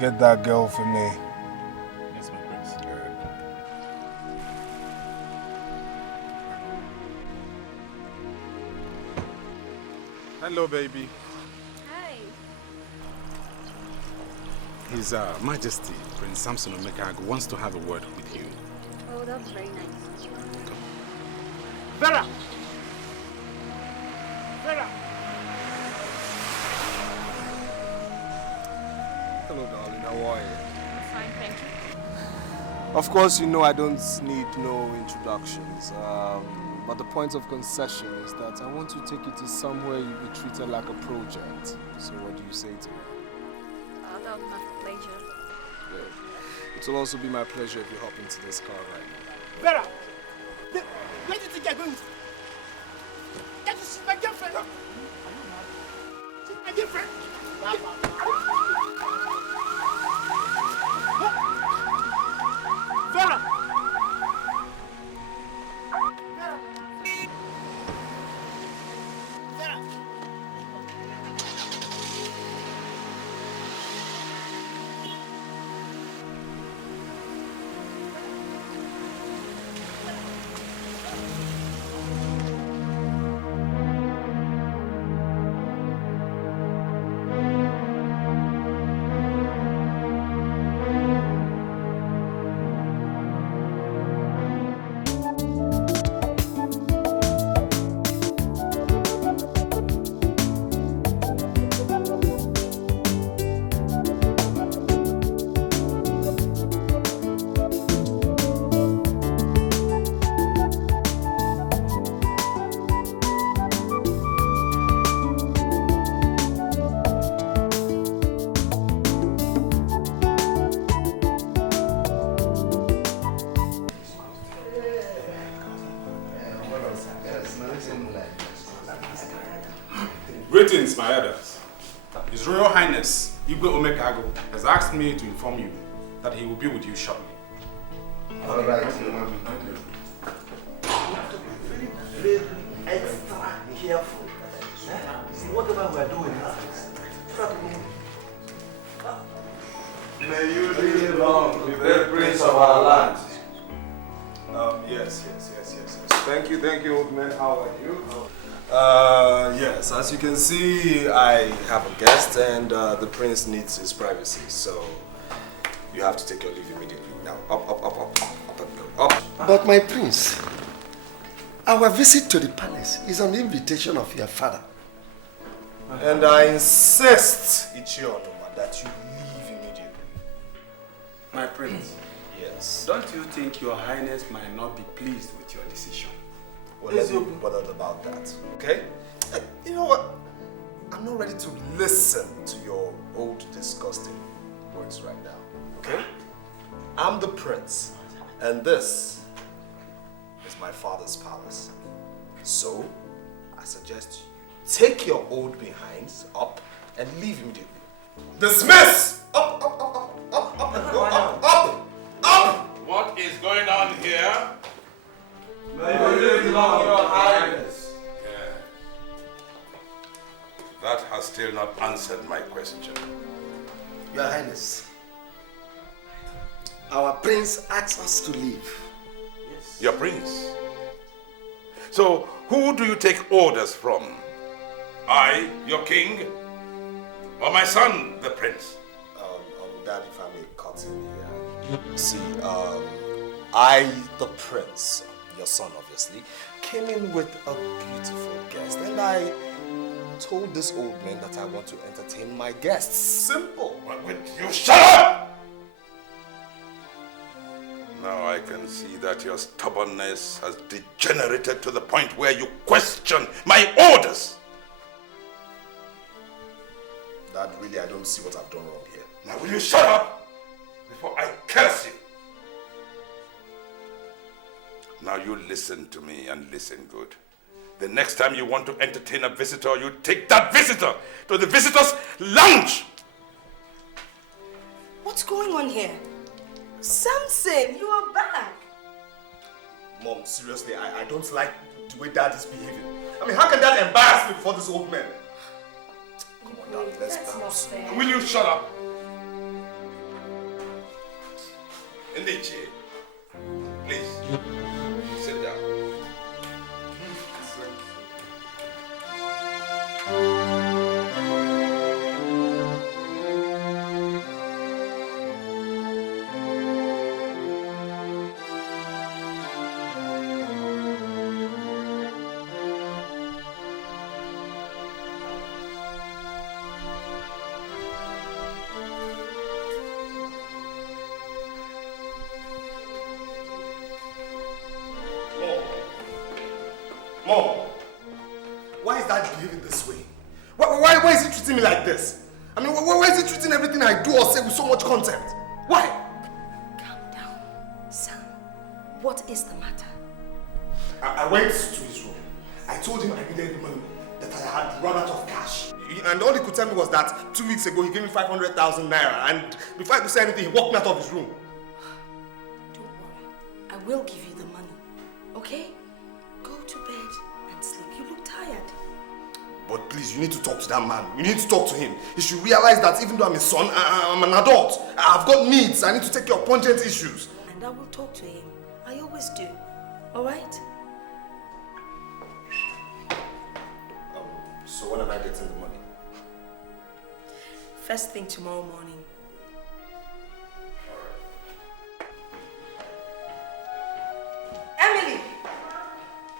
Get that girl for me. Yes, my prince. Hello, baby. Hi. His Majesty, Prince Samson Omekag, wants to have a word with you. Oh, that's very nice. Vera! Vera! Hello, darling. How are you? I'm fine, thank you. Of course, you know I don't need no introductions. But the point of concession is that I want to take you to somewhere you'll be treated like a project. So what do you say to that? That would be my pleasure. Good. It will also be my pleasure if you hop into this car right now. Vera! Where do you think you're going? Can't you see my girlfriend? See my girlfriend? Vera! Greetings, my elders. His Royal Highness, Igwe Omekago, has asked me to inform you that he will be with you shortly. All right. You have to be very, very extra careful. Whatever we are doing now, may you live long with the prince of our land. Yes. Thank you, old man. How are you? Yes, as you can see, I have a guest and the prince needs his privacy, so you have to take your leave immediately. Now, up. But my prince, our visit to the palace is on the invitation of your father. And I insist, Ichionoma, that you leave immediately. My prince. Yes. Don't you think your highness might not be pleased with your decision? Well, let's not be bothered about that, okay? You know what? I'm not ready to listen to your old disgusting words right now, okay? I'm the prince, and this is my father's palace. So, I suggest you take your old behinds up and leave immediately. Dismiss! Up, and go, up! What is going on here? May you live long, your highness. Yeah. That has still not answered my question. Your highness, our prince asks us to leave. Yes. Your prince? So, who do you take orders from? I, your king? Or my son, the prince? Dad, if I may cut in here. See, I, the prince, your son obviously, came in with a beautiful guest and I told this old man that I want to entertain my guests. Simple. But will you shut up! Now I can see that your stubbornness has degenerated to the point where you question my orders. Dad, really, I don't see what I've done wrong here. Now will you shut up before I curse you? Now you listen to me and listen good. The next time you want to entertain a visitor, you take that visitor to the visitor's lounge. What's going on here? Samson, you are back. Mom, seriously, I don't like the way Dad is behaving. I mean, how can Dad embarrass me before this old man? Come on, Dad, let's That's not bounce. fair. Will you shut up? Ndiche, please, sit down. Mom, why is Dad behaving this way? Why is he treating me like this? I mean, why is he treating everything I do or say with so much contempt? Why? Calm down, son. What is the matter? I went to his room. I told him I needed money, that I had run out of cash. And all he could tell me was that 2 weeks ago he gave me 500,000 naira, and before I could say anything, he walked me out of his room. Don't worry. I will give you the money, okay? Go to bed and sleep. You look tired. But please, you need to talk to that man. You need to talk to him. He should realize that even though I'm his son, I'm an adult. I've got needs. I need to take care of pungent issues. And I will talk to him. I always do. All right? So when am I getting the money? First thing tomorrow morning. Emily!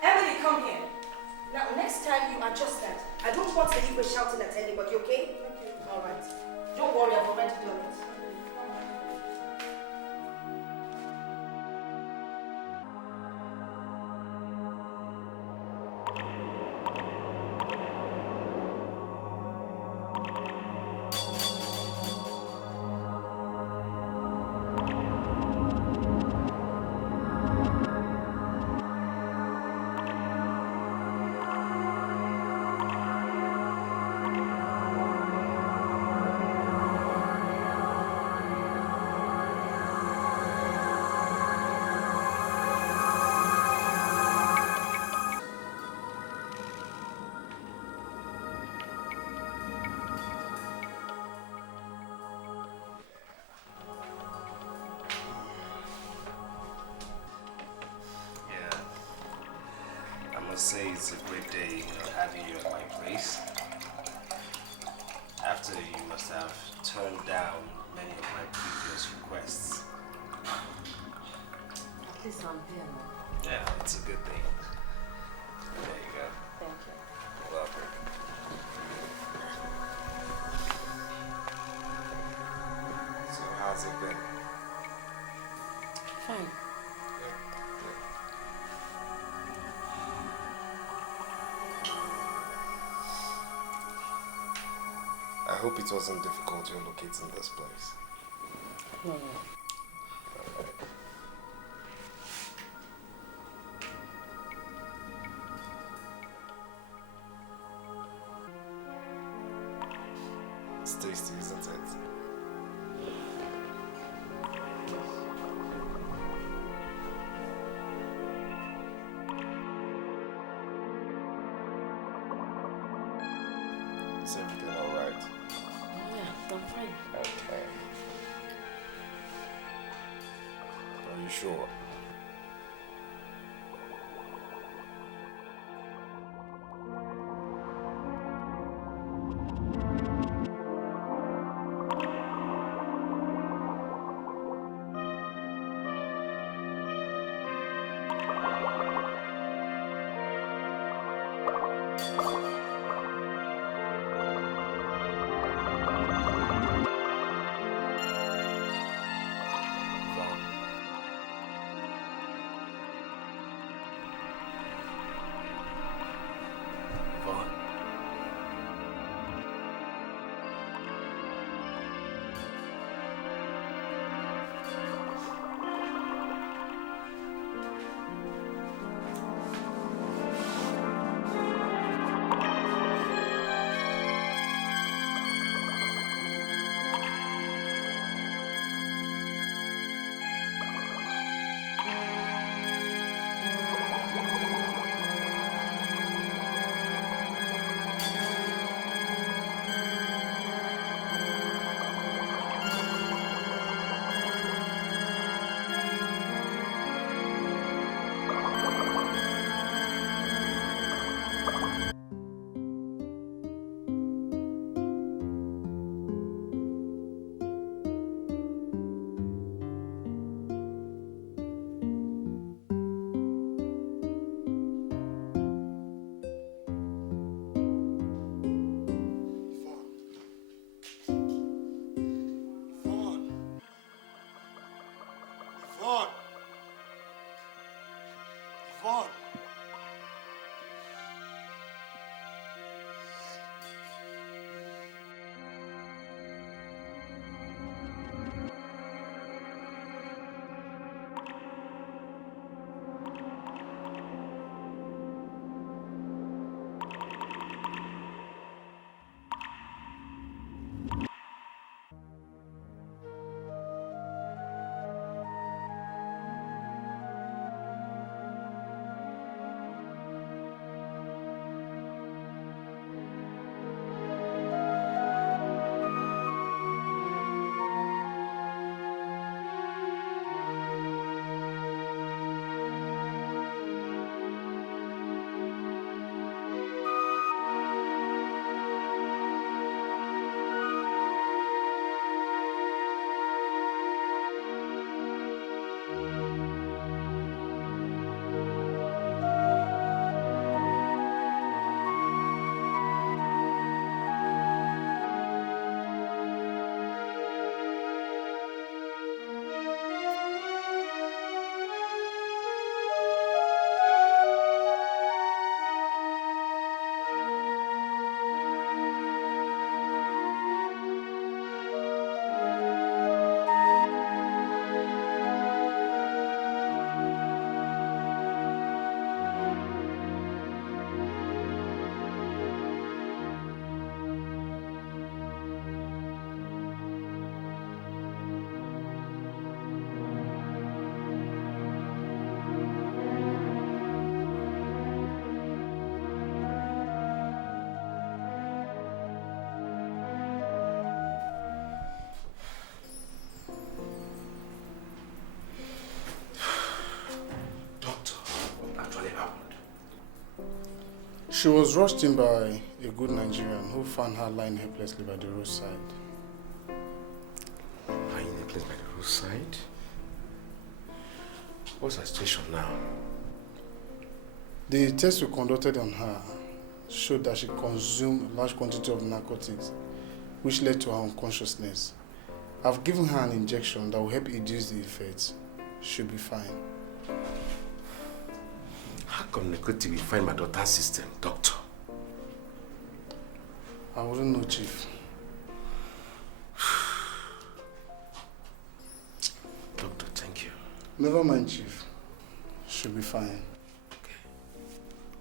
Emily, come here. Now, next time you adjust that. I don't want the Igwe shouting at anybody, okay? Okay. All right. Don't worry, I've already done it. Say it's a great day, having you at my place. After you must have turned down many of my previous requests. At least I'm here now. Yeah, it's a good thing. There you go. Thank you. You're welcome. So how's it been? Fine. I hope it wasn't difficult you locating this place. No. It's tasty, isn't it? Is everything alright? Yeah, I'm fine. Okay. Are you sure? She was rushed in by a good Nigerian who found her lying helplessly by the roadside. Lying helpless by the roadside? What's her situation now? The tests we conducted on her showed that she consumed a large quantity of narcotics, which led to her unconsciousness. I've given her an injection that will help reduce the effects. She'll be fine. How come narcotic will find my daughter's system, doctor? I wouldn't know, Chief. Doctor, thank you. Never mind, Chief. She'll be fine. Okay.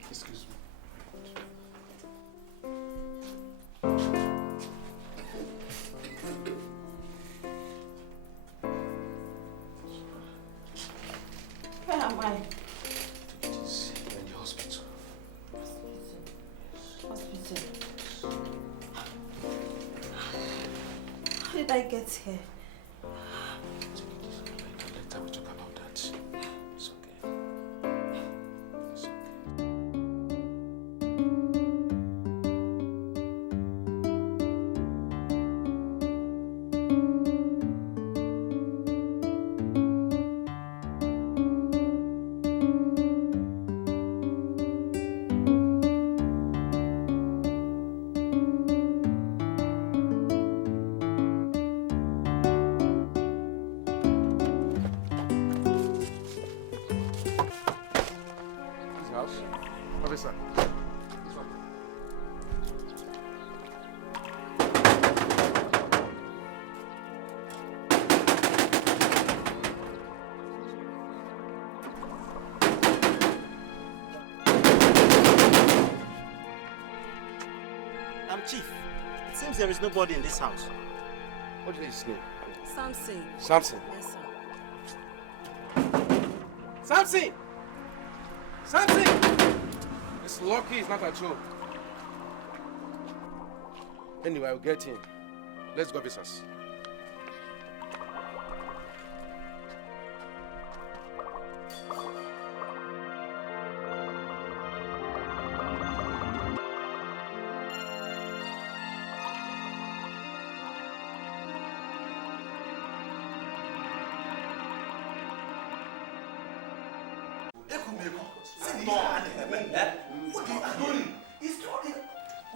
Excuse me. Where am I? It is in the hospital. Hospital. How did I get here? Later we talk about that. It's okay. It's okay. Officer. Chief, it seems there is nobody in this house. What is his name? Samson. Samson. Yes, sir. Samson! Samson! It's lucky he's not at home. Anyway, I'll get him. Let's go, officers.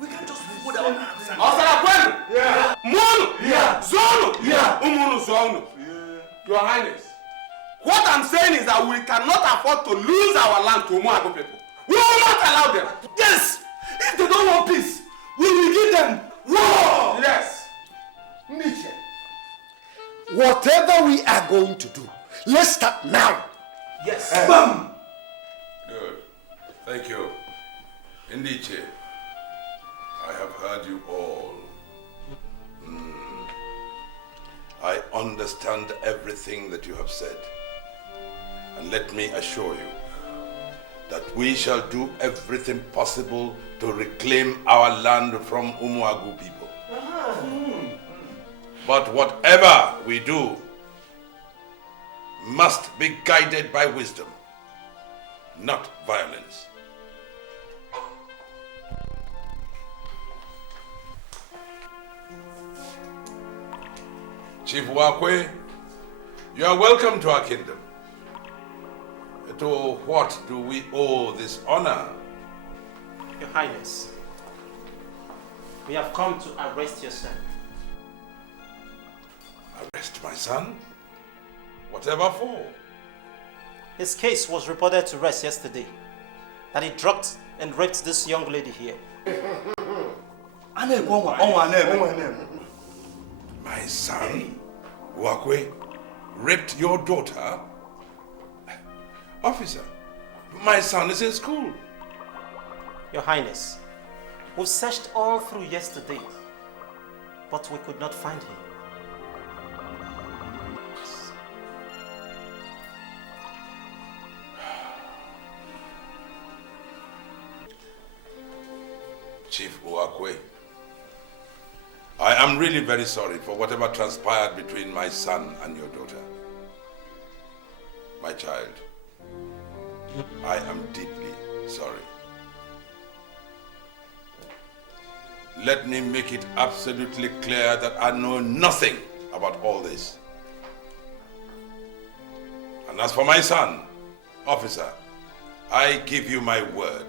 We can just put our hands and... Yeah. Yeah. Zonu. Yeah. Zonu. Your Highness, what I'm saying is that we cannot afford to lose our land to Umuago people. We will not allow them. Yes! If they don't want peace, we will give them war! Yes. Nietzsche. Whatever we are going to do, let's start now. Yes. Bam! Good. Thank you. Indiche, I have heard you all. I understand everything that you have said. And let me assure you that we shall do everything possible to reclaim our land from Umuagu people. But whatever we do must be guided by wisdom, not violence. Chief Wakwe, you are welcome to our kingdom. To what do we owe this honor? Your Highness, we have come to arrest your son. Arrest my son? Whatever for? His case was reported to rest yesterday, that he drugged and raped this young lady here. My son, Wakwe, raped your daughter? Officer, my son is in school. Your Highness, we searched all through yesterday, but we could not find him. Chief Uwakwe, I am really very sorry for whatever transpired between my son and your daughter. My child, I am deeply sorry. let me make it absolutely clear that I know nothing about all this. And as for my son, officer, I give you my word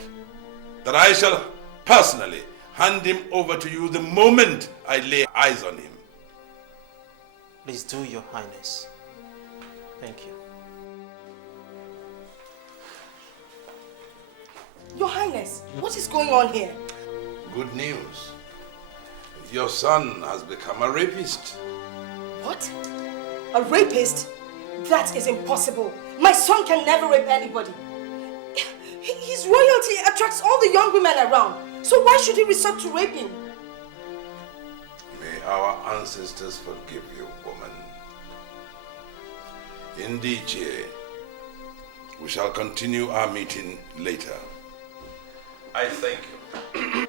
that I shall personally hand him over to you the moment I lay eyes on him. Please do, Your Highness. Thank you. Your Highness, what is going on here? Good news. Your son has become a rapist. What? A rapist? That is impossible. My son can never rape anybody. His royalty attracts all the young women around. So why should he resort to raping? May our ancestors forgive you, woman. In Dikeh, we shall continue our meeting later. I thank you.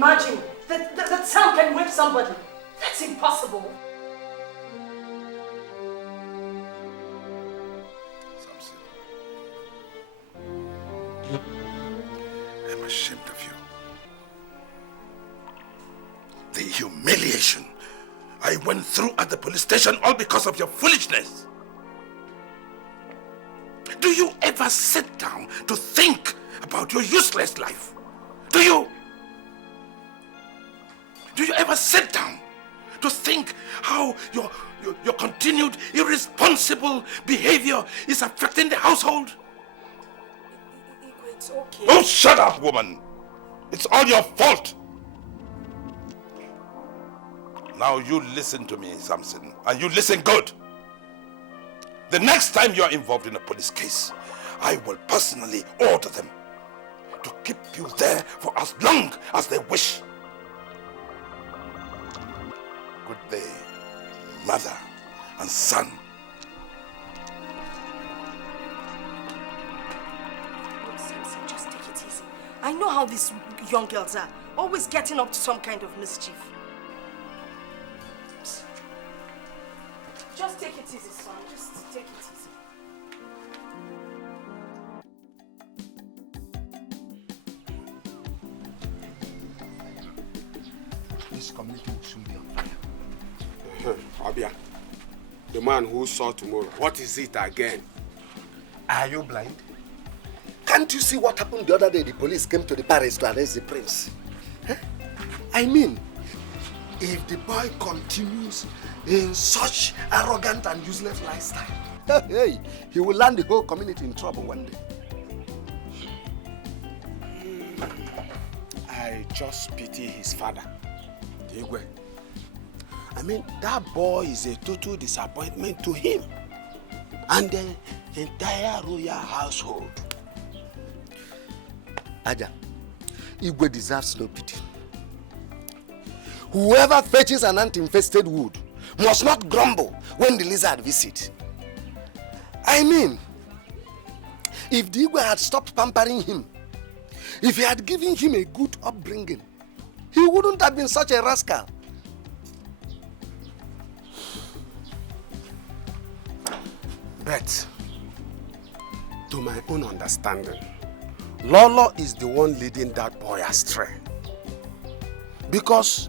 Imagine that Sam can rape somebody. That's impossible. Samson, I'm ashamed of you. The humiliation I went through at the police station all because of your foolishness. Do you ever sit down to think about your useless life? Do you? Do you ever sit down to think how your continued irresponsible behavior is affecting the household? It's okay. Oh, shut up, woman! It's all your fault! Now you listen to me, Samson, and you listen good. The next time you are involved in a police case, I will personally order them to keep you there for as long as they wish. Good day, mother and son. Look, Samson, just take it easy. I know how these young girls are, always getting up to some kind of mischief. Just take it easy, son. Just take it easy. This community will soon be on fire. Abia, the man who saw tomorrow, what is it again? Are you blind? Can't you see what happened the other day? The police came to the palace to arrest the prince. Huh? I mean, if the boy continues in such arrogant and useless lifestyle, hey, he will land the whole community in trouble one day. I just pity his father, Dikeh. I mean, that boy is a total disappointment to him and the entire royal household. Aja, Igwe deserves no pity. Whoever fetches an ant-infested wood must not grumble when the lizard visits. I mean, if Dikeh had stopped pampering him, if he had given him a good upbringing, he wouldn't have been such a rascal. But, to my own understanding, Lolo is the one leading that boy astray. Because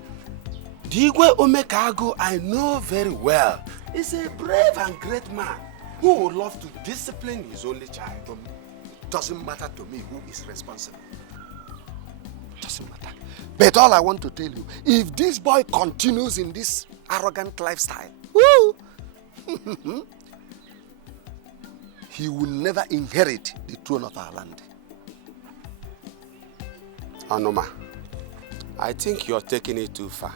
Dikeh Omekago, I know very well, is a brave and great man who would love to discipline his only child. Doesn't matter to me who is responsible. Doesn't matter. But all I want to tell you, if this boy continues in this arrogant lifestyle, woo, he will never inherit the throne of our land. Anoma, I think you're taking it too far.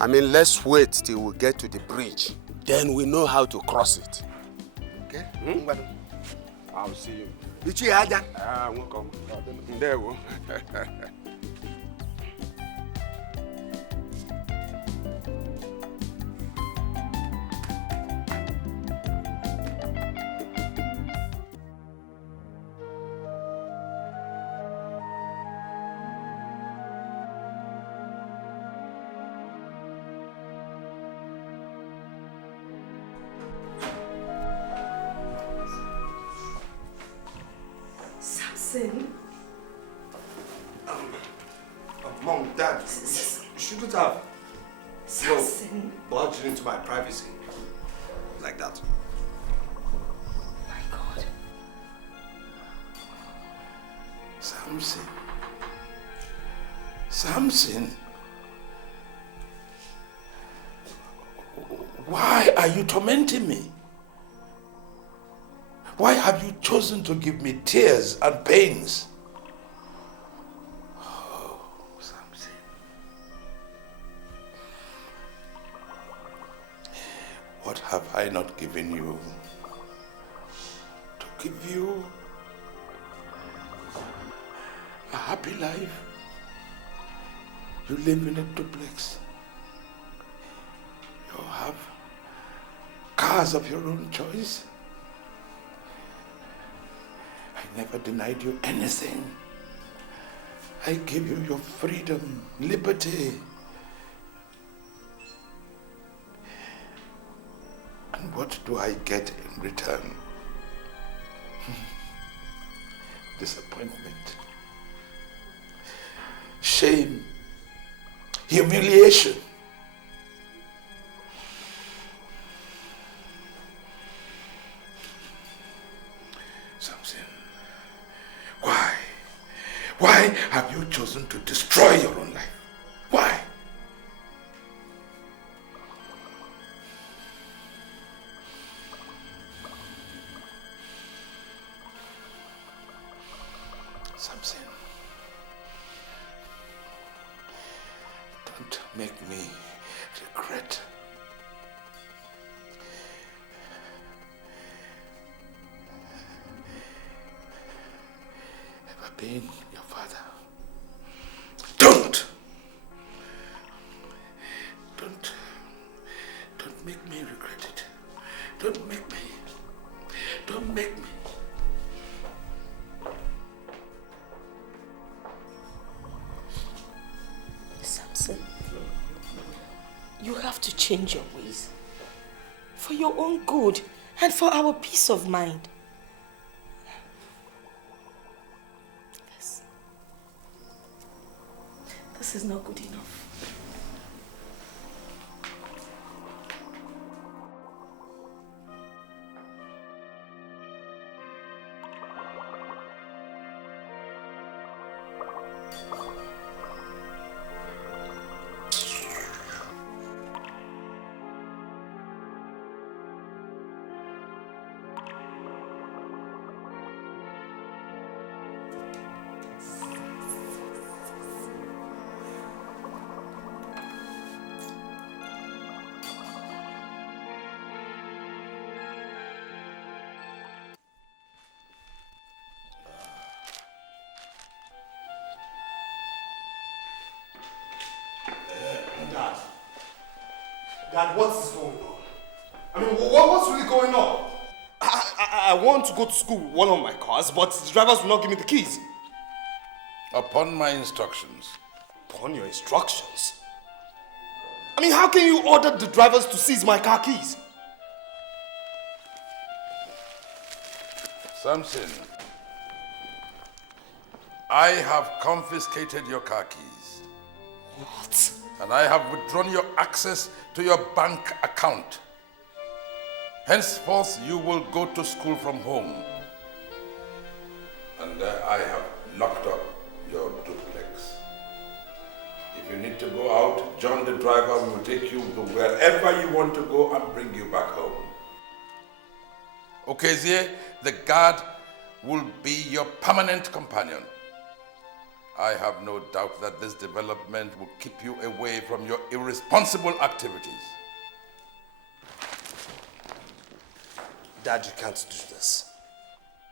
I mean, let's wait till we get to the bridge. Then we know how to cross it. Okay? I'll see you. Ichi Aja. Welcome. There we go. Samson. Mom, Dad, you shouldn't have barged into my privacy like that. My God. Samson. Samson. Why are you tormenting me? Why have you chosen to give me tears and pains? Oh, Samson. What have I not given you to give you a happy life? You live in a duplex. You have cars of your own choice. I never denied you anything. I gave you your freedom, liberty. And what do I get in return? Disappointment, shame, humiliation. Samson, why? Why have you chosen to destroy your own life? Why? Samson, don't make me regret. Ever being your father. Don't make me regret it. Don't make me. Samson, you have to change your ways. For your own good and for our peace of mind. This is not good enough. Dad, what is going on? I mean, what's really going on? I want to go to school with one of my cars, but the drivers will not give me the keys. Upon my instructions. Upon your instructions? I mean, how can you order the drivers to seize my car keys? Samson, I have confiscated your car keys. What? And I have withdrawn your access to your bank account. Henceforth, you will go to school from home. And I have locked up your duplex. If you need to go out, John the driver will take you to wherever you want to go and bring you back home. Okezie, the guard, will be your permanent companion. I have no doubt that this development will keep you away from your irresponsible activities. Dad, you can't do this.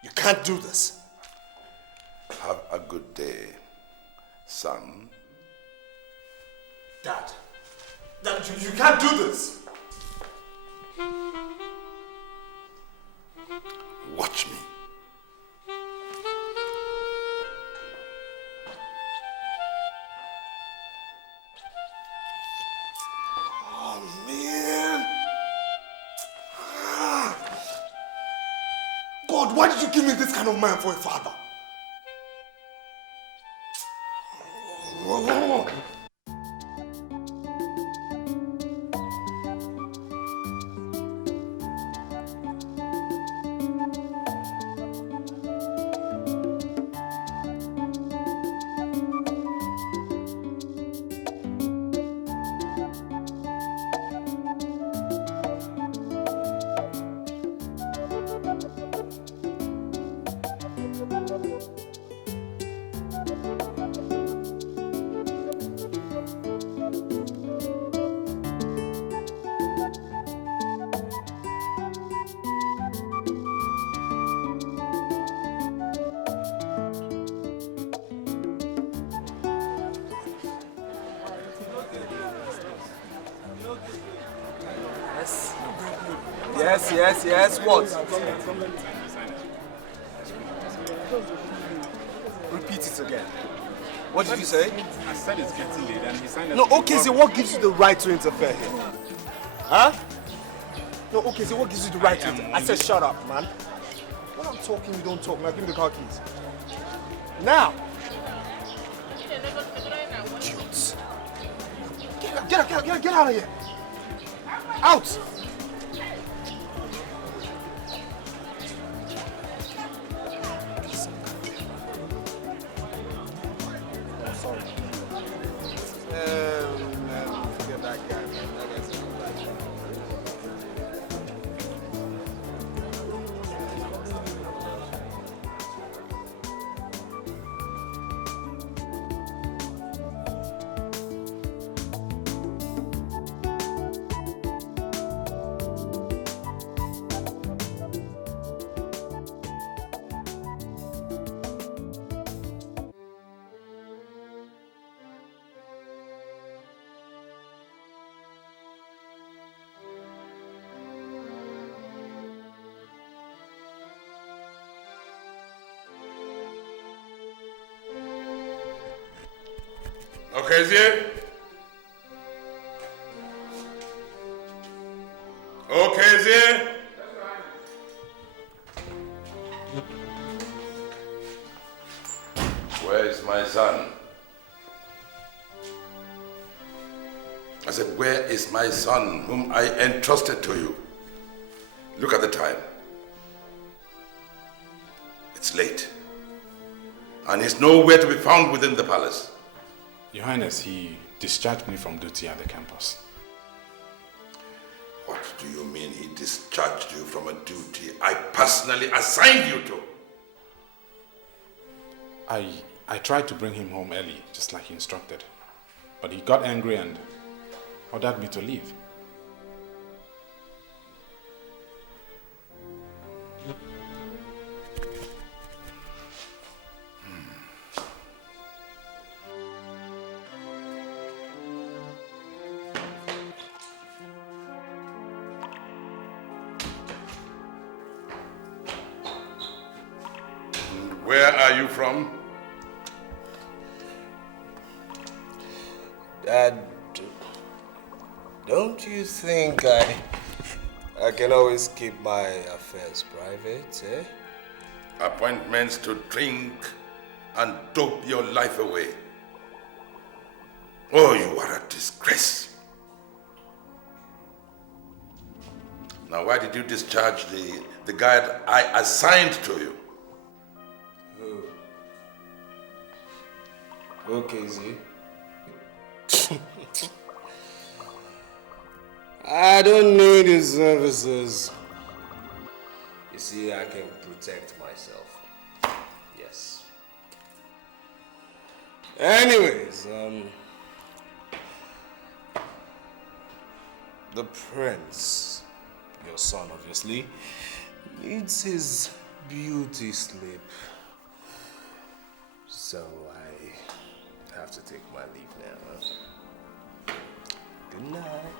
You can't do this. Have a good day, son. Dad, you can't do this. Watch me. God, why did you give me this kind of man for a father? Yes, what? Repeat it again. What did you say? I said it's getting late and he signed up. No, okay, so what gives you the right to interfere here? Huh? No, okay, so what gives you the right to interfere? I said shut up, man. When I'm talking, you don't talk. Now give me the car keys. Now! Idiots. Get out of here! Out! Forget that guy, man. That guy's not like that. Okay, Zie? Okay, Zie? Where is my son? I said, where is my son whom I entrusted to you? Look at the time. It's late. And he's nowhere to be found within the palace. Your Highness, he discharged me from duty at the campus. What do you mean he discharged you from a duty I personally assigned you to? I tried to bring him home early, just like he instructed. But he got angry and ordered me to leave. Where are you from? Dad, don't you think I can always keep my affairs private, eh? Appointments to drink and dope your life away. Oh, you are a disgrace. Now, why did you discharge the guy that I assigned to you? Okay, Z. I don't need his services. You see, I can protect myself. Yes. Anyways, the prince, your son obviously, needs his beauty sleep. So I have to take my leave now. Good night.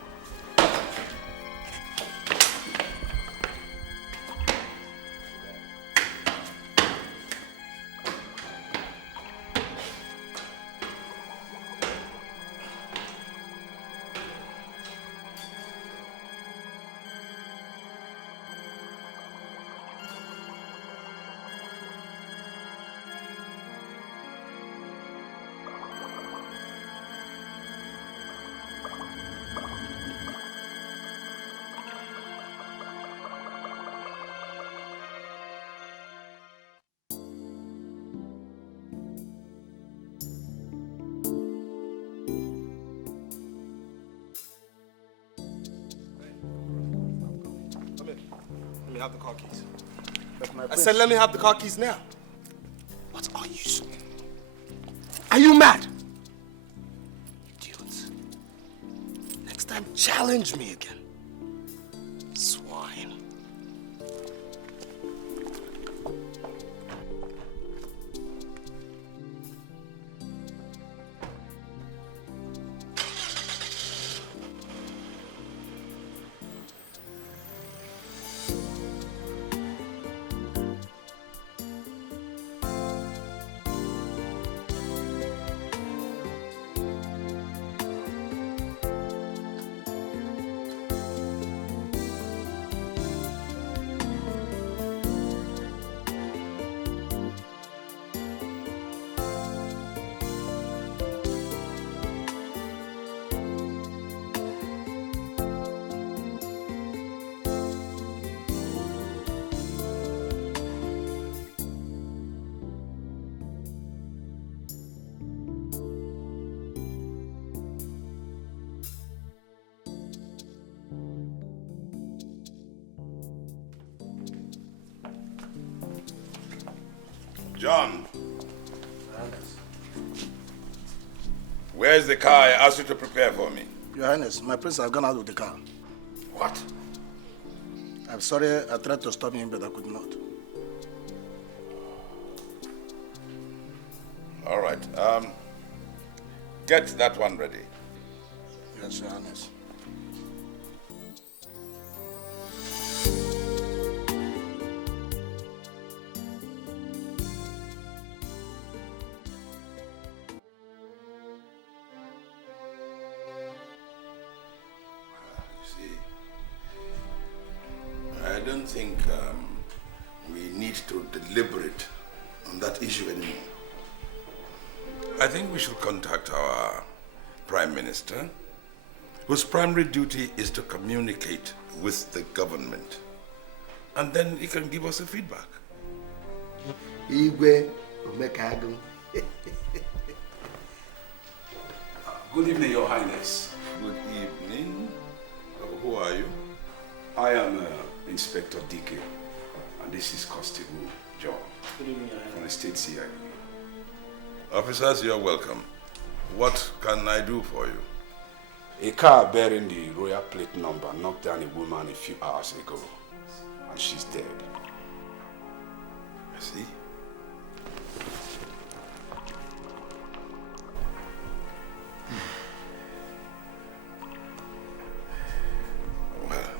have the car keys. But my I prince, said let me have the car keys now. what are you saying? Are you mad? Idiot. Next time, challenge me again. Swine. John. Where's the car I asked you to prepare for me? Your Highness, my prince has gone out with the car. What? I'm sorry, I tried to stop him, but I could not. All right. Get that one ready. Yes, Your Highness. I don't think we need to deliberate on that issue anymore. I think we should contact our Prime Minister, whose primary duty is to communicate with the government. And then he can give us a feedback. Igwe Omekago. Good evening, Your Highness. Good evening. Who are you? I am Inspector Dikeh, and this is Constable John from the State CID. Officers, you're welcome. What can I do for you? A car bearing the royal plate number knocked down a woman a few hours ago, and she's dead. I see. Well,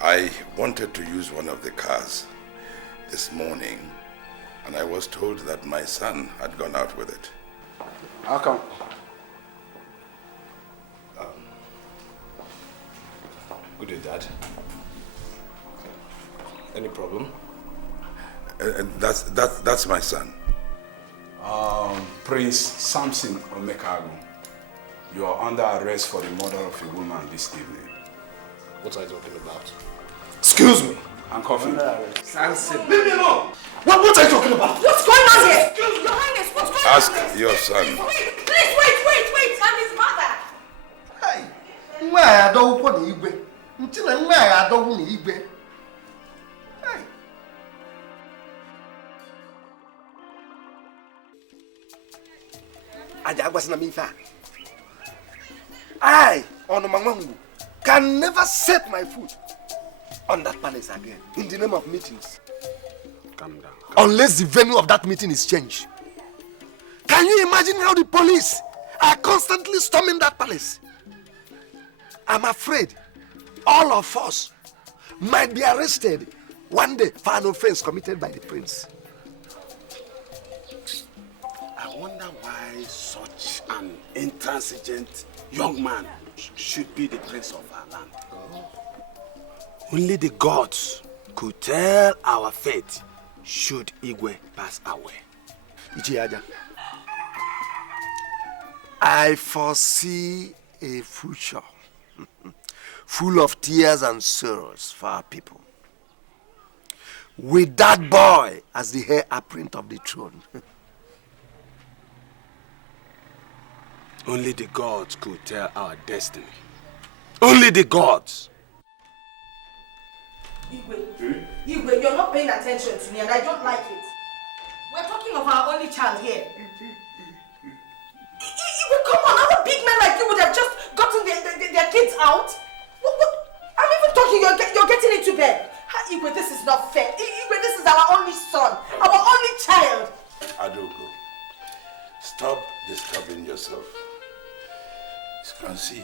I wanted to use one of the cars this morning, and I was told that my son had gone out with it. How come? Good day, Dad. Any problem? That's my son. Prince Samson Omekago, you are under arrest for the murder of a woman this evening. What are you talking about? Excuse me. Handcuff him. Samson. Leave me alone. What are you talking about? What's going on here? Your Highness, what's going Ask on? your son. Please, wait. I'm his mother. Hey, nwa ya adọwụkwọ na igwe. Nti na nwa ya adọwụ na igwe. Hey. Aja agwasị na m ife a. I, Onumanwangu, can never set my foot on that palace again in the name of meetings. Calm down. Unless the venue of that meeting is changed. Can you imagine how the police are constantly storming that palace? I'm afraid all of us might be arrested one day for an offense committed by the prince. I wonder why such an intransigent young man should be the prince of our land. Only the gods could tell our fate should Igwe pass away. Ichiaja, I foresee a future full of tears and sorrows for our people, with that boy as the heir apparent of the throne. Only the gods could tell our destiny. Only the gods. Igwe, you're not paying attention to me and I don't like it. We're talking of our only child here. Igwe, come on, other big men like you would have just gotten their kids out. I'm even talking, you're getting into bed. Igwe, this is not fair. Igwe, this is our only son, our only child. Adogo, stop disturbing yourself. As you can see,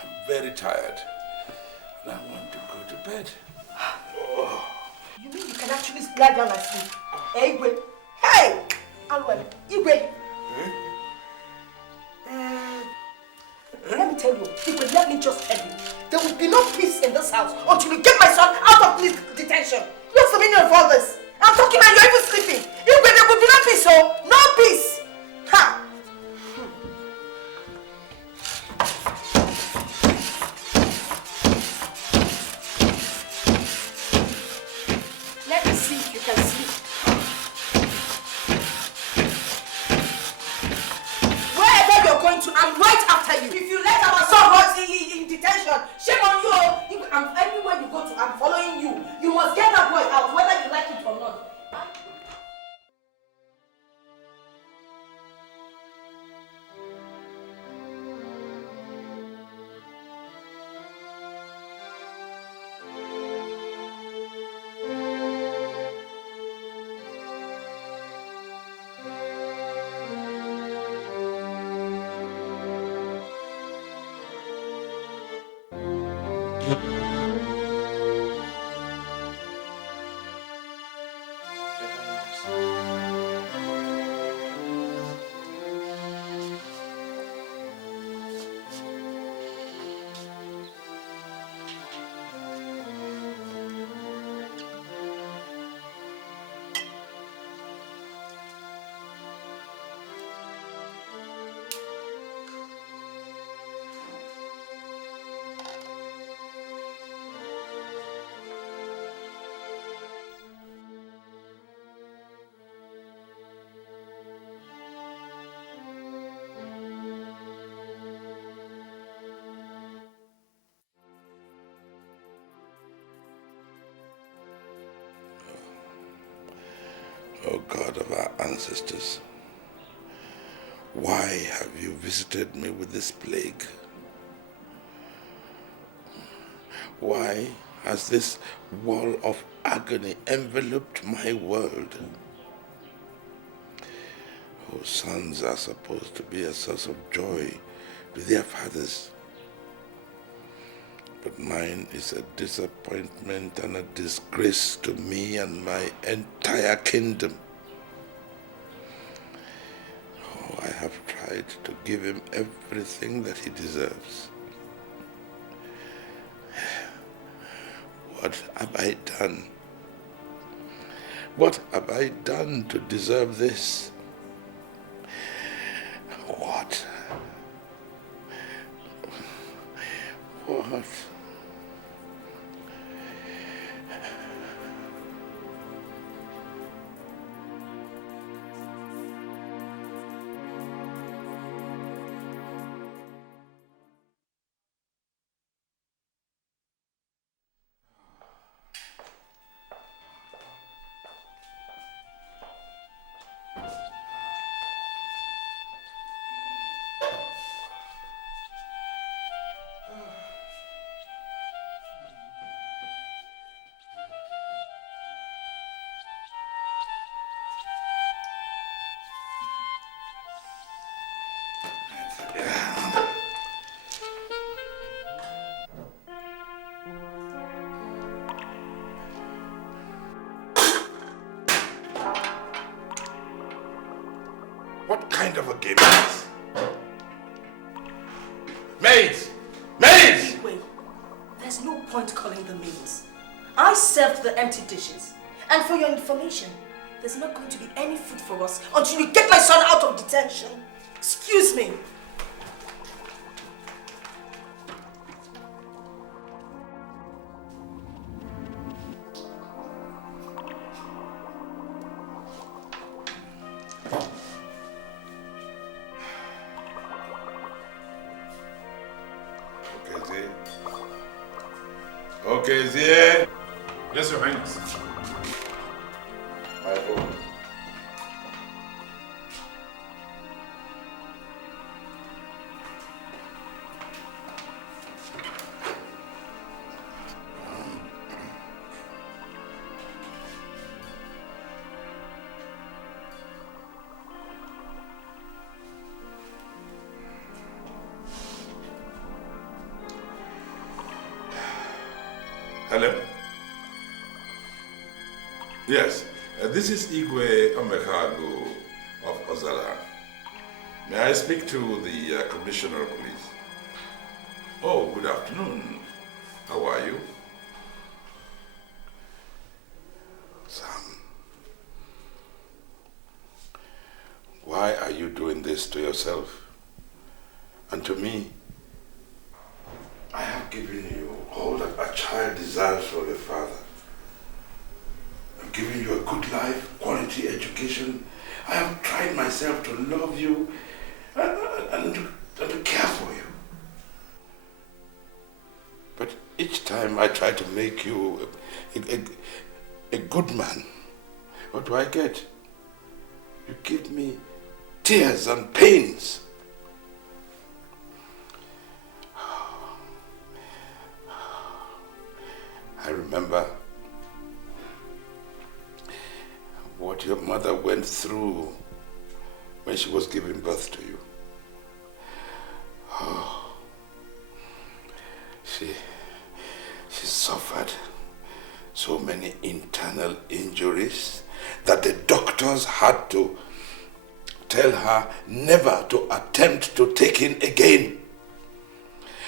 I'm very tired and I want to go to bed. Oh. You mean you can actually lie down and sleep? Hey, Igwe. Hey! Alwell, Igwe. Let me tell you, Igwe, let me just tell you. There will be no peace in this house until you get my son out of police detention. What's the meaning of all this? I'm talking and you're even sleeping. Igwe, there will be no peace, oh? No peace! Ha! Let me see if you can sleep. Wherever you're going to, I'm right after you. If you let our son rot in detention, shame on you. Everywhere you go to, I'm following you. You must get that boy out, whether you like it or not. O God of our ancestors, why have you visited me with this plague? Why has this wall of agony enveloped my world? Oh, sons are supposed to be a source of joy to their fathers. But mine is a disappointment and a disgrace to me and my entire kingdom. Oh, I have tried to give him everything that he deserves. What have I done? What have I done to deserve this? What? What? What kind of a game is this? Maids! Maids! Wait, there's no point calling the maids. I served the empty dishes. And for your information, there's not going to be any food for us until you get my son out of detention. Excuse me. Okay, Zia. Yes, Your Highness. My own. Hello? Yes, this is Igwe Omekago of Ozala. May I speak to the Commissioner of Police? Oh, good afternoon. How are you? Sam, why are you doing this to yourself? And to me? I have given you all that a child desires from a father. I've given you a good life, quality education. I have tried myself to love you and to care for you. But each time I try to make you a good man, what do I get? You give me tears and pains. I remember what your mother went through when she was giving birth to you. Oh, she suffered so many internal injuries that the doctors had to tell her never to attempt to take in again,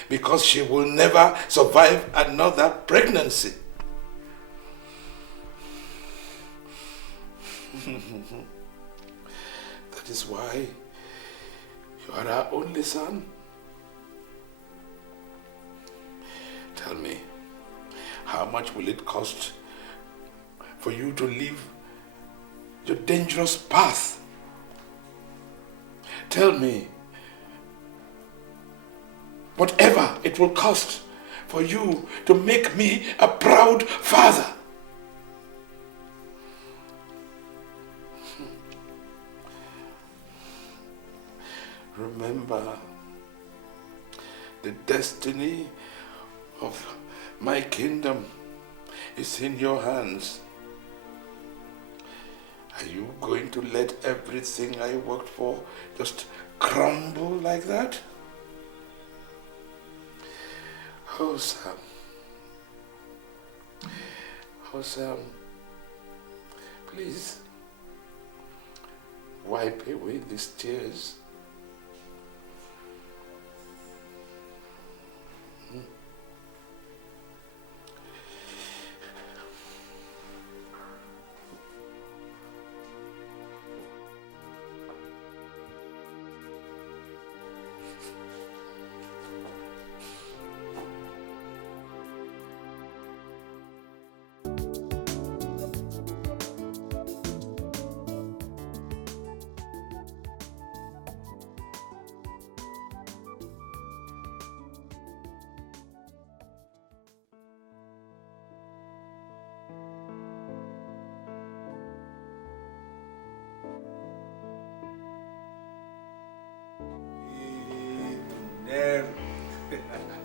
because she will never survive another pregnancy. That is why you are our only son. Tell me, how much will it cost for you to leave your dangerous path? Tell me, whatever it will cost for you to make me a proud father. Remember, the destiny of my kingdom is in your hands. Are you going to let everything I worked for just crumble like that? Oh, Sam. Oh, Sam. Please, wipe away these tears.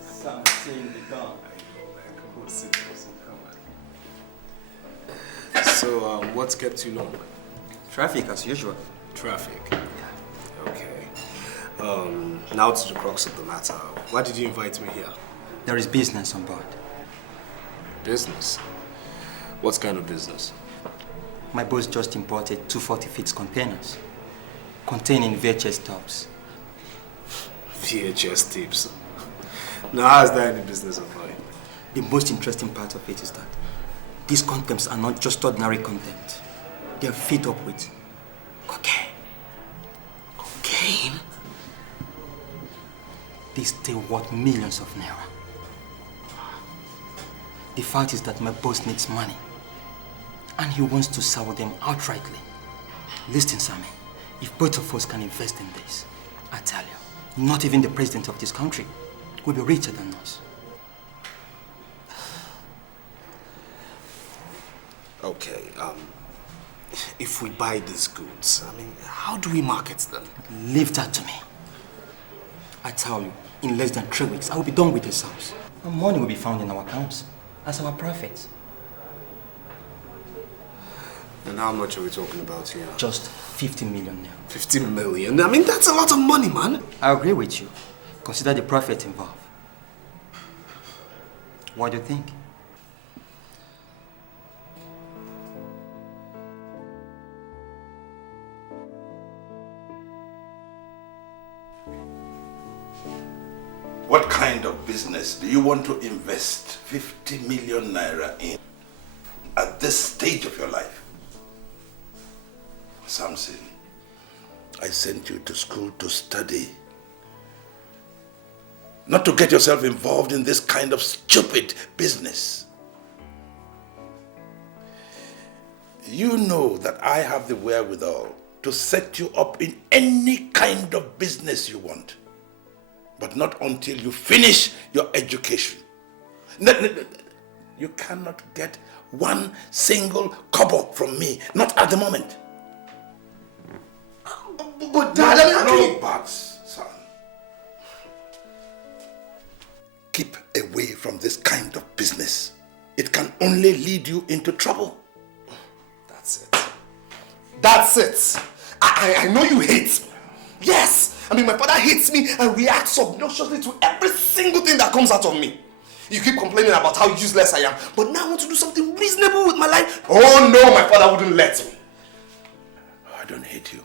Samson, the gun. So, what's kept you long? Traffic as usual. Traffic? Yeah. Okay. Now to the crux of the matter. Why did you invite me here? There is business on board. Business? What kind of business? My boss just imported 240-feet containers containing VHS tapes. VHS tapes? Now, how's that in the business of mine? The most interesting part of it is that these contents are not just ordinary content. They're filled up with cocaine. Cocaine? They still worth millions of naira. The fact is that my boss needs money, and he wants to sell them outrightly. Listen, Sammy, if both of us can invest in this, I tell you, not even the president of this country will be richer than us. Okay, if we buy these goods, I mean, how do we market them? Leave that to me. I tell you, in less than 3 weeks, I will be done with this house. And money will be found in our accounts as our profits. And how much are we talking about here? Just 50 million now. 50 million? I mean, that's a lot of money, man. I agree with you. Consider the profit involved. What do you think? What kind of business do you want to invest 50 million naira in at this stage of your life? Samson, I sent you to school to study. Not to get yourself involved in this kind of stupid business. You know that I have the wherewithal to set you up in any kind of business you want. But not until you finish your education. You cannot get one single kobo from me, not at the moment. But Dad, no buts, son. Keep away from this kind of business. It can only lead you into trouble. That's it. That's it. I know you hate me. Yes. I mean, my father hates me and reacts obnoxiously to every single thing that comes out of me. You keep complaining about how useless I am, but now I want to do something reasonable with my life. Oh no, my father wouldn't let me. I don't hate you.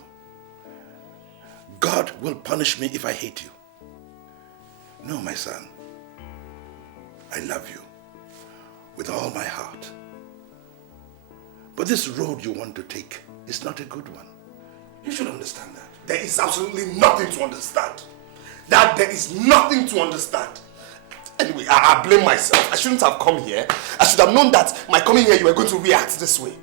God will punish me if I hate you. No, my son. I love you with all my heart. But this road you want to take is not a good one. You should understand that. There is absolutely nothing to understand. That there is nothing to understand. Anyway, I blame myself. I shouldn't have come here. I should have known that my coming here you were going to react this way.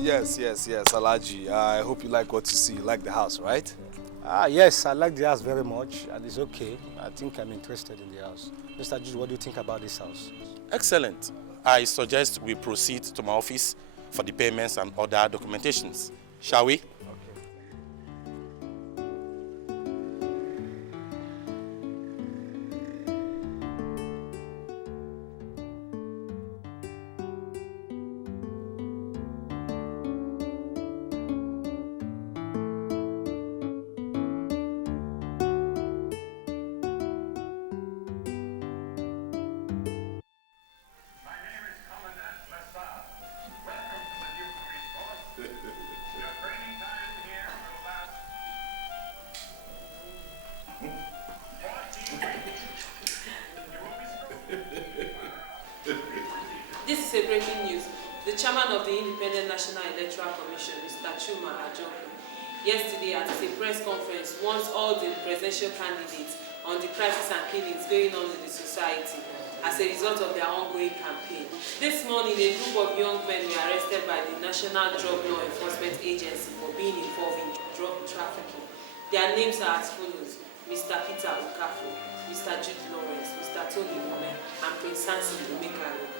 Yes, Alaji. I hope you like what you see. You like the house, right? Yes, I like the house very much, and it's okay. I think I'm interested in the house. Mr. Jude, what do you think about this house? Excellent. I suggest we proceed to my office for the payments and other documentations. Shall we? This is a breaking news. The chairman of the Independent National Electoral Commission, Mr. Chuma Ajoku, yesterday at a press conference wants all the presidential candidates on the crisis and killings going on in the society as a result of their ongoing campaign. This morning, a group of young men were arrested by the National Drug Law Enforcement Agency for being involved in drug trafficking. Their names are as follows: Mr. Peter Okafo, Mr. Jude Lawrence, Mr. Tony Mume, and Prince Samson Omekaro.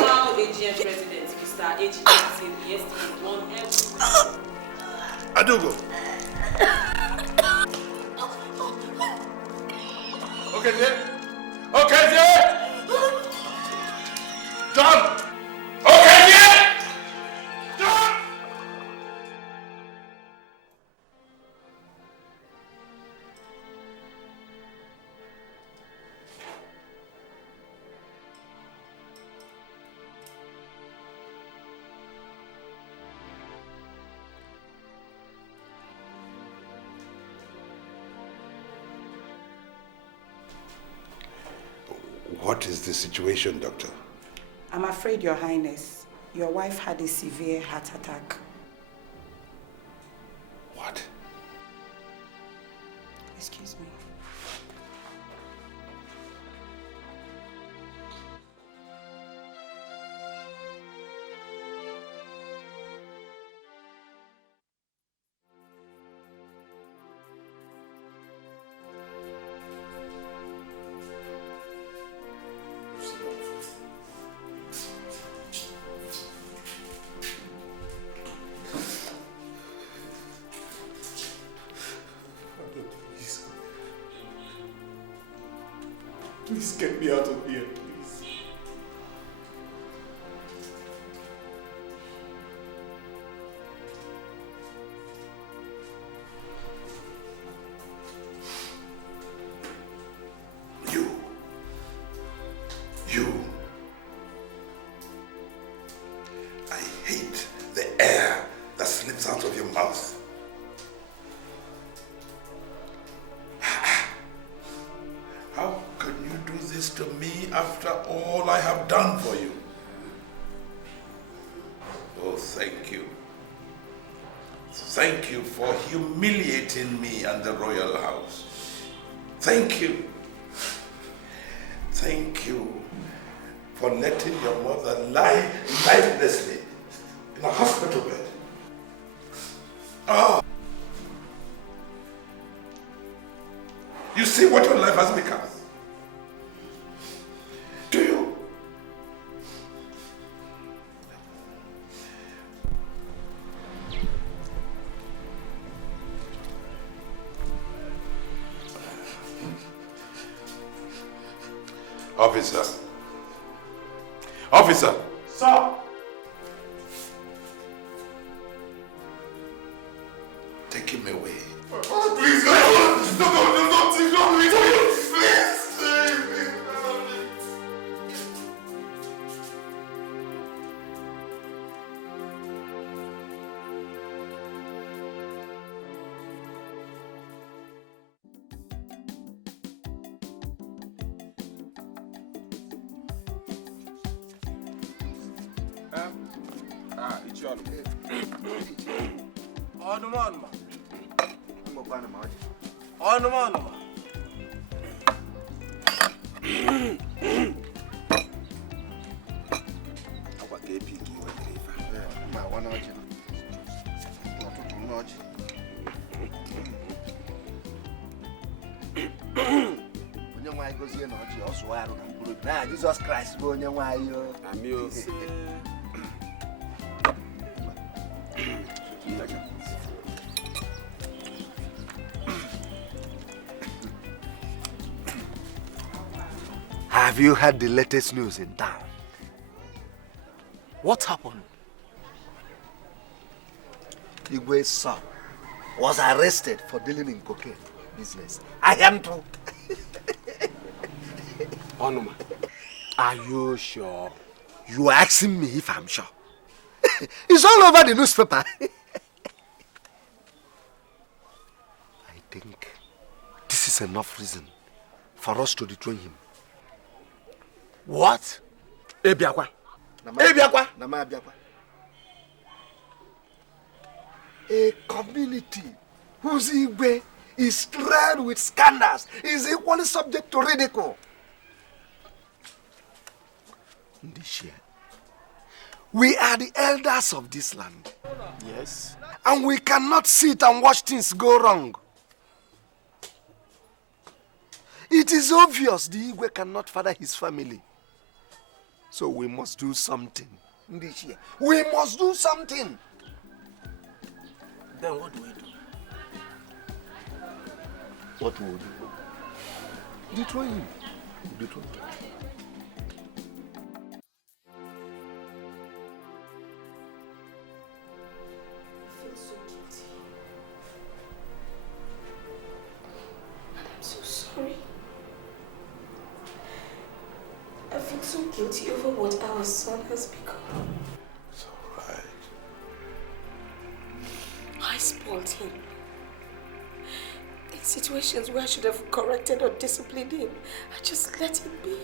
National AGM President, Mr. AGM, said yesterday won every... Adugo. Okay, dear. Okay, dear. John. Okay, dear. John. What is the situation, Doctor? I'm afraid, Your Highness, your wife had a severe heart attack. What? Excuse me. Please get me out of here, please. You. I hate the air that slips out of your mouth. How can you do this to me after all I have done for you? Oh, thank you. Thank you for humiliating me and the royal house. Thank you. Thank you for letting your mother lie lifelessly in a hospital bed. Oh. You see what your life has become? Do you? Officer. Officer. Sir. Take him away. Oh, please, It's your Jesus Christ, go on your way. Have you heard the latest news in town? What happened? Igwe's son was arrested for dealing in cocaine business. I am too. Onuma, are you sure? You are asking me if I'm sure. It's all over the newspaper. I think this is enough reason for us to dethrone him. What? Ebiakwa. Ebiakwa. A community whose Igwe is strewn with scandals is equally subject to ridicule. Ndishia, we are the elders of this land. Yes. And we cannot sit and watch things go wrong. It is obvious the Igwe cannot father his family. So we must do something. We must do something. Then what do we do? What will we do? Destroy him. Destroy him. I feel so guilty. I'm so sorry. I feel so guilty over what our son has become. It's all right. I spoiled him. In situations where I should have corrected or disciplined him, I just let him be.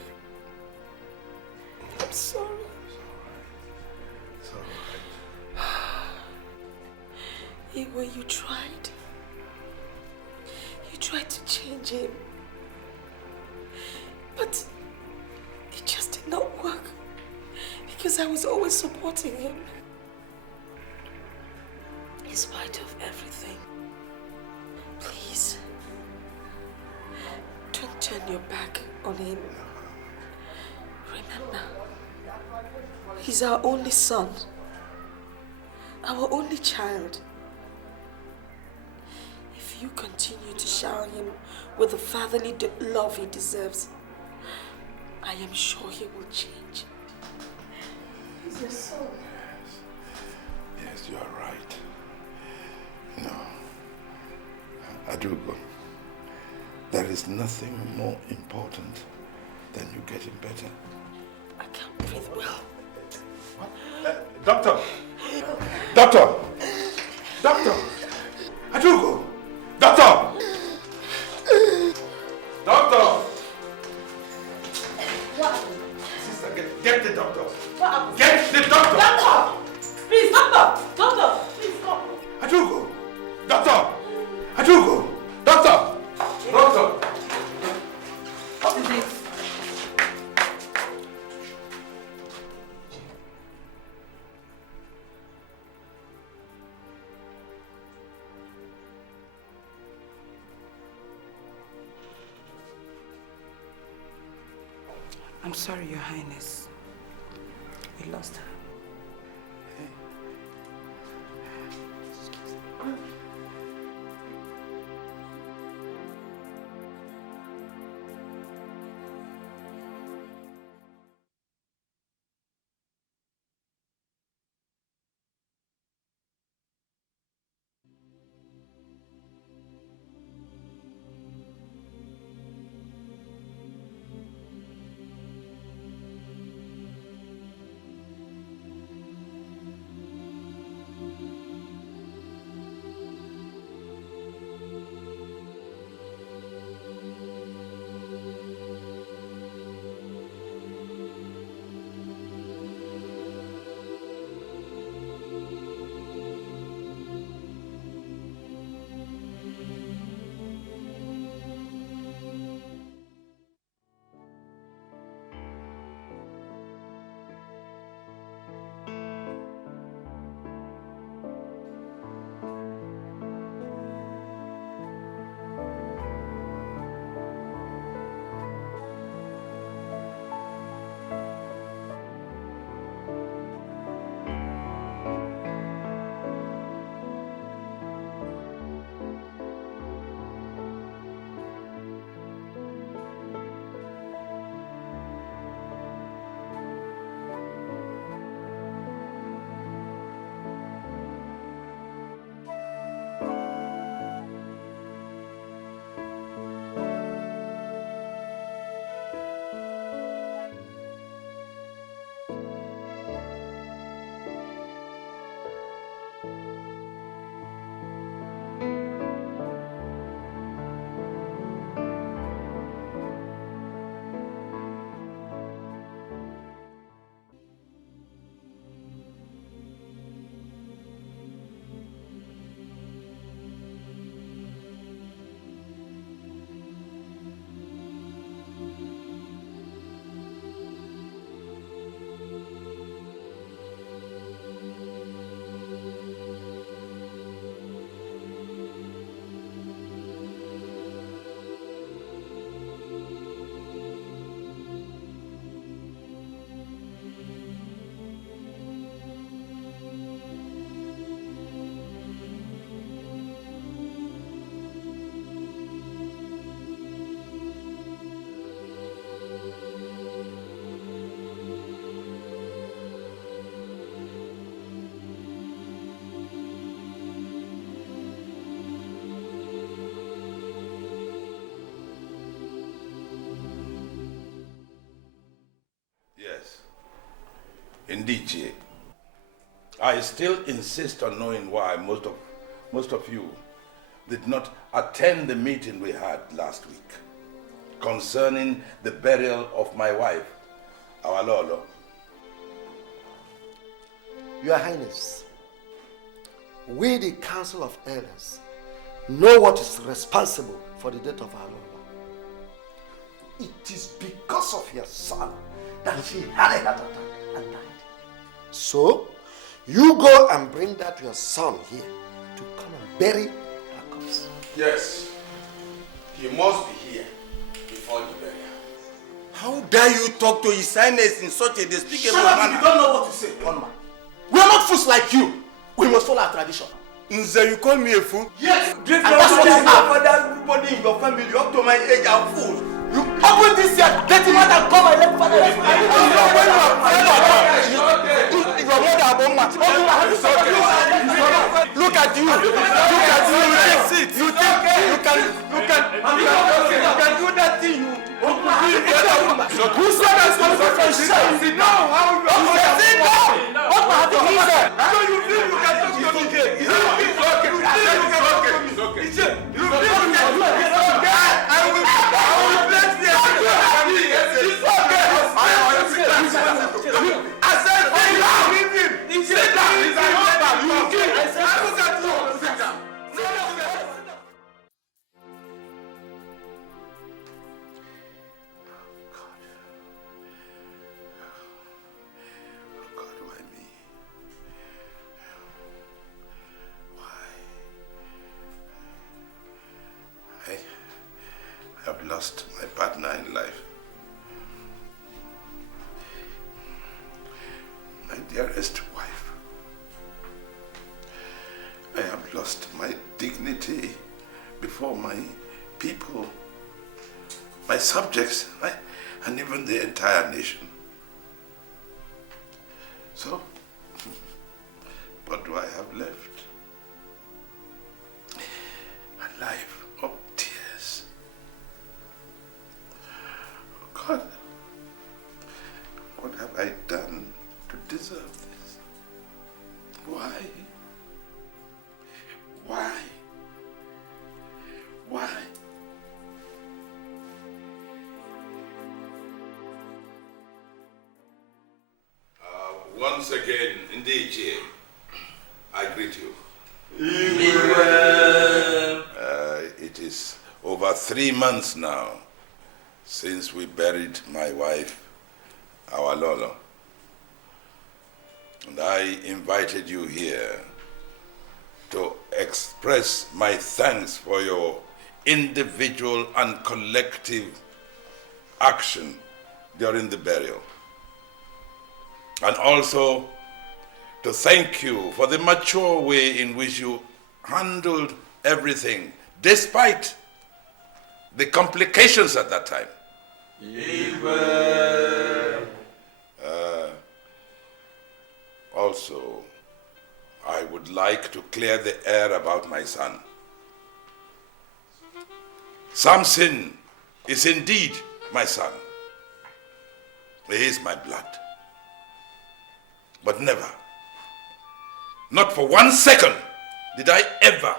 I'm sorry. It's all right. Igwe, you tried. You tried to change him. But it just did not work. Because I was always supporting him. In spite of everything. Please. Don't turn your back on him. Remember, he's our only son. Our only child. If you continue to shower him with the fatherly love he deserves, I am sure he will change. He's your son. Yes, you are right. No. Adugo, there is nothing more important than you getting better. I can't breathe well. Doctor! Doctor! Doctor! Adugo! Doctor! Doctor! What? Sister, get the doctor. What happened? Get the doctor! Doctor! Please, doctor! Doctor! Please, stop. Adugo! Doctor! Adugo! Doctor! Doctor! What is this? I'm sorry, Your Highness. We lost her. Indeed, I still insist on knowing why most of you did not attend the meeting we had last week concerning the burial of my wife, our Lolo. Your Highness, we, the Council of Elders, know what is responsible for the death of our Lolo. It is because of your son that she had a heart attack and died. So, you go and bring that your son here to come and bury her corpse. Yes. He must be here before the burial. How dare you talk to His Highness in such a despicable manner? You don't know what to say, Onma. We are not fools like you. We must follow our tradition. Nze, you call me a fool? Yes. And that's what you have. Everybody in your family up to my age are fools. You open this here, get him out and come and let father. Look at you. Look at you. You think you can do that thing. Who said that's confrontation? You know how you are. What have you said? So you feel you can talk to me? It's okay. It's okay. You feel you can talk to me? I will bless you. It's okay. I said, leave him. Sit down. He's a husband. You kill. I look at you. Sit down. I have lost my partner in life. My dearest wife. I have lost my dignity before my people, my subjects, and even the entire nation. So, what do I have left? A life of tears. Oh God, what have I done to deserve this? Why? Why? Why? Once again, indeed, I greet you. It is over 3 months now since we buried my wife, our Lolo. And I invited you here to express my thanks for your individual and collective action during the burial. And also to thank you for the mature way in which you handled everything, despite the complications at that time. Also, I would like to clear the air about my son. Samson is indeed my son. He is my blood. But never, not for 1 second, did I ever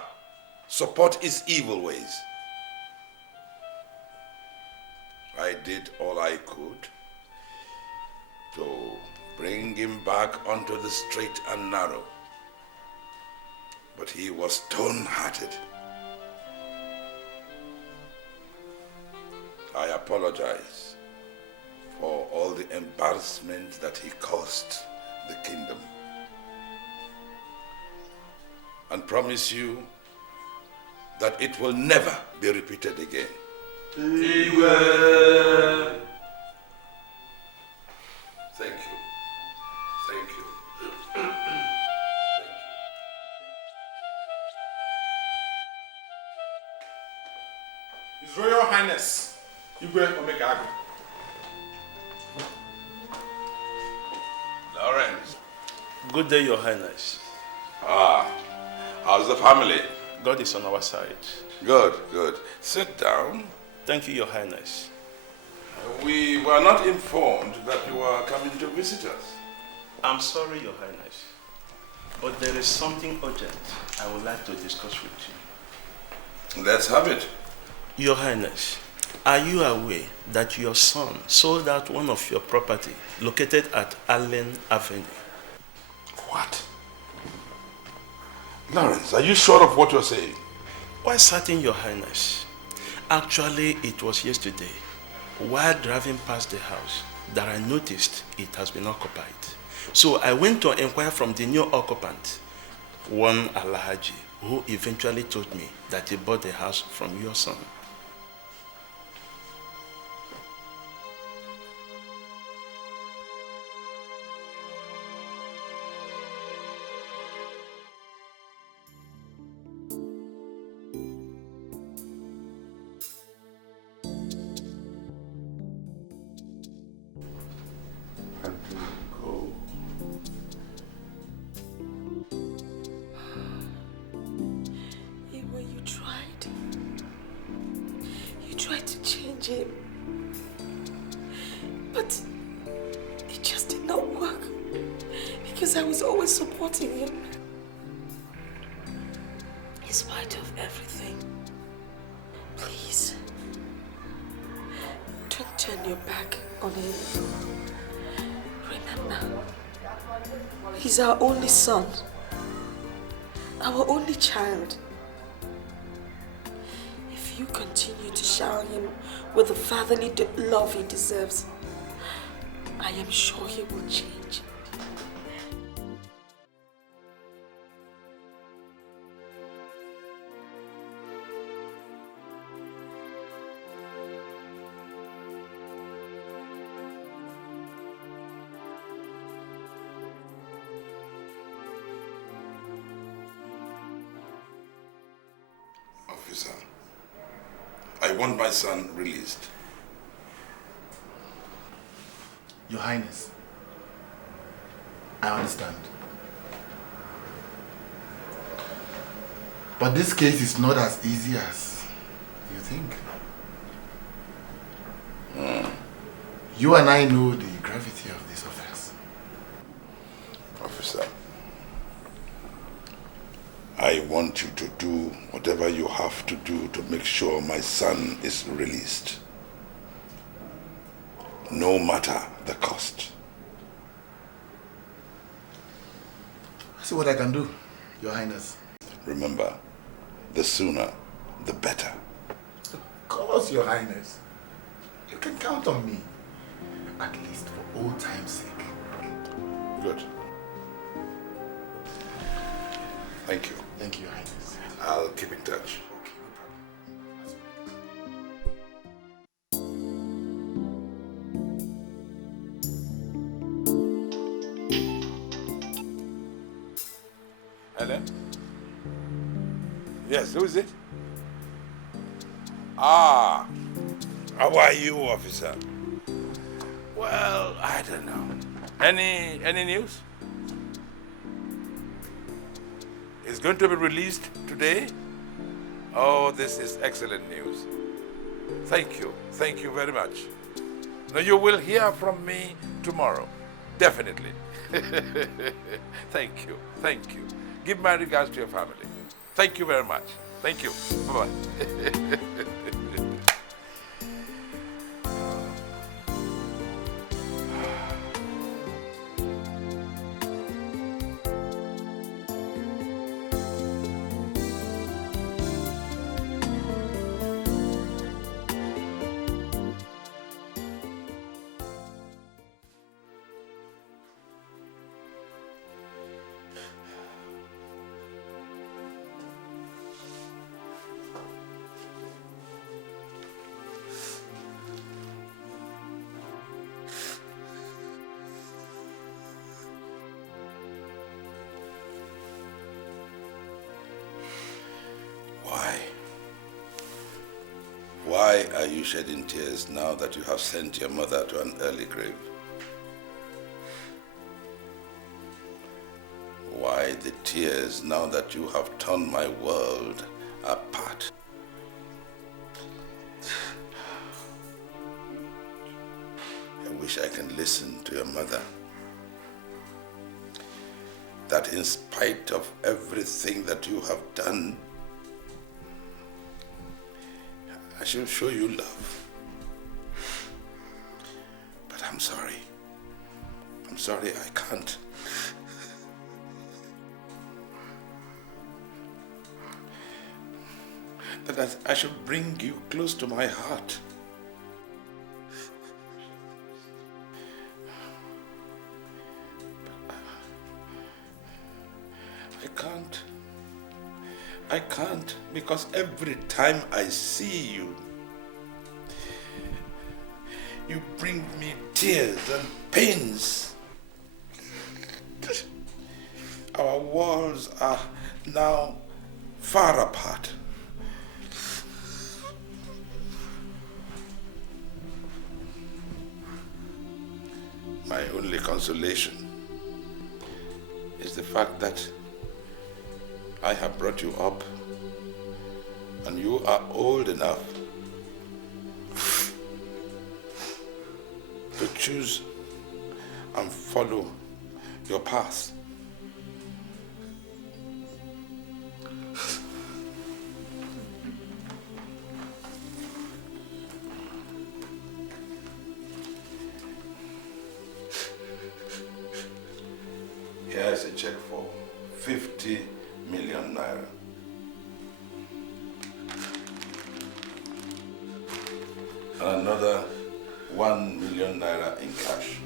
support his evil ways. I did all I could to bring him back onto the straight and narrow. But he was stone-hearted. I apologize for all the embarrassment that he caused the kingdom, and promise you that it will never be repeated again. Thank you. Thank you. His Royal Highness, Igwe Omegagu. Lawrence. Good day, Your Highness. How's the family? God is on our side. Good, good. Sit down. Thank you, Your Highness. We were not informed that you were coming to visit us. I'm sorry, Your Highness, but there is something urgent I would like to discuss with you. Let's have it. Your Highness, are you aware that your son sold out one of your property located at Allen Avenue? What? Lawrence, are you sure of what you're saying? Why certain, Your Highness? Actually, it was yesterday, while driving past the house, that I noticed it has been occupied. So I went to inquire from the new occupant, one Alhaji, who eventually told me that he bought the house from your son. Him. But it just did not work because I was always supporting him. In spite of everything, please don't turn your back on him. Remember, he's our only son, our only child. If you continue to shower him with the fatherly love he deserves, I am sure he will change. Officer, I want my son released. Your Highness, I understand. But this case is not as easy as you think. You and I know the gravity of this offense. Officer, I want you to do whatever you have to do to make sure my son is released. No matter the cost. See what I can do, Your Highness. Remember, the sooner, the better. Of course, Your Highness. You can count on me. At least for old time's sake. Good. Thank you. Thank you, Your Highness. I'll keep in touch. Hello? Yes, who is it? Ah, how are you, officer? Well, I don't know. Any news? It's going to be released today? Oh, this is excellent news. Thank you very much. Now you will hear from me tomorrow, definitely. Thank you. Give my regards to your family. Thank you very much. Thank you. Bye-bye. Why are you shedding tears now that you have sent your mother to an early grave? Why the tears now that you have torn my world apart? I wish I can listen to your mother. that in spite of everything that you have done, I should show you love. But I'm sorry. I'm sorry, I can't. That I should bring you close to my heart. I can't because every time I see you, you bring me tears and pains. Our worlds are now far apart. My only consolation is the fact that I have brought you up and you are old enough to choose and follow your path. Here is a check for 50 million naira. And another 1 million naira in cash.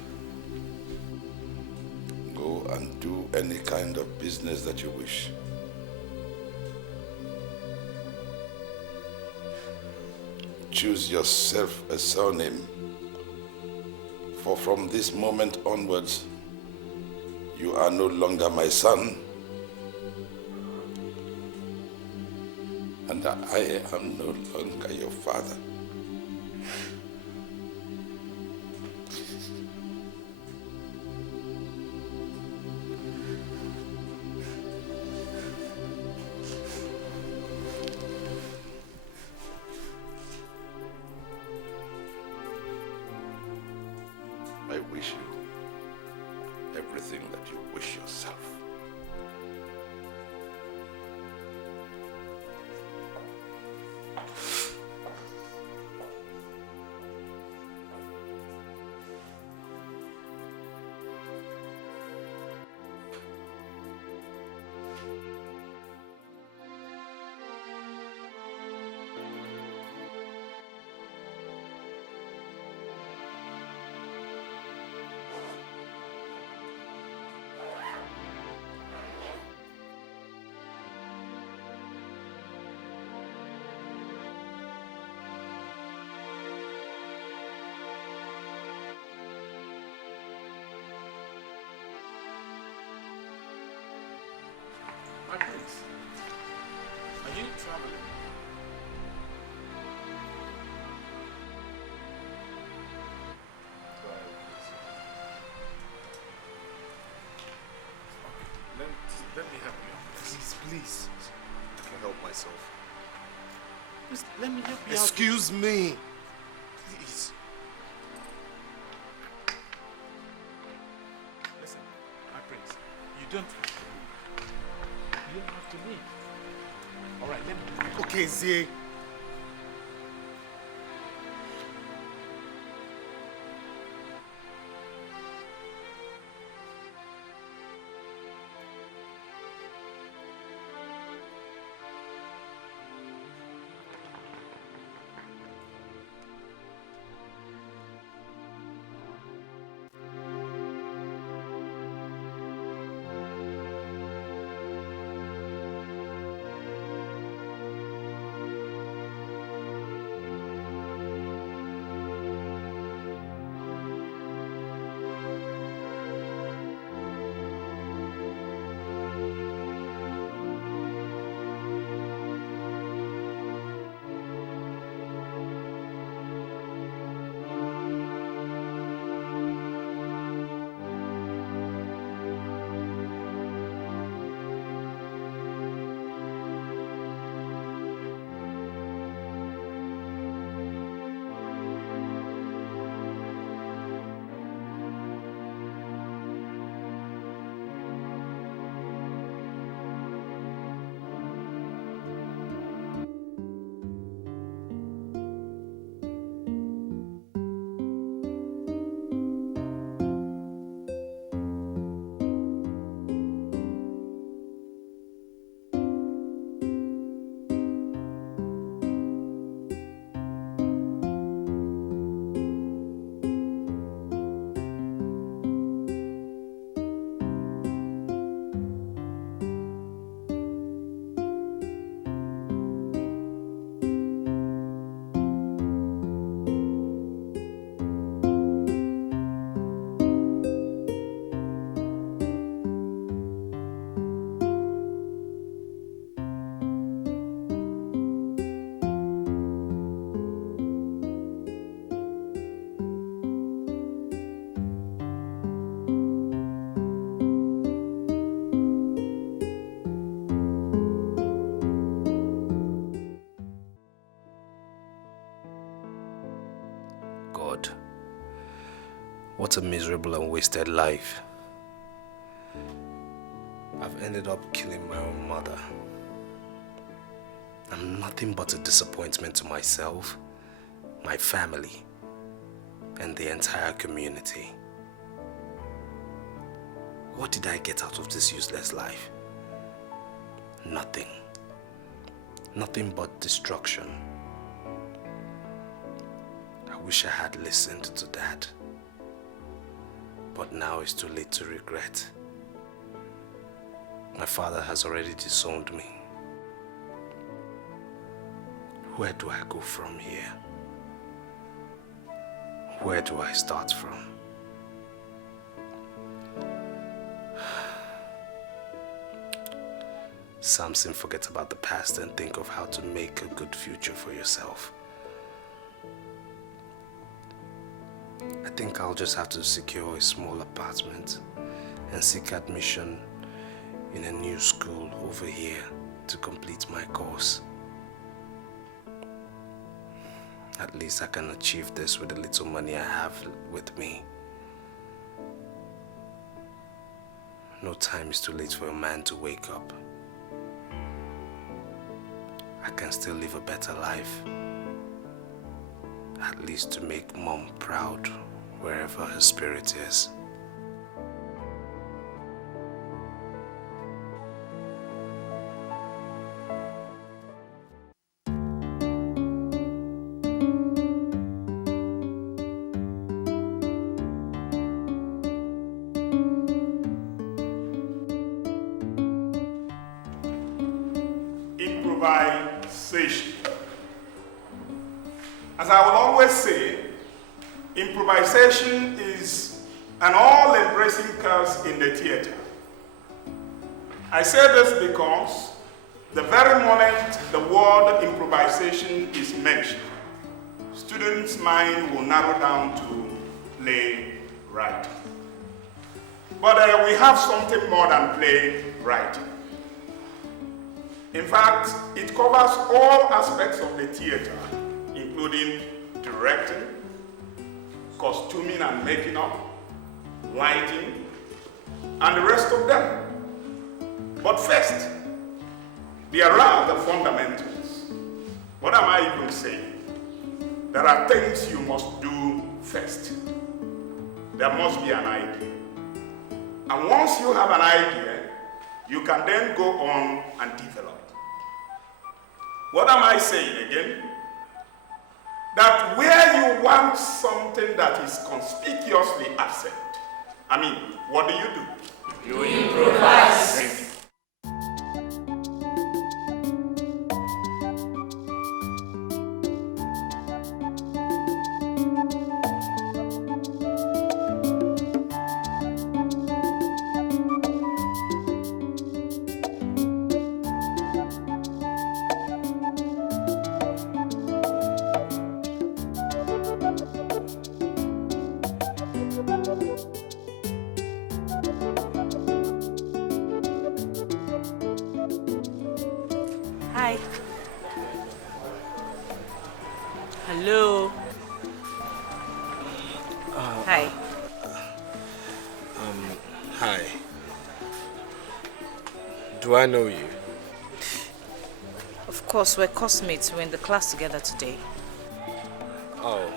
Go and do any kind of business that you wish. Choose yourself a surname, for from this moment onwards, you are no longer my son, and I am no longer your father. I wish you everything that you wish yourself. My prince, are you traveling? Let me help you. Please. I can help myself. Please, let me help you. Excuse me. Please. Listen, my prince, you don't have to leave. You don't have to leave. All right, let me. Okay, Zee. God. What a miserable and wasted life. I've ended up killing my own mother. I'm nothing but a disappointment to myself, my family, and the entire community. What did I get out of this useless life? Nothing. Nothing but destruction. I wish I had listened to Dad. But now it's too late to regret. My father has already disowned me. Where do I go from here? Where do I start from? Samson, forget about the past and think of how to make a good future for yourself. I think I'll just have to secure a small apartment and seek admission in a new school over here to complete my course. At least I can achieve this with the little money I have with me. No time is too late for a man to wake up. I can still live a better life. At least to make Mom proud wherever her spirit is. Improvisation. As I will always say, improvisation is an all-embracing curse in the theater. I say this because the very moment the word improvisation is mentioned, students' mind will narrow down to playwriting. But we have something more than playwriting. In fact, it covers all aspects of the theater, including directing, costuming and making up, lighting, and the rest of them. But first, there are the fundamentals. What am I even saying? There are things you must do first. There must be an idea. And once you have an idea, you can then go on and develop. What am I saying again? That where you want something that is conspicuously absent, I mean, what do? You improvise. Hi. Hello. Hi. Hi. Do I know you? Of course, we're classmates. We're in the class together today. Oh,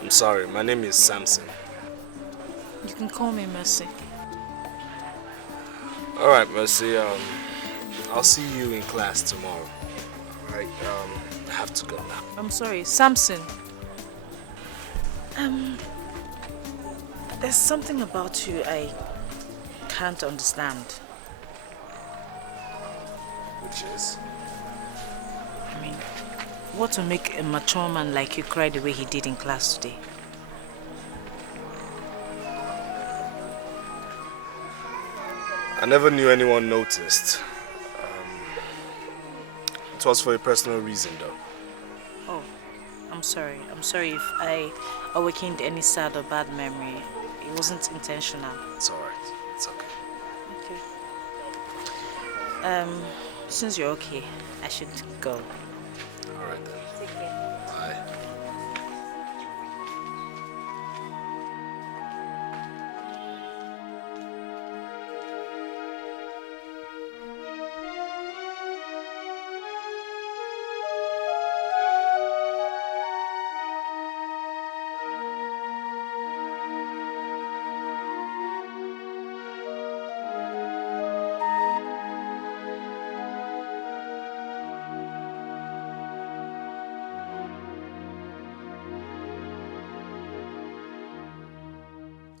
I'm sorry. My name is Samson. You can call me Mercy. All right, Mercy. I'll see you in class tomorrow. All right. I have to go now. I'm sorry, Samson. There's something about you I can't understand. Which is? I mean, what will make a mature man like you cry the way he did in class today? I never knew anyone noticed. It was for a personal reason, though. Oh, I'm sorry. I'm sorry if I awakened any sad or bad memory. It wasn't intentional. It's all right. It's okay. Okay. Since you're okay, I should go. All right then. Take care. Bye.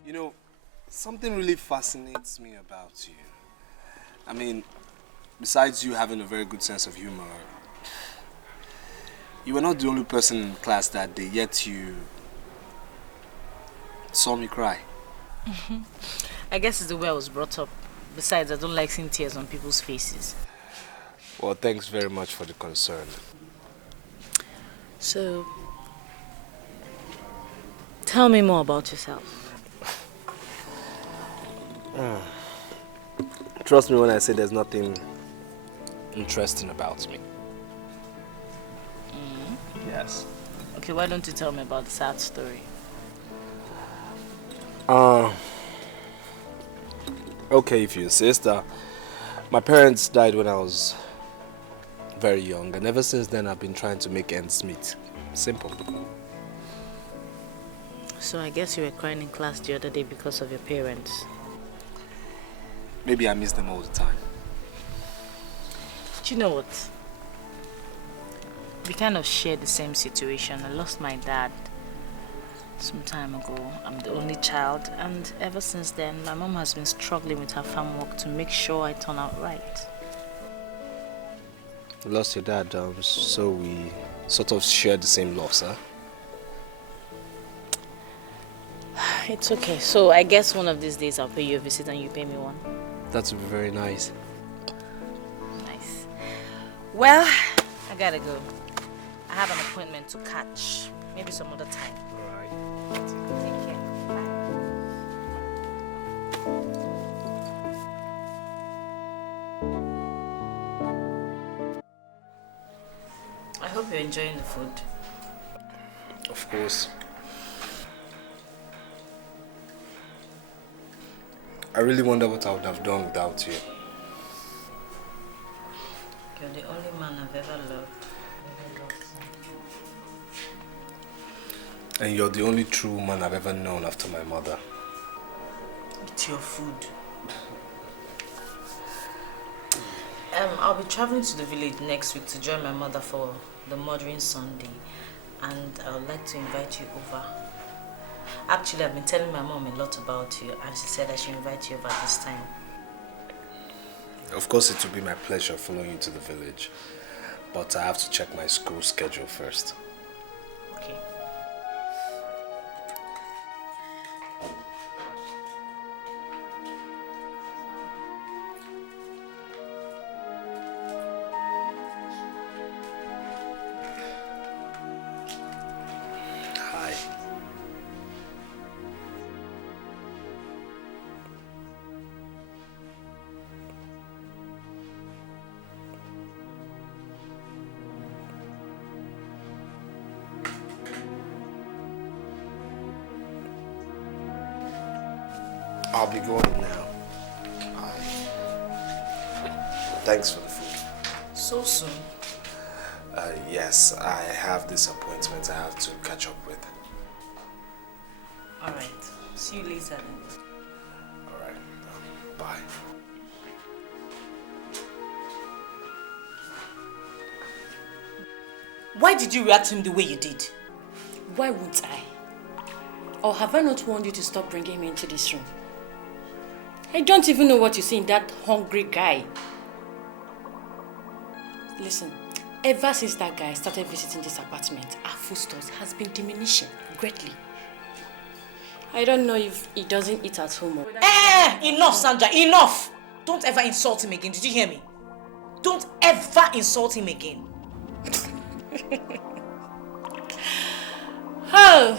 You know, something really fascinates me about you. I mean, besides you having a very good sense of humor, you were not the only person in class that day, yet you saw me cry. I guess it's the way I was brought up. Besides, I don't like seeing tears on people's faces. Well, thanks very much for the concern. So, tell me more about yourself. Trust me when I say there's nothing interesting about me. Yes. Okay, why don't you tell me about the sad story? Okay, if you insist. My parents died when I was very young, and ever since then I've been trying to make ends meet. Simple. So I guess you were crying in class the other day because of your parents. Maybe I miss them all the time. Do you know what? We kind of shared the same situation. I lost my dad some time ago. I'm the only child, and ever since then, my mom has been struggling with her farm work to make sure I turn out right. You lost your dad, so we sort of shared the same loss, huh? It's okay. So I guess one of these days I'll pay you a visit and you pay me one. That would be very nice. Nice. Well, I gotta go. I have an appointment to catch. Maybe some other time. Alright. Take care. Bye. I hope you're enjoying the food. Of course. I really wonder what I would have done without you. You're the only man I've ever loved. And you're the only true woman I've ever known after my mother. It's your food. I'll be traveling to the village next week to join my mother for the Mothering Sunday, and I would like to invite you over. Actually, I've been telling my mom a lot about you, and she said I should invite you over this time. Of course, it will be my pleasure following you to the village, but I have to check my school schedule first. Okay. Hi. I'll be going now. Thanks for the food. So soon? Yes, I have this appointment I have to catch up with. Alright. See you later then. Alright. Bye. Why did you react to him the way you did? Why wouldn't I? Or have I not warned you to stop bringing me into this room? I don't even know what you see in that hungry guy. Listen, ever since that guy started visiting this apartment, our food stores has been diminishing greatly. I don't know if he doesn't eat at home or... Enough, Sandra, enough! Don't ever insult him again, did you hear me? Don't ever insult him again. Oh!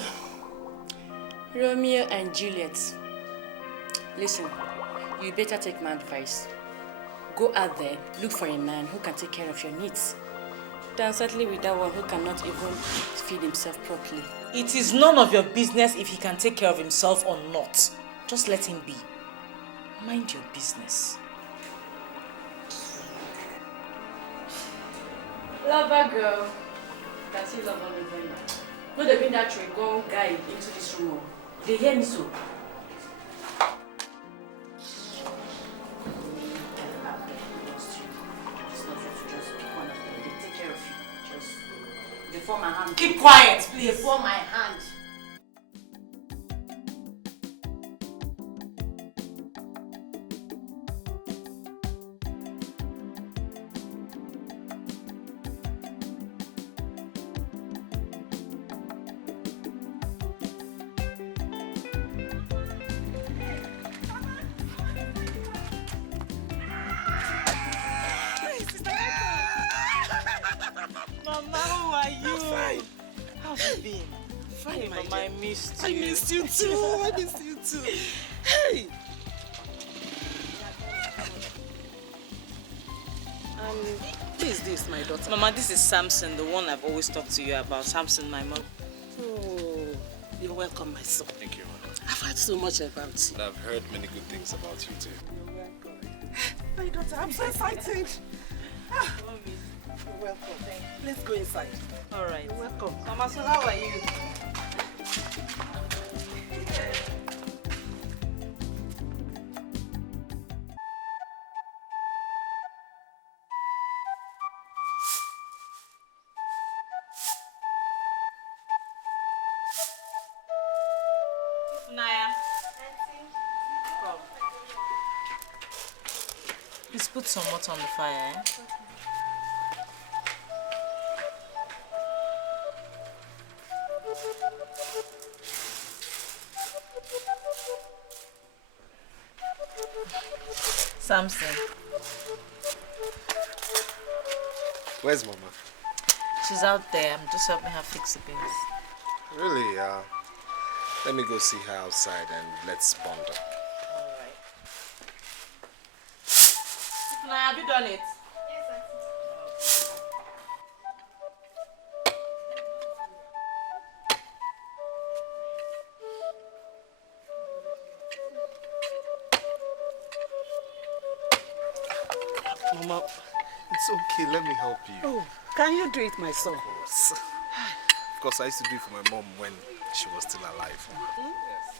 Romeo and Juliet. Listen, you better take my advice. Go out there, look for a man who can take care of your needs. Than certainly with that one who cannot even feed himself properly. It is none of your business if he can take care of himself or not. Just let him be. Mind your business. Lover girl. Can see love on the vendor. No, they bring that Tregon guy into this room. They hear me so. Before my hand. Keep quiet, please. Before my hand. How have you been? Fine, Mama, I missed I you. missed you too. I missed you too. Hey! Who is this, my daughter? Mama, this is Samson, the one I've always talked to you about. Samson, my mom. Oh, you're welcome, my son. Thank you, Mama. I've heard so much about you. And I've heard many good things about you too. You're welcome. My daughter, I'm so excited. Ah, you're welcome. Let's go inside. All right. You're welcome. Mama, so how are you? Naya. Come. Please put some water on the fire, eh? Samson. Where's Mama? She's out there. I'm just helping her fix the bills. Really? Let me go see her outside and let's bond up. Alright. Naya, have you done it? Mama, it's okay. Let me help you. Oh, can you do it, my son? Of course. Of course, I used to do it for my mom when she was still alive. Yes.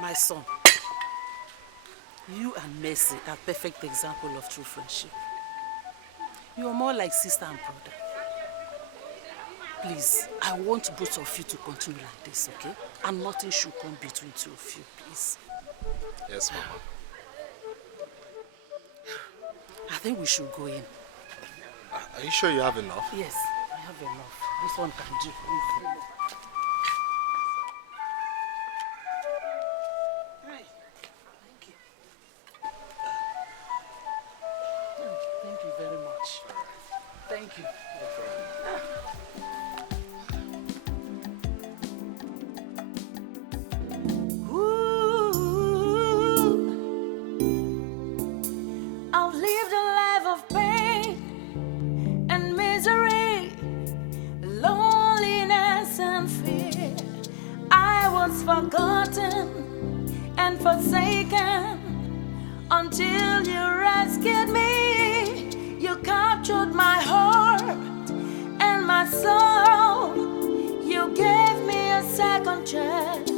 My son, you and Mercy are perfect example of true friendship. You are more like sister and brother. Please, I want both of you to continue like this, okay? And nothing should come between two of you, please. Yes, Mama. I think we should go in. Are you sure you have enough? Yes, I have enough. This one can do. Right. Thank you. Thank you very much. Thank you. I've lived a life of pain and misery, loneliness and fear. I was forgotten and forsaken until you rescued me. You captured my heart and my soul. You gave me a second chance.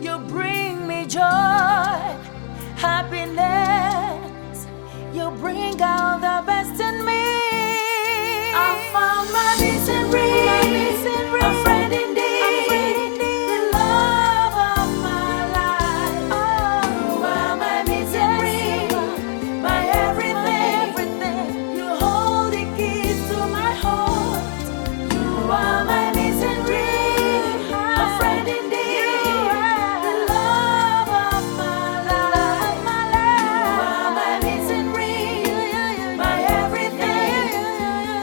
You bring me joy, happiness. You bring out the best in me. I found my misery, a friend indeed, the love of my life. You are my misery, my everything. You hold the keys to my heart. You are my misery, a friend indeed, the love of my life. You are my misery, my everything.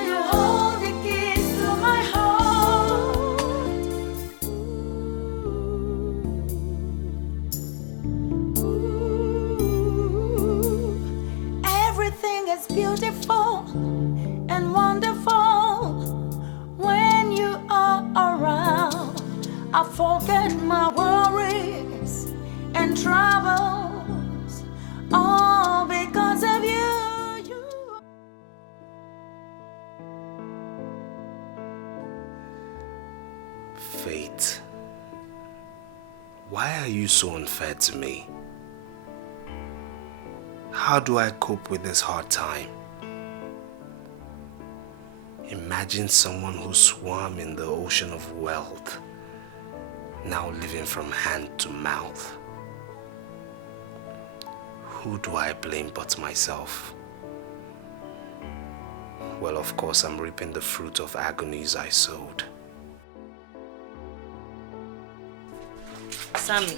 You hold the keys to my heart. Everything is beautiful and wonderful when you are around. I forget my worries and troubles, all because of you. Fate, why are you so unfair to me? How do I cope with this hard time? Imagine someone who swam in the ocean of wealth, now living from hand to mouth. Who do I blame but myself? Well, of course, I'm reaping the fruit of agonies I sowed. Sammy,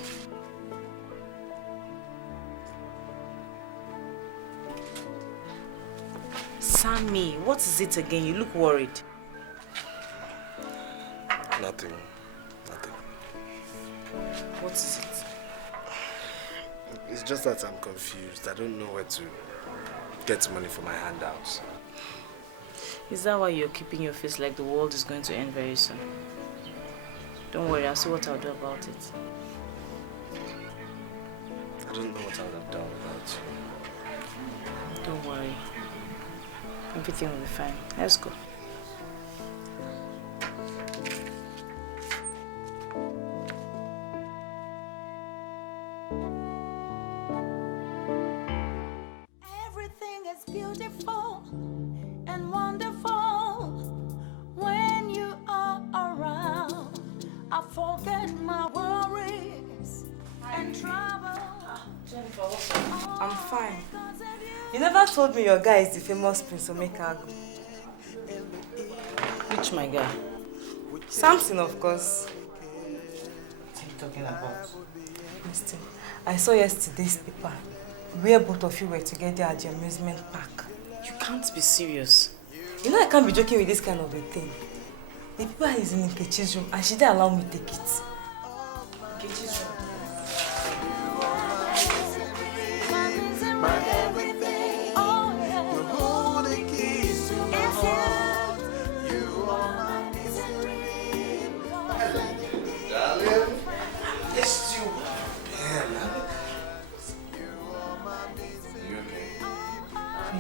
Sammy, what is it again? You look worried. Nothing. What is it? It's just that I'm confused. I don't know where to get money for my handouts. Is that why you're keeping your face like the world is going to end very soon? Don't worry, I'll see what I'll do about it. I don't know what I would have done without you. Don't worry. Everything will be fine. Let's go. Everything is beautiful and wonderful when you are around. I forget my worries and trouble. Jennifer, what's up? I'm fine. You never told me your guy is the famous Prince Omekago. Which my guy? Samson, of course. What are you talking about? Listen, I saw yesterday's paper where both of you were together at the amusement park. You can't be serious. You know I can't be joking with this kind of a thing. The paper is in Nkechi's room and she didn't allow me to take it. Nkechi's room?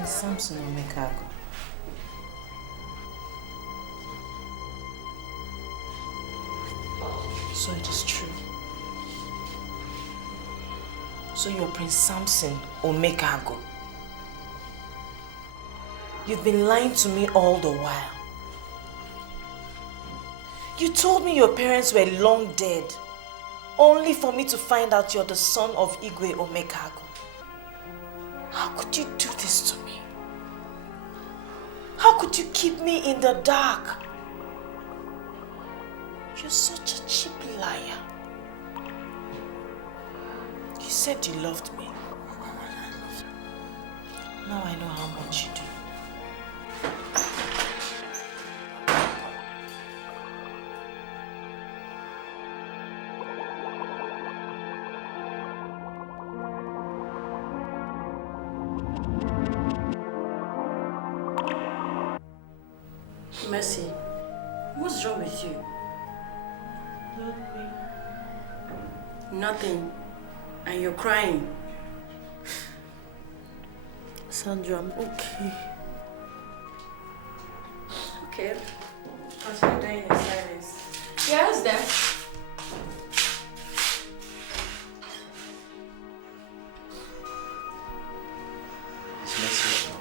Samson Omekago. So it is true. So you're Prince Samson Omekago. You've been lying to me all the while. You told me your parents were long dead, only for me to find out you're the son of Igwe Omekago. How could you do this to me? How could you keep me in the dark? You're such a cheap liar. You said you loved me. Now I know how much you do. Mercy, what's wrong with you? Nothing. And you're crying. Sandra, I'm okay. Okay. Continue dying in silence. Yeah, who's there? It's Mercy.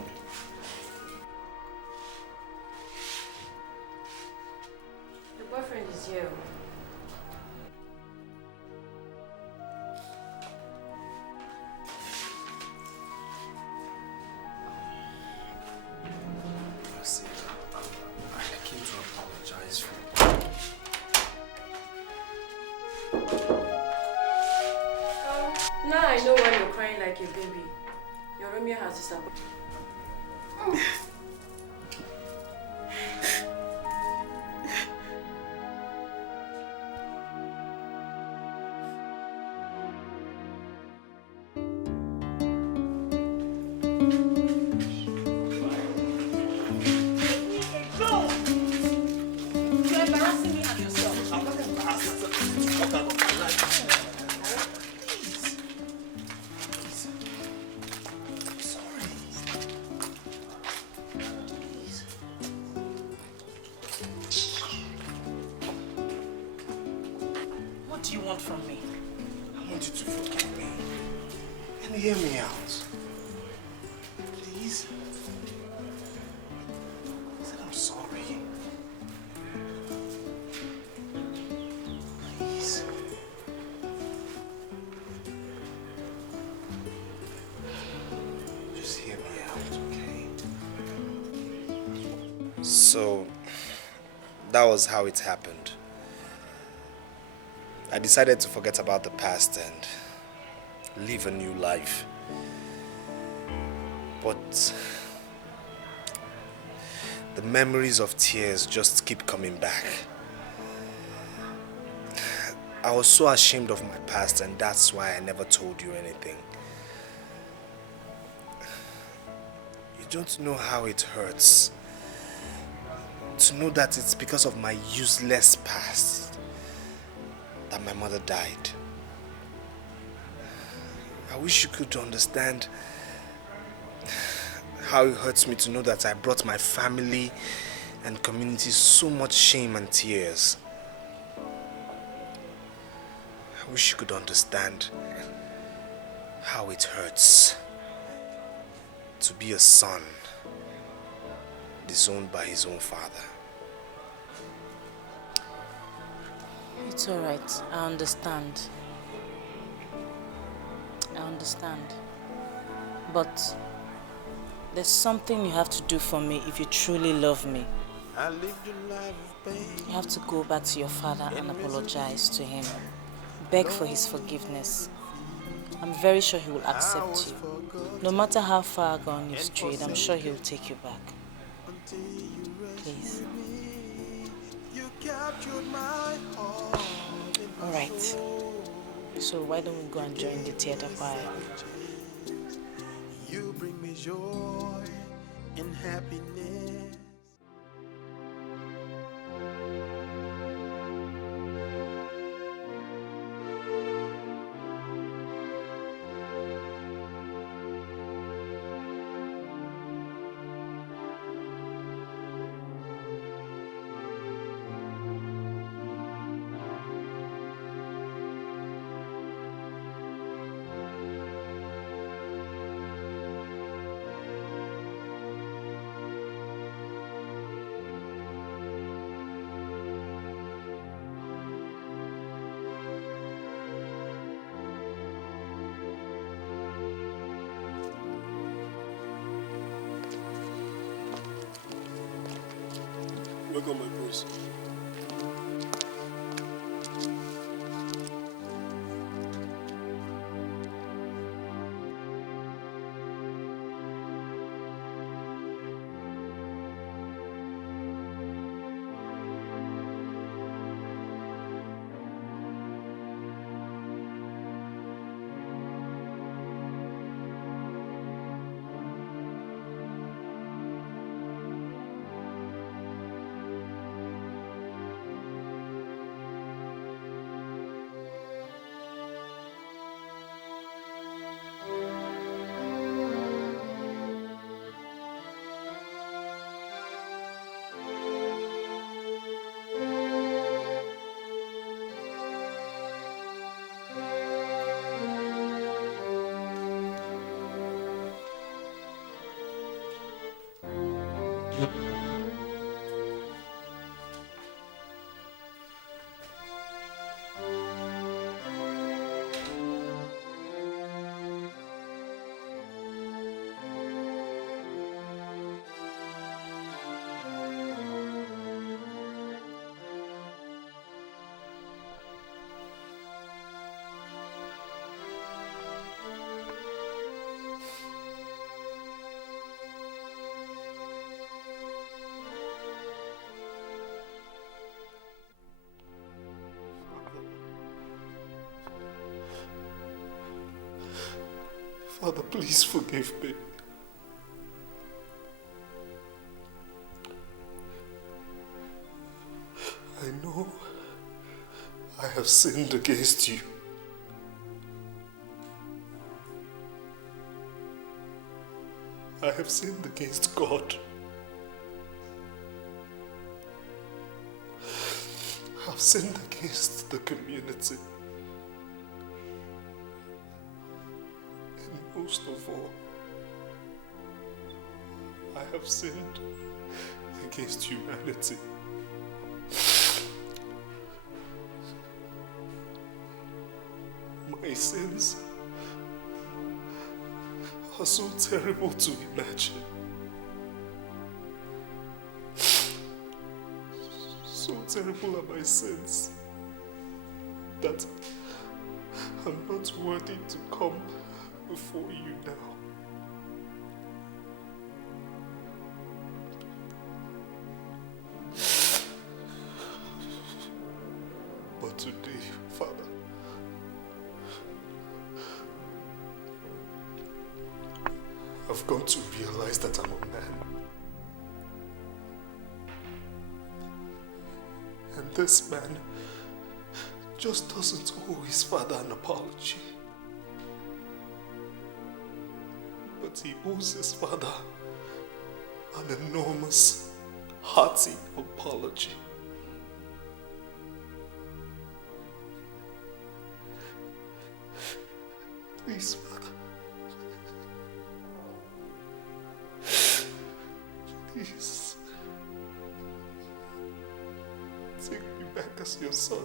Your boyfriend is here. Mercy, I came to apologize for... Now I know why you're crying like a baby. Your Romeo has disappointed. You're embarrassing me and yourself. I'm not embarrassed. What kind of life? What do you want from me? I want you to forgive me. And hear me out. Please? I said I'm sorry. Please. Just hear me out, okay? So, that was how it happened. I decided to forget about the past and live a new life. But the memories of tears just keep coming back. I was so ashamed of my past, and that's why I never told you anything. You don't know how it hurts to know that it's because of my useless past that my mother died. I wish you could understand how it hurts me to know that I brought my family and community so much shame and tears. I wish you could understand how it hurts to be a son disowned by his own father. It's all right. I understand. I understand. But there's something you have to do for me if you truly love me. You have to go back to your father and apologize to him. Beg for his forgiveness. I'm very sure he will accept you. No matter how far gone you've strayed, I'm sure he will take you back. Please. All right. So why don't we go and join the theater choir? You bring me joy and happiness. Work on my voice. Father, please forgive me. I know I have sinned against you. I have sinned against God. I've sinned against the community. And most of all, I have sinned against humanity. My sins are so terrible to imagine. So terrible are my sins that I'm not worthy to come before you now. I've come to realize that I'm a man. And this man just doesn't owe his father an apology. But he owes his father an enormous, hearty apology. Please, Father. Please. Take me back as your son.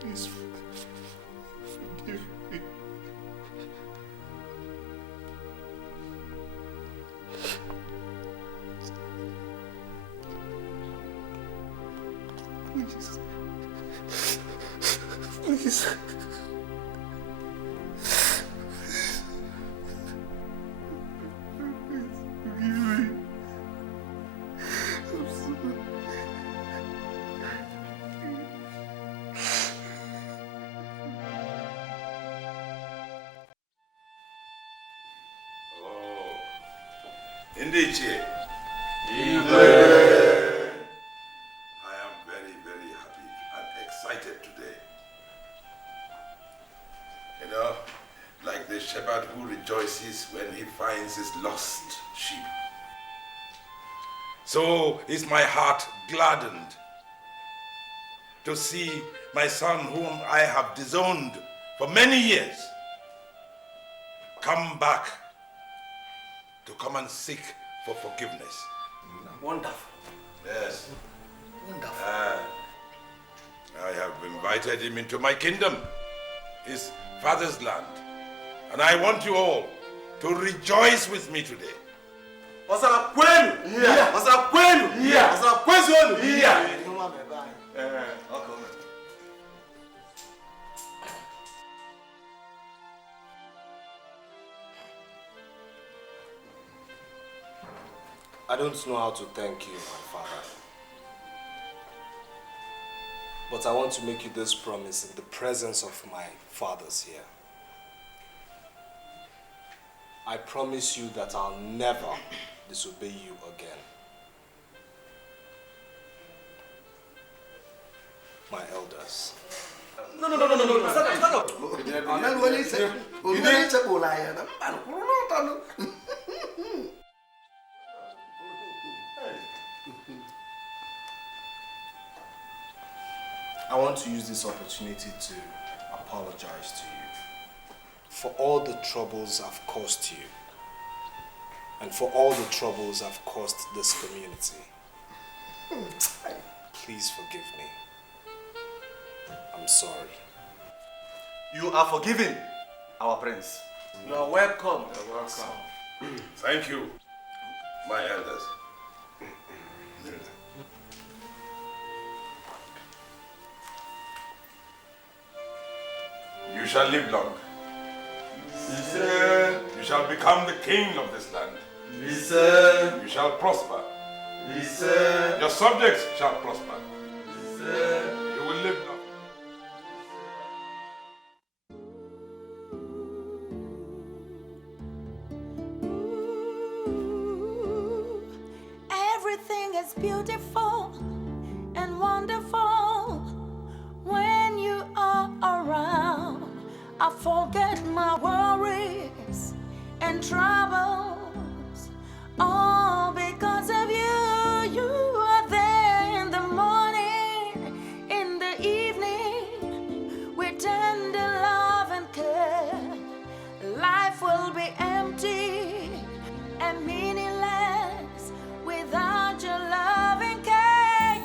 Please forgive me. Please. Please. Indeed, Che. I am very, very happy and excited today. You know, like the shepherd who rejoices when he finds his lost sheep. So is my heart gladdened to see my son, whom I have disowned for many years, come back to come and seek for forgiveness. Wonderful. Yes. Wonderful. I have invited him into my kingdom, his father's land. And I want you all to rejoice with me today. I don't know how to thank you, my father. But I want to make you this promise in the presence of my fathers here. I promise you that I'll never disobey you again. My elders. No. Stand up. I want to use this opportunity to apologize to you for all the troubles I've caused you and for all the troubles I've caused this community. Please forgive me. I'm sorry. You are forgiven, our prince. You are welcome. You're welcome. Thank you, my elders. You shall live long. You shall become the king of this land. You shall prosper. Your subjects shall prosper. You will live long. Everything is beautiful and wonderful when you are around. I forget my worries and troubles, all because of you. You are there in the morning, in the evening, with tender love and care. Life will be empty and meaningless without your love and care.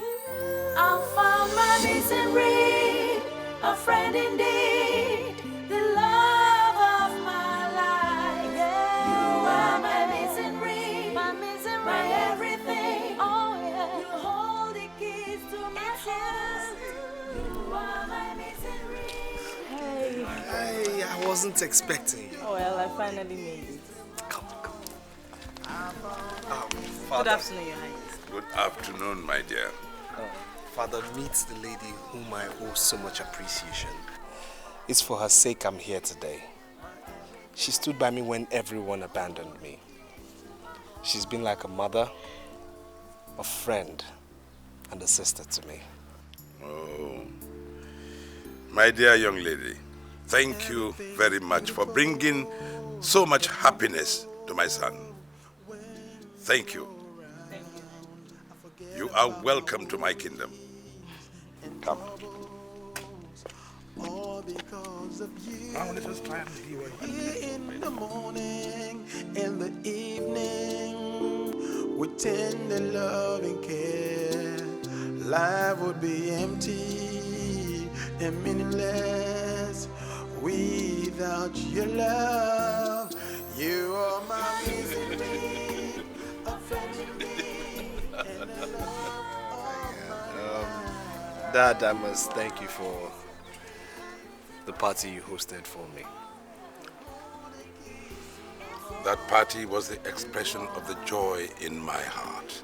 I found my misery, a friend indeed, the love of my life. Yeah. You are my misery, my everything. Oh yeah. You hold the keys to my heart. You are my misery. Hey, I wasn't expecting you. Oh, well, I finally made it. Come. Good afternoon, Your Highness. Good afternoon, my dear. Father, meet the lady whom I owe so much appreciation. It's for her sake I'm here today. She stood by me when everyone abandoned me. She's been like a mother, a friend, and a sister to me. Oh, my dear young lady, thank you very much for bringing so much happiness to my son. Thank you. You are welcome to my kingdom. Come. Now let us try and see what in the morning, in the evening, with tender love and care, life would be empty and meaningless without your love. You are my misery, a friend in me, and a love. Dad, I must thank you for the party you hosted for me. That party was the expression of the joy in my heart.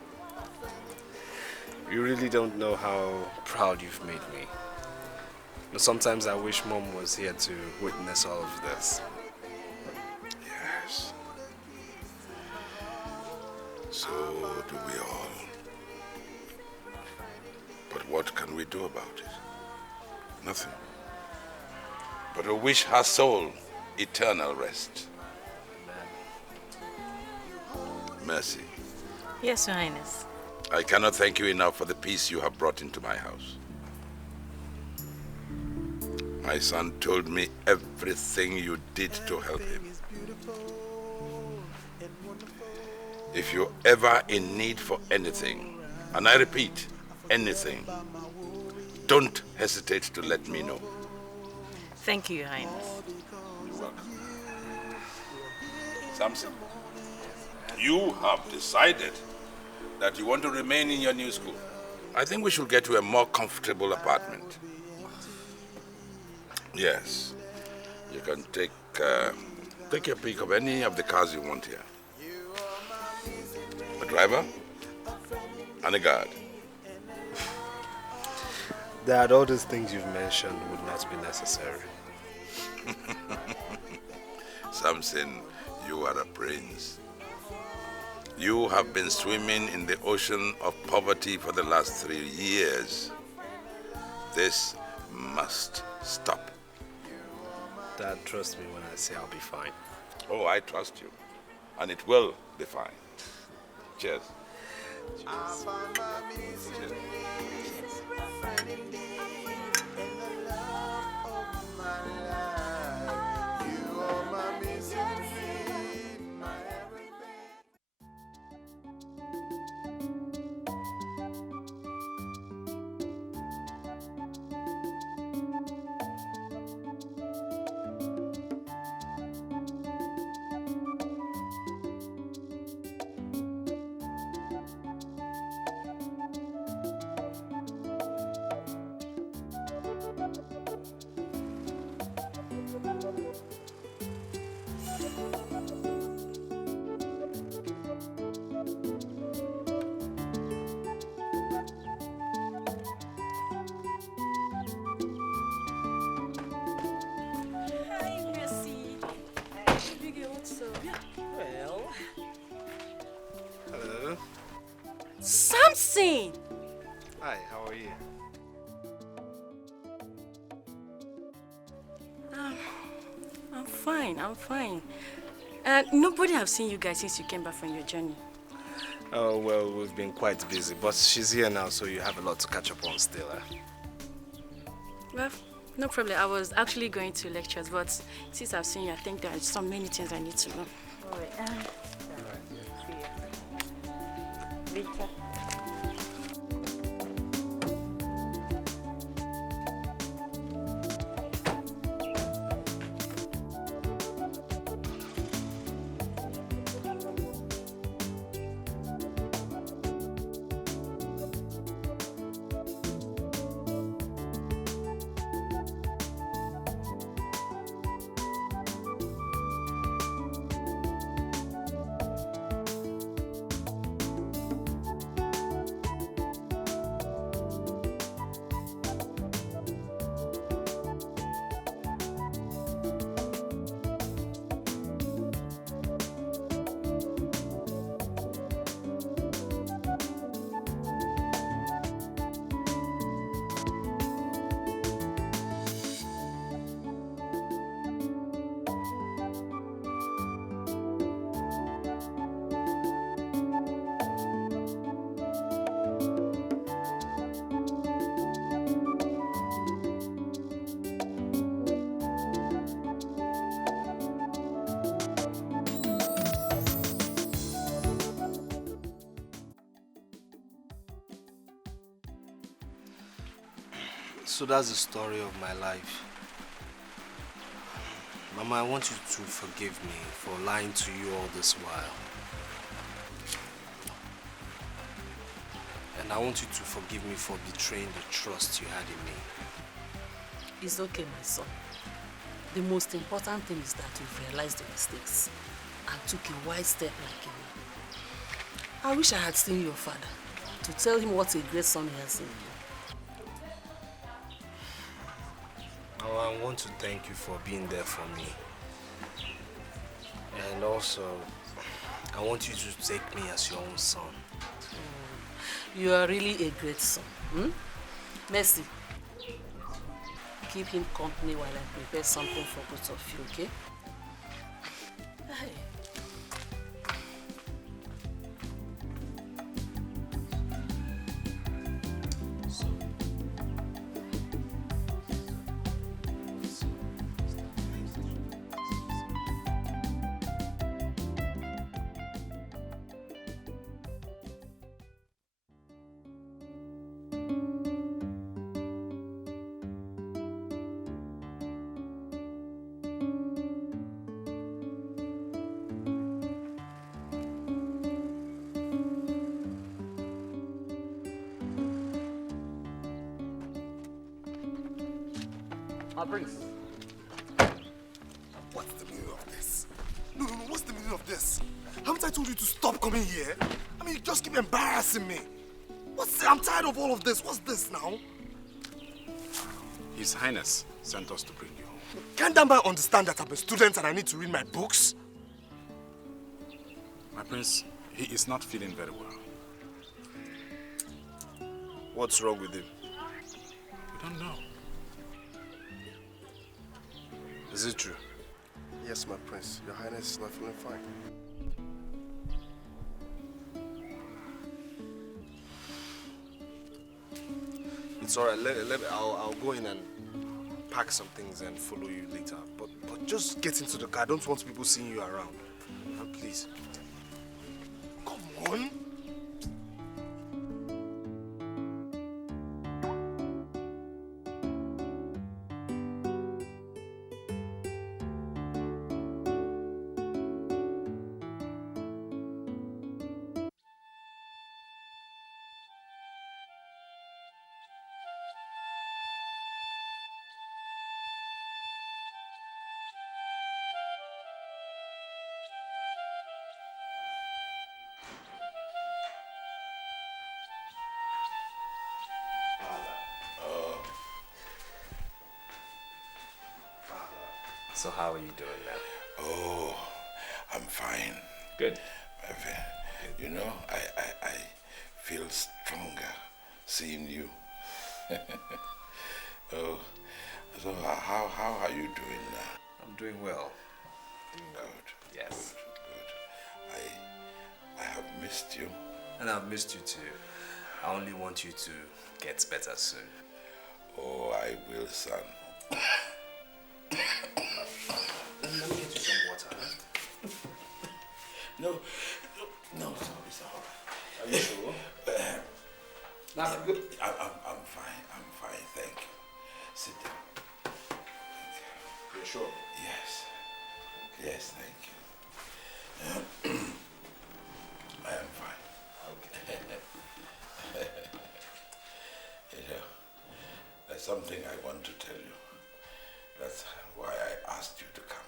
You really don't know how proud you've made me. But sometimes I wish Mom was here to witness all of this. Yes. So do we all. But what can we do about it? Nothing. But we wish her soul eternal rest. Mercy. Yes, Your Highness. I cannot thank you enough for the peace you have brought into my house. My son told me everything you did to help him. If you're ever in need for anything, and I repeat, anything, don't hesitate to let me know. Thank you, Your Highness. You're welcome. Samson, you have decided that you want to remain in your new school. I think we should get you a more comfortable apartment. Yes, you can take your pick of any of the cars you want here. A driver and a guard. Dad, all those things you've mentioned would not be necessary. Samson, you are a prince. You have been swimming in the ocean of poverty for the last 3 years. This must stop. Dad, trust me when I say I'll be fine. Oh, I trust you. And it will be fine. Cheers. Cheers. Hello. Samson! Hi, how are you? I'm fine. Nobody have seen you guys since you came back from your journey. Oh, well, we've been quite busy, but she's here now, so you have a lot to catch up on still. Well, no problem. I was actually going to lectures, but since I've seen you, I think there are so many things I need to know. All right. Victor. So that's the story of my life. Mama, I want you to forgive me for lying to you all this while. And I want you to forgive me for betraying the trust you had in me. It's okay, my son. The most important thing is that you've realized your mistakes and took a wise step like you. I wish I had seen your father to tell him what a great son he has in you. Oh, I want to thank you for being there for me. And also, I want you to take me as your own son. You are really a great son. Mercy, keep him company while I prepare something for both of you, okay? Hey. Prince. What's the meaning of this? No, what's the meaning of this? Haven't I told you to stop coming here? I mean, you just keep embarrassing me. I'm tired of all of this. What's this now? His Highness sent us to bring you home. Can't that man understand that I'm a student and I need to read my books? My prince, he is not feeling very well. What's wrong with him? We don't know. Is it true? Yes, my prince. Your Highness is not feeling fine. It's alright. I'll go in and pack some things and follow you later. But just get into the car. I don't want people seeing you around. Please. Come on. So how are you doing now? Oh, I'm fine. Good. You know, I feel stronger seeing you. Oh, so how are you doing now? I'm doing well. Good. Yes. Good. I have missed you. And I've missed you too. I only want you to get better soon. Oh, I will, son. Let me get you some water. No, it's all right. Are you sure? I'm fine, thank you. Sit down. You're sure? Yes. Yes, thank you. I am fine. Okay. You know, there's something I want to tell you. That's why I asked you to come.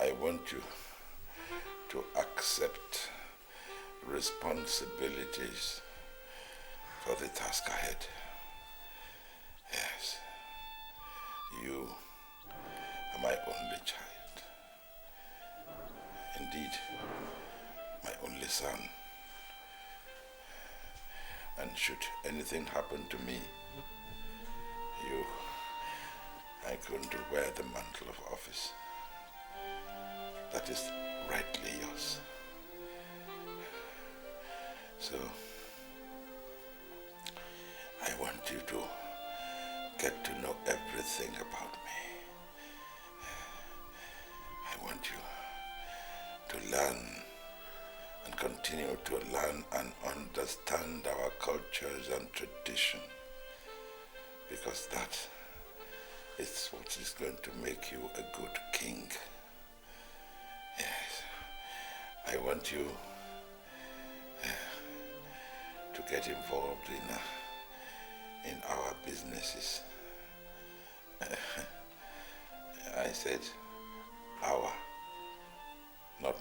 I want you to accept responsibilities for the task ahead. Yes. You are my only child. Indeed, my only son. And should anything happen to me, you are going to wear the mantle of office. That is rightly yours. So, I want you to get to know everything about me. I want you to learn and continue to learn and understand our cultures and tradition, because that is what is going to make you a good king. Yes, I want you to get involved in our businesses. I said our, not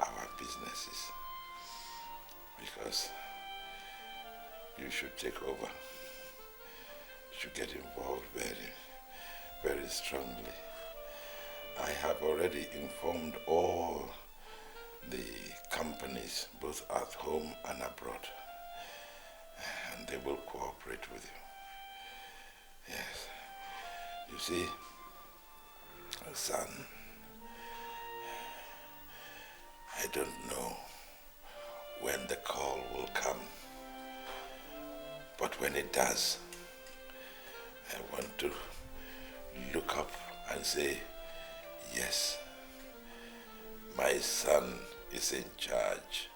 our businesses, because you should take over. You should get involved very, very strongly. I have already informed all the companies, both at home and abroad, and they will cooperate with you. Yes. You see, son, I don't know when the call will come, but when it does, I want to look up and say, yes, my son is in charge.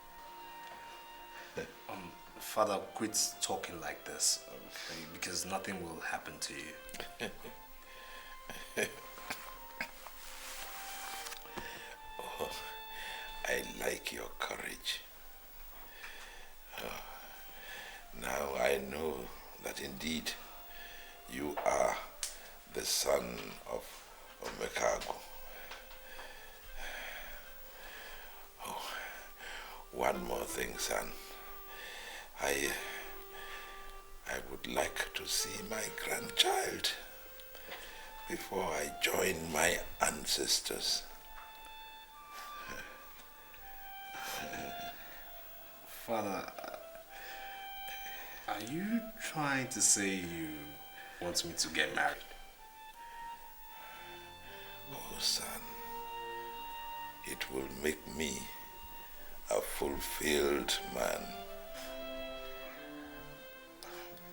Father, quit talking like this, okay? Because nothing will happen to you. Oh, I like your courage. Oh, now I know that indeed you are the son of Omekago. Oh, one more thing, son. I would like to see my grandchild before I join my ancestors. Father, are you trying to say you want me to get married? Oh, son, it will make me a fulfilled man.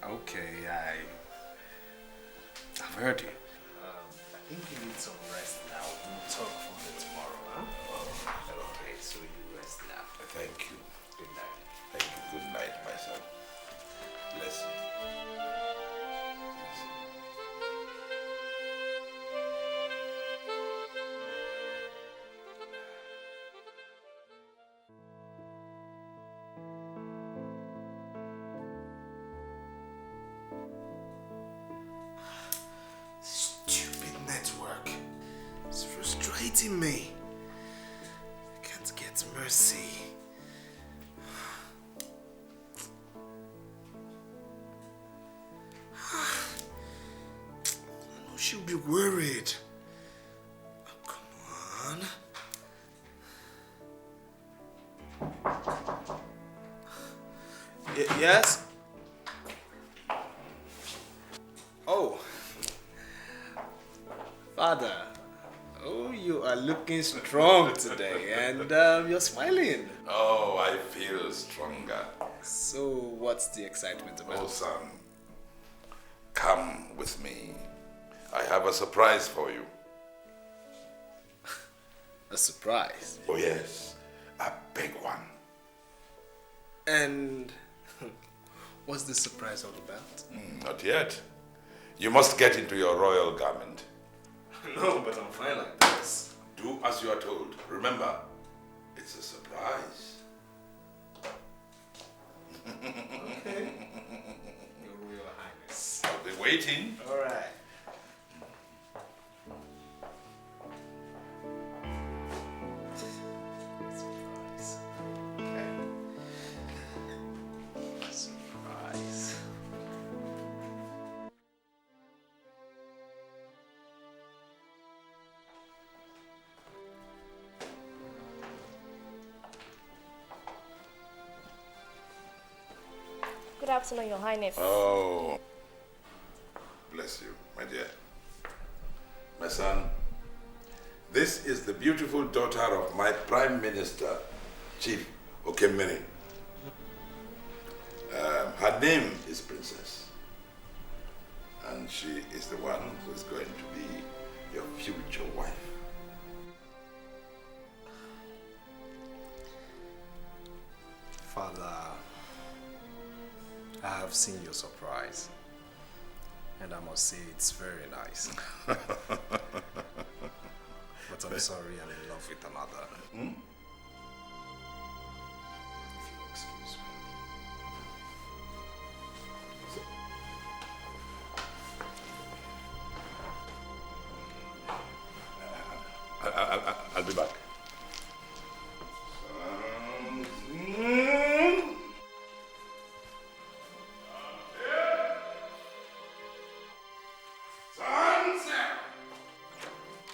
Okay, I've heard you. I think you need some rest now. We'll talk further tomorrow, huh? Okay, so you rest now. Thank you. Good night. Thank you. Good night, my son. Bless you. Me. I can't get mercy. I know she'll be worried. Oh, come on. Yes? Oh. Father. Oh, you are looking strong today, and you're smiling. Oh, I feel stronger. So, what's the excitement about? Oh, son, come with me. I have a surprise for you. A surprise? Oh, yes, a big one. And what's the surprise all about? Not yet. You must get into your royal garment. No, but I'm fine like this. Do as you are told. Remember, it's a surprise. Okay. Your Royal Highness. I'll be waiting. All right. Surprise. Okay. Surprise. Good afternoon, Your Highness. Oh, bless you, my dear. My son, this is the beautiful daughter of my Prime Minister, Chief Okemiri. Her name is Princess, and she is the one who is going to be your future wife. seen your surprise. And I must say it's very nice. But I'm sorry, I'm in love with another. Hmm? If you'll excuse me. I'll be back.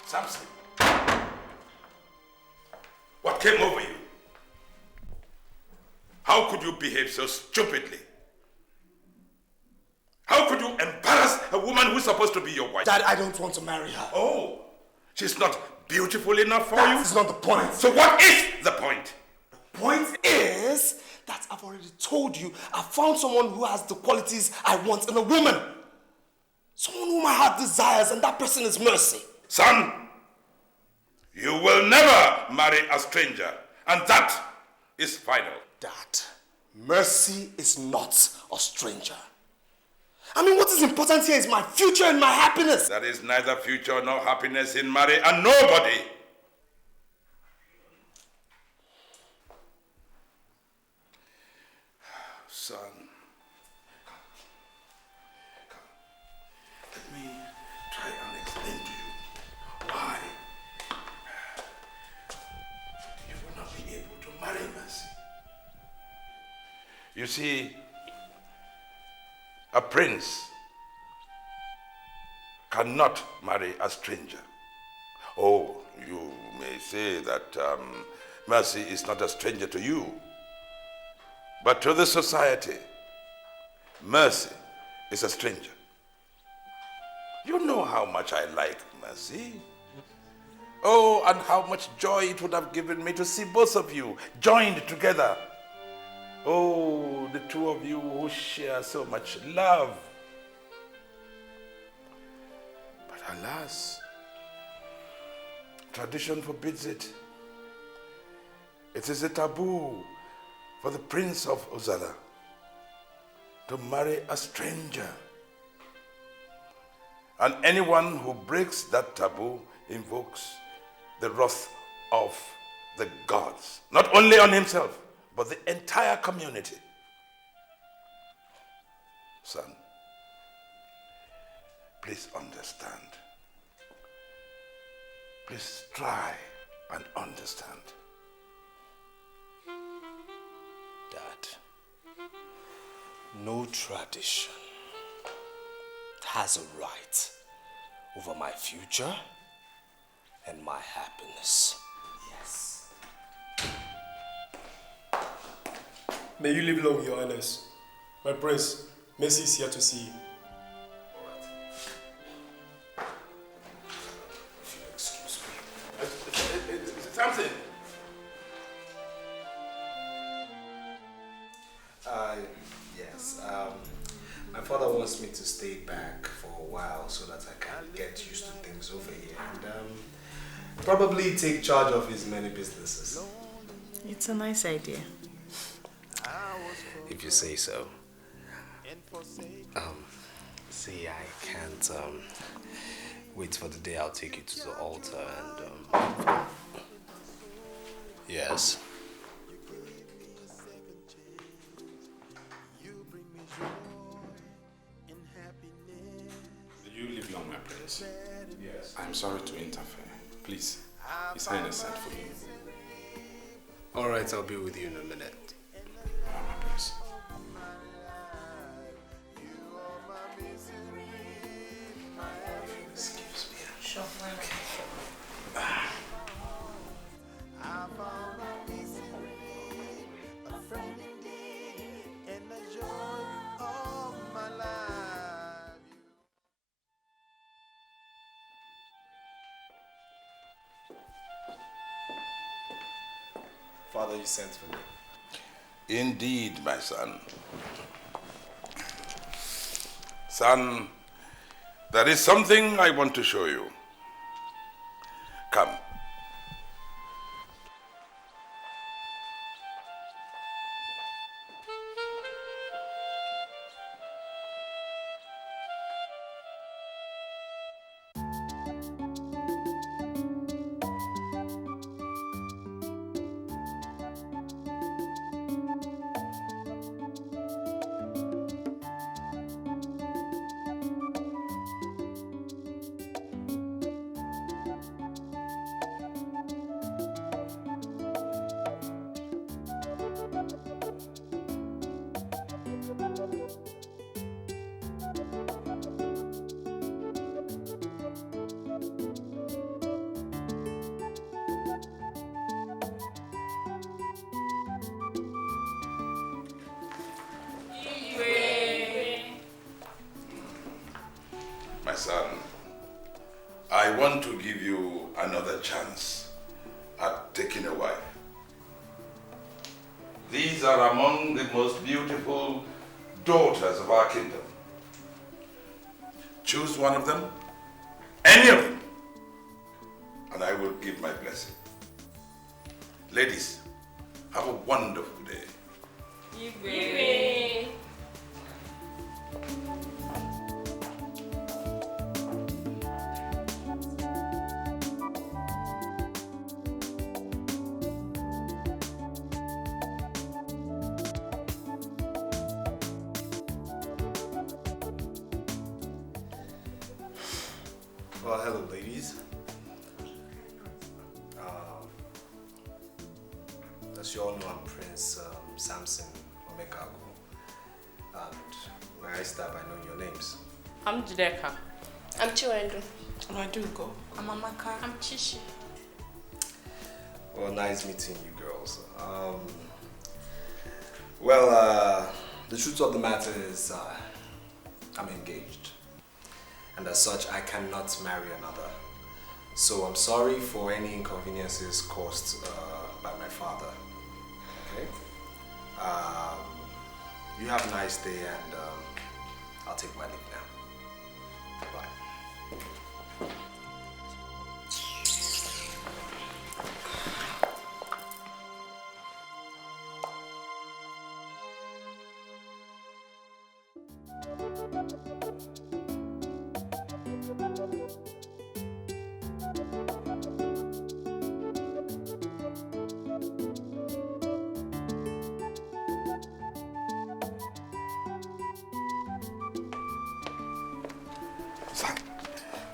Samson, what came over you? How could you behave so stupidly? How could you embarrass a woman who's supposed to be your wife? Dad, I don't want to marry her. Oh, she's not beautiful enough for you? That's not the point. So what is the point? The point is that I've already told you I found someone who has the qualities I want in a woman. Someone whom my heart desires, and that person is Mercy. Son, you will never marry a stranger, and that is final. Dad, Mercy is not a stranger. I mean, what is important here is my future and my happiness. There is neither future nor happiness in marry and nobody. Son, come. Let me try and explain to you why you will not be able to marry Mercy. You see, a prince cannot marry a stranger. Oh, you may say that Mercy is not a stranger to you, but to the society, Mercy is a stranger. You know how much I like Mercy. Oh, and how much joy it would have given me to see both of you joined together. Oh, the two of you who share so much love. But alas, tradition forbids it. It is a taboo for the Prince of Uzala to marry a stranger. And anyone who breaks that taboo invokes the wrath of the gods, not only on himself, but the entire community. Son, please understand. Please try and understand. Dad, no tradition has a right over my future and my happiness. Yes. May you live long, Your Highness. My prince, Mercy is here to see you. If you excuse me. Samson! Yes. My father wants me to stay back for a while so that I can get used to things over here and probably take charge of his many businesses. It's a nice idea. If you say so. See, I can't wait for the day I'll take you to the altar and yes. You live long, my prince. Yes. I'm sorry to interfere. Please, His Highness sent for you. Alright, I'll be with you in a minute. My prince. Excuse me. Sure, why not? Father, you sent for me. Indeed, my son. Son, there is something I want to show you. Come. My son, I want to give you another chance at taking a wife. These are among the most beautiful daughters of our kingdom. Choose one of them, any of them, and I will give my blessing. Ladies, have a wonderful day. Igwe. Well, hello, ladies. As you all know, I'm Prince Samson Omekago. And when I start by knowing your names. I'm Dikeh. I'm Chiwendu. I'm Adugo. I'm Amaka. I'm Chishi. Well, nice meeting you girls. The truth of the matter is I'm engaged. And as such, I cannot marry another. So I'm sorry for any inconveniences caused by my father. Okay? You have a nice day, and I'll take my leave now. Bye.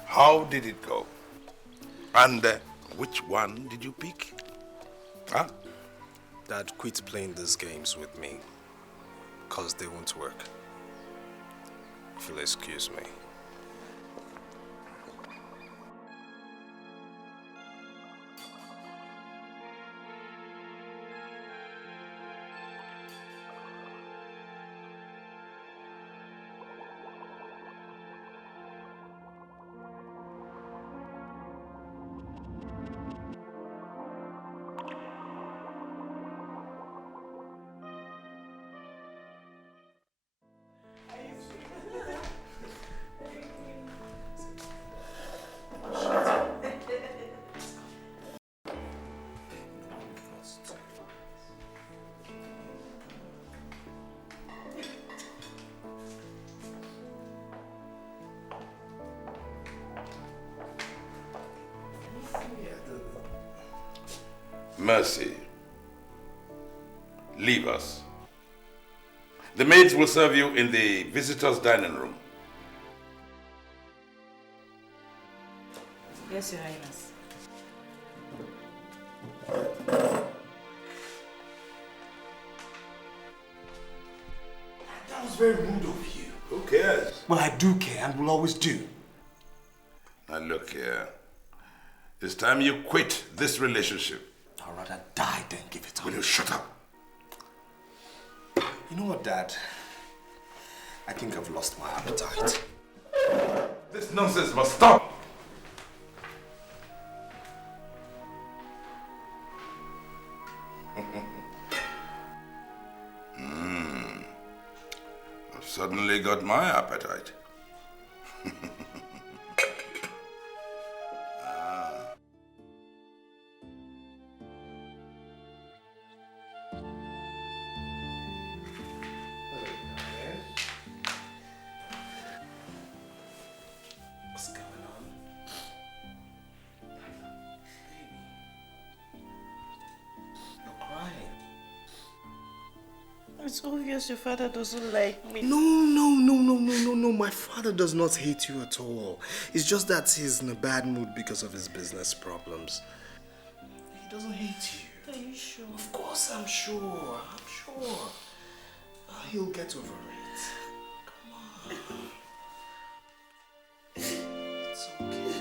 How did it go? And which one did you pick? Huh? Dad, quit playing these games with me, because they won't work. If you'll excuse me. Mercy, leave us. The maids will serve you in the visitors' dining room. Yes, Your Highness. That was very rude of you. Who cares? Well, I do care and will always do. Now look here. It's time you quit this relationship. I'd rather die than give it up. Will you shut up? You know what, Dad? I think I've lost my appetite. This nonsense must stop. I've suddenly got my appetite. What's going on? You're crying. It's obvious your father doesn't like me. No. My father does not hate you at all. It's just that he's in a bad mood because of his business problems. He doesn't hate you. Are you sure? Of course I'm sure. He'll get over it. Come on. It's okay.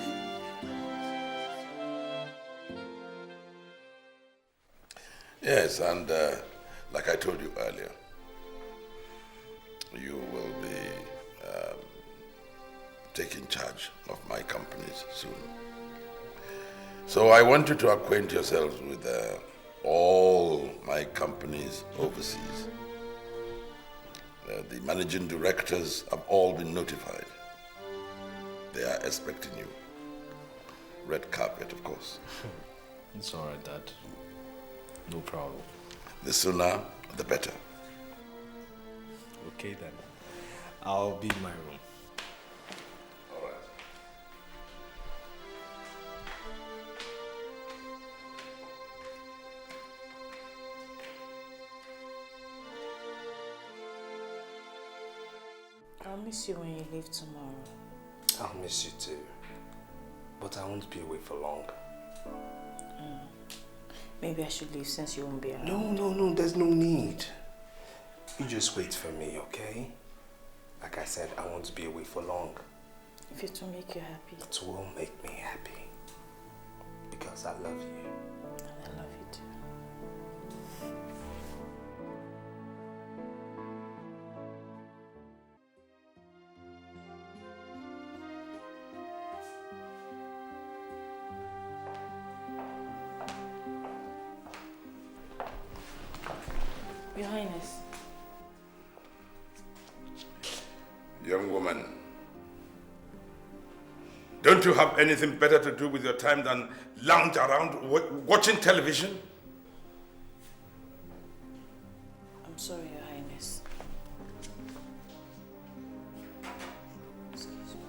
Yes, and like I told you earlier, you will be taking charge of my companies soon. So I want you to acquaint yourselves with all my companies overseas. The managing directors have all been notified. They are expecting you. Red carpet, of course. It's all right, Dad. No problem. The sooner, the better. Okay, then. I'll be in my room. All right. I'll miss you when you leave tomorrow. I'll miss you too. But I won't be away for long. Maybe I should leave since you won't be around. No, there's no need. You just wait for me, okay? Like I said, I won't be away for long. If it will make you happy. It will make me happy. Because I love you. And I love you too. Your Highness. Young woman, don't you have anything better to do with your time than lounge around watching television? I'm sorry, Your Highness. Excuse me.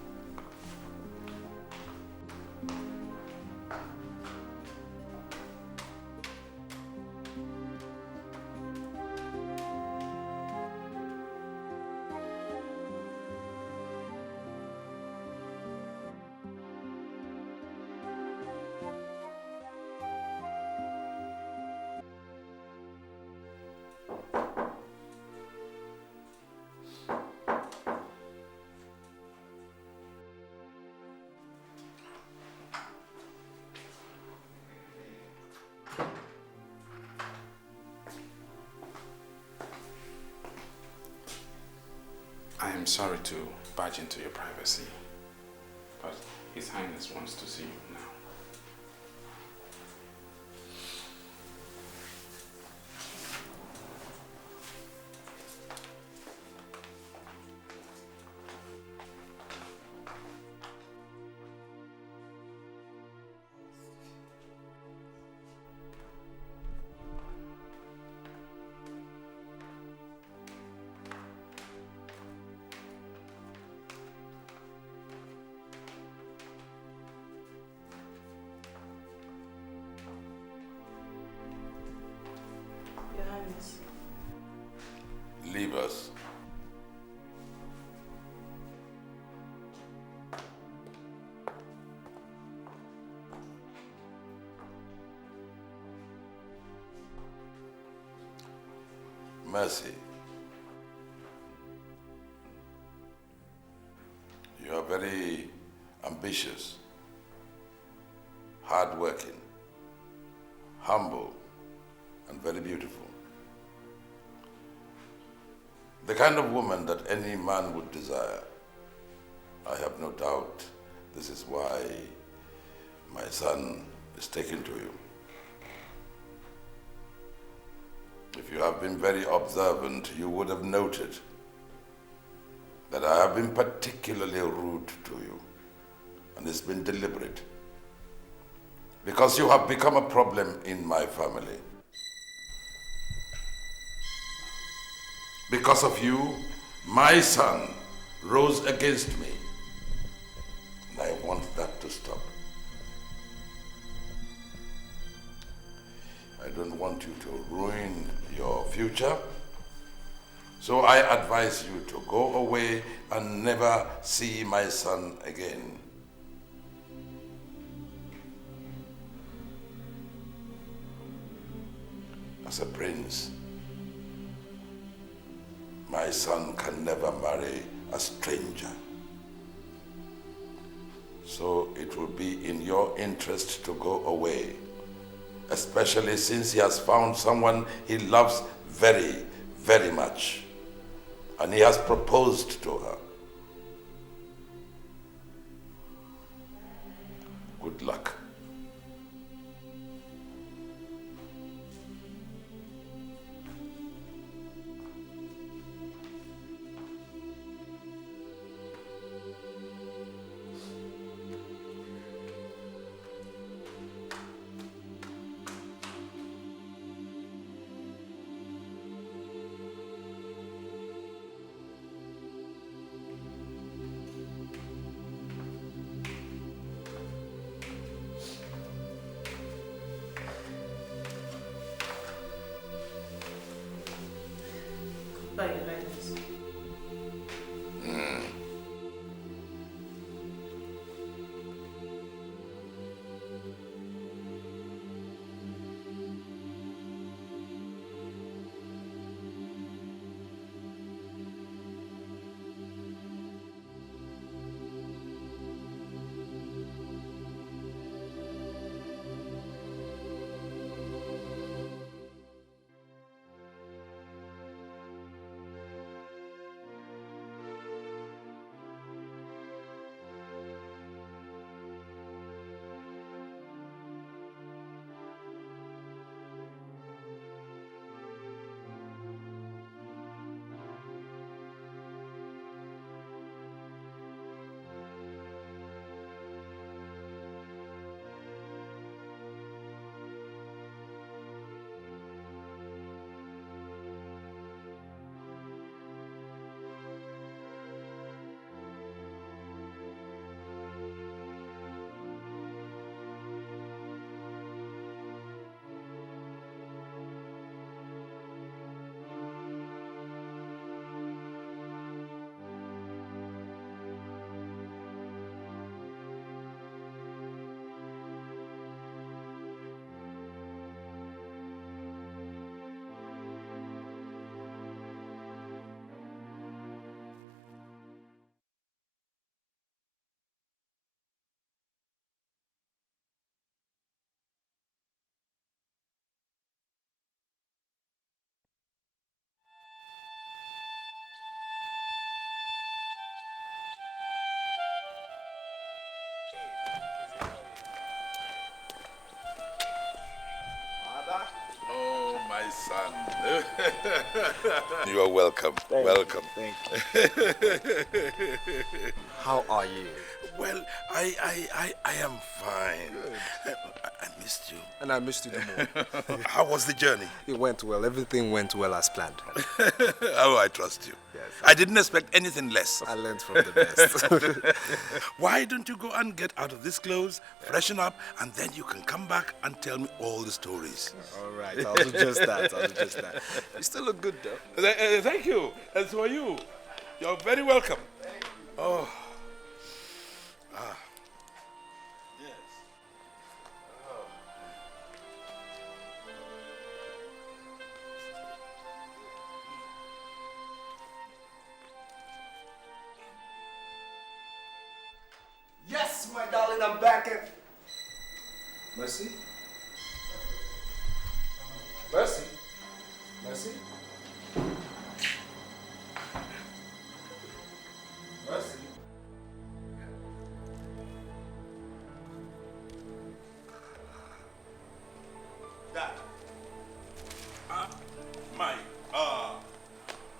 I am sorry to barge into your privacy, but His Highness wants to see you now. Your Highness. Leave us. Mercy, you are very ambitious, hardworking, humble, and very beautiful. The kind of woman that any man would desire. I have no doubt this is why my son is taken to you. If you have been very observant, you would have noted that I have been particularly rude to you, and it's been deliberate, because you have become a problem in my family. Because of you, my son rose against me, and I want that to stop. I don't want you to ruin your future, so I advise you to go away and never see my son again. As a prince, my son can never marry a stranger. So it will be in your interest to go away, especially since he has found someone he loves very, very much, and he has proposed to her. Good luck. Oh, my son. You are welcome. Welcome. Thank you. How are you? Well, I am fine. I missed you. And I missed you the more. How was the journey? It went well. Everything went well as planned. Oh, I trust you. Yes. I didn't expect anything less. I learned from the best. Why don't you go and get out of these clothes, freshen up, and then you can come back and tell me all the stories. All right, I'll do just that. You still look good, though. Thank you. And so are you. You're very welcome. Oh. Ah. Yes. Oh. Yes, my darling, I'm back at... Mercy? Mercy? Mercy? Mercy? Dad.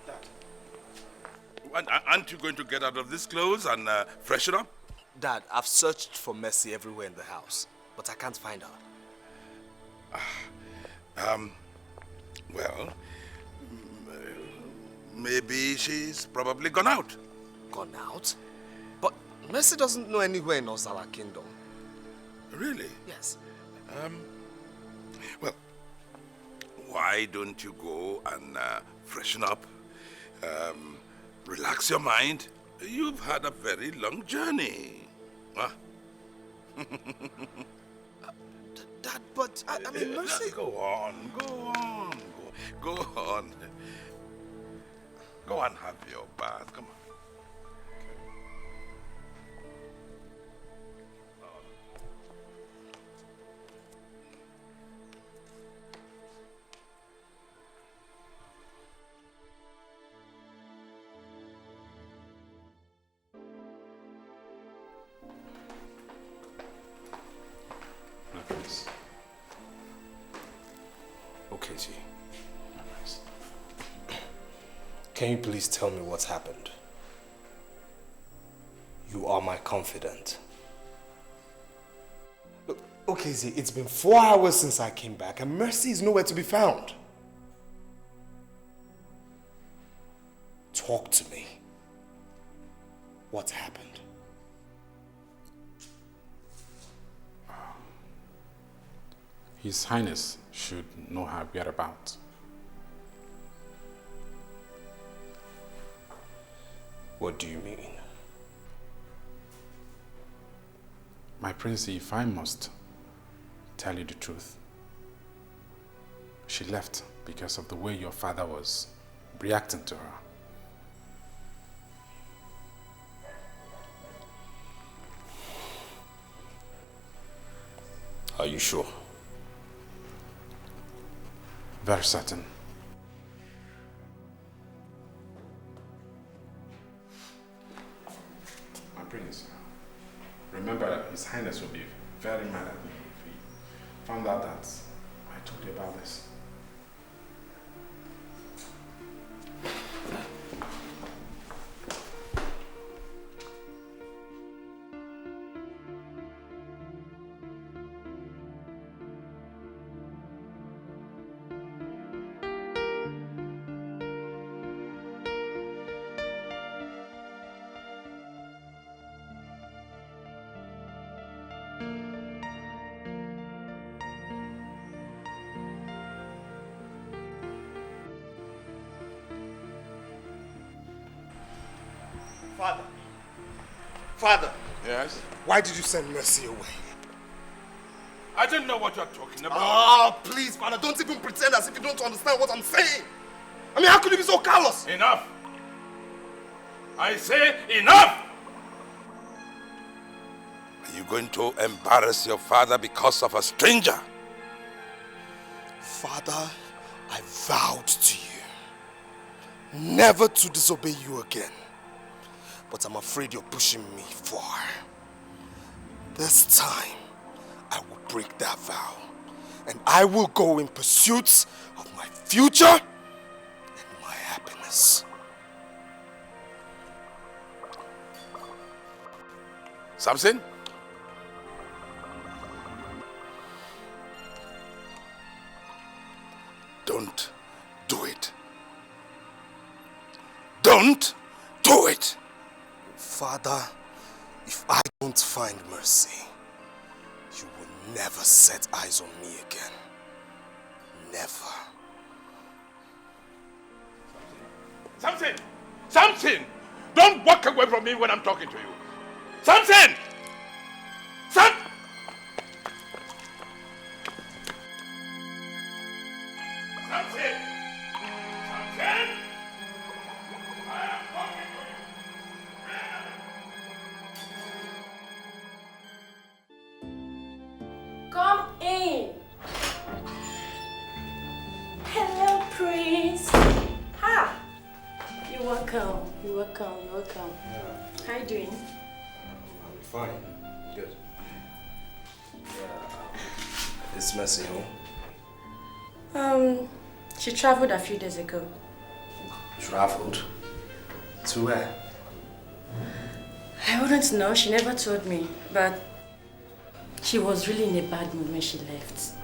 Dad. Aren't you going to get out of these clothes and freshen up? Dad, I've searched for Mercy everywhere in the house, but I can't find her. Well, maybe she's probably gone out. Gone out? But Mercy doesn't know anywhere in Ozala Kingdom. Really? Yes. Well, why don't you go and freshen up, relax your mind? You've had a very long journey. Huh? Dad, but I mean, Mercy... Go on. Go on. Go and have your bath. Come on. Can you please tell me what's happened? You are my confidant. Look, okay, Z, it's been 4 hours since I came back and Mercy is nowhere to be found. Talk to me. What's happened? His Highness should know her whereabouts. What do you mean? My prince, if I must tell you the truth, she left because of the way your father was reacting to her. Are you sure? Very certain. My prince, remember His Highness will be very mad at me if he found out that I told you about this. Father. Father. Yes? Why did you send Mercy away? I don't know what you're talking about. Ah, please, Father, don't even pretend as if you don't understand what I'm saying. I mean, how could you be so callous? Enough! I say enough! Are you going to embarrass your father because of a stranger? Father, I vowed to you never to disobey you again. But I'm afraid you're pushing me far. This time, I will break that vow. And I will go in pursuit of my future and my happiness. Samson? Don't do it. Don't do it. Father, if I don't find Mercy, you will never set eyes on me again. Never. Samson! Samson! Don't walk away from me when I'm talking to you. Samson! Sam! Samson! Samson! I am talking to you. Come in. Hello, Prince. Ha! You're welcome. You're welcome. You're welcome. Yeah. How you doing? I'm fine. Good. Yeah, is Mercy home? She traveled a few days ago. Traveled? To where? I wouldn't know. She never told me. But she was really in a bad mood when she left.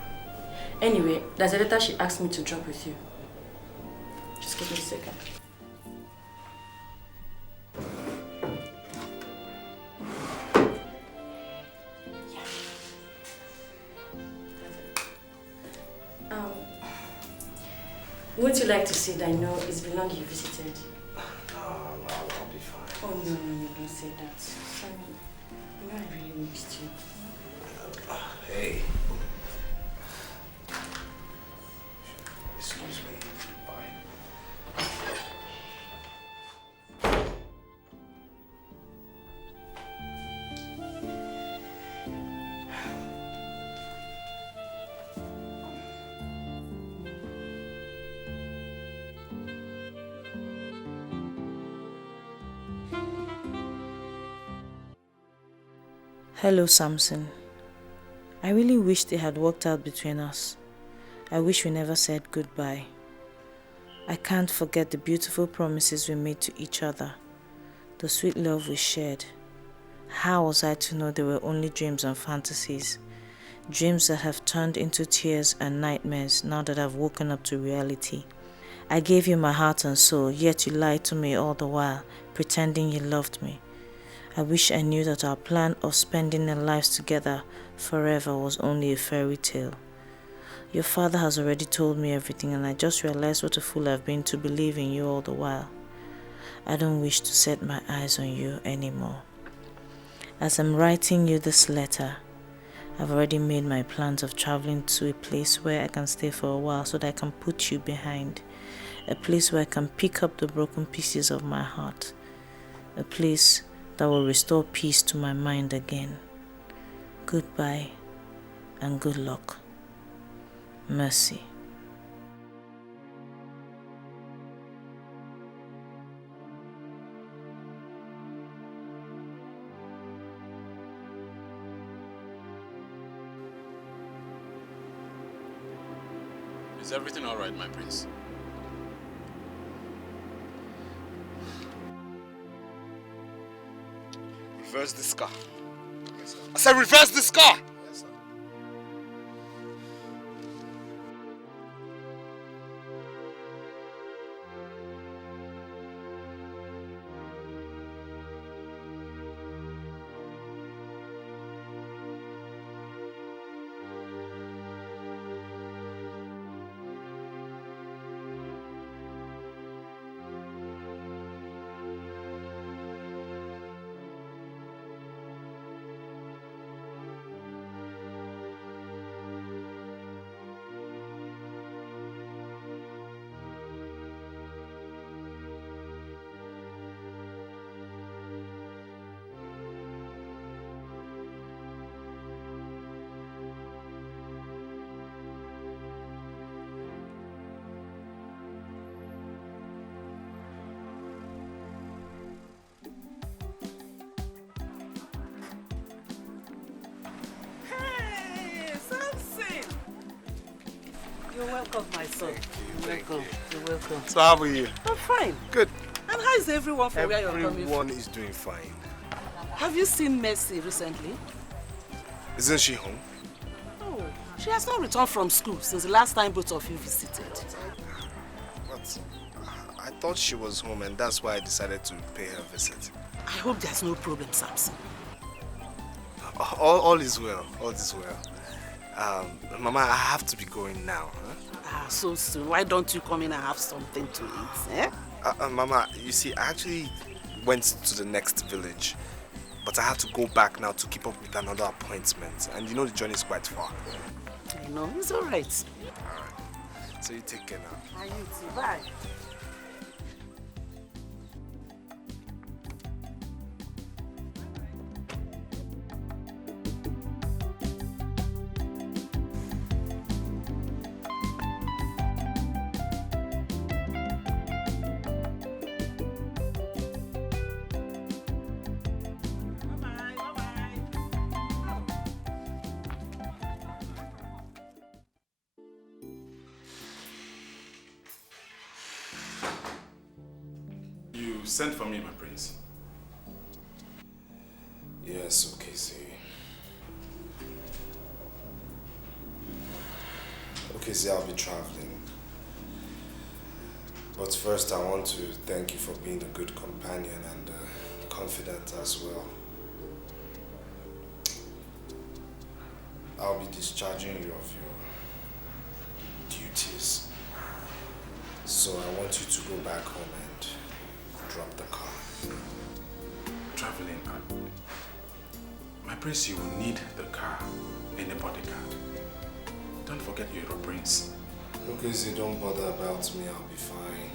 Anyway, there's a letter she asked me to drop with you. Just give me a second. Wouldn't you like to see that I know it's been long you visited? No, I'll be fine. Oh, no, don't say that. Sorry. You know I really missed you. Hey. Excuse me. Bye. Hello, Samson. I really wished it had worked out between us. I wish we never said goodbye. I can't forget the beautiful promises we made to each other, the sweet love we shared. How was I to know they were only dreams and fantasies? Dreams that have turned into tears and nightmares now that I've woken up to reality. I gave you my heart and soul, yet you lied to me all the while, pretending you loved me. I wish I knew that our plan of spending our lives together forever was only a fairy tale. Your father has already told me everything, and I just realized what a fool I've been to believe in you all the while. I don't wish to set my eyes on you anymore. As I'm writing you this letter, I've already made my plans of traveling to a place where I can stay for a while so that I can put you behind. A place where I can pick up the broken pieces of my heart. A place that will restore peace to my mind again. Goodbye and good luck. Mercy. Is everything all right, my prince? Reverse this car. Yes, I said reverse this car! Yes, sir. You're welcome, my son. You're welcome. You're welcome. So how are you? I'm fine. Good. And how is everyone from where you're coming from? Everyone is doing fine. Have you seen Mercy recently? Isn't she home? Oh, she has not returned from school since the last time both of you visited. But I thought she was home, and that's why I decided to pay her a visit. I hope there's no problem, Samson. All is well. All is well. Mama, I have to be going now. Huh? Ah, so soon. Why don't you come in and have something to eat? Eh? Mama, you see, I actually went to the next village, but I had to go back now to keep up with another appointment. And you know the journey is quite far. I know, it's all right. All right. So you take care now. And you too. Bye. You sent for me, my prince. Yes, okay, see. Okay, see, I'll be traveling. But first, I want to thank you for being a good companion and confident as well. I'll be discharging you of your duties. So I want you to go back home and drop the car. Traveling. My prince, you will need the car in a bodyguard. Don't forget you're a prince. Okay, so don't bother about me, I'll be fine.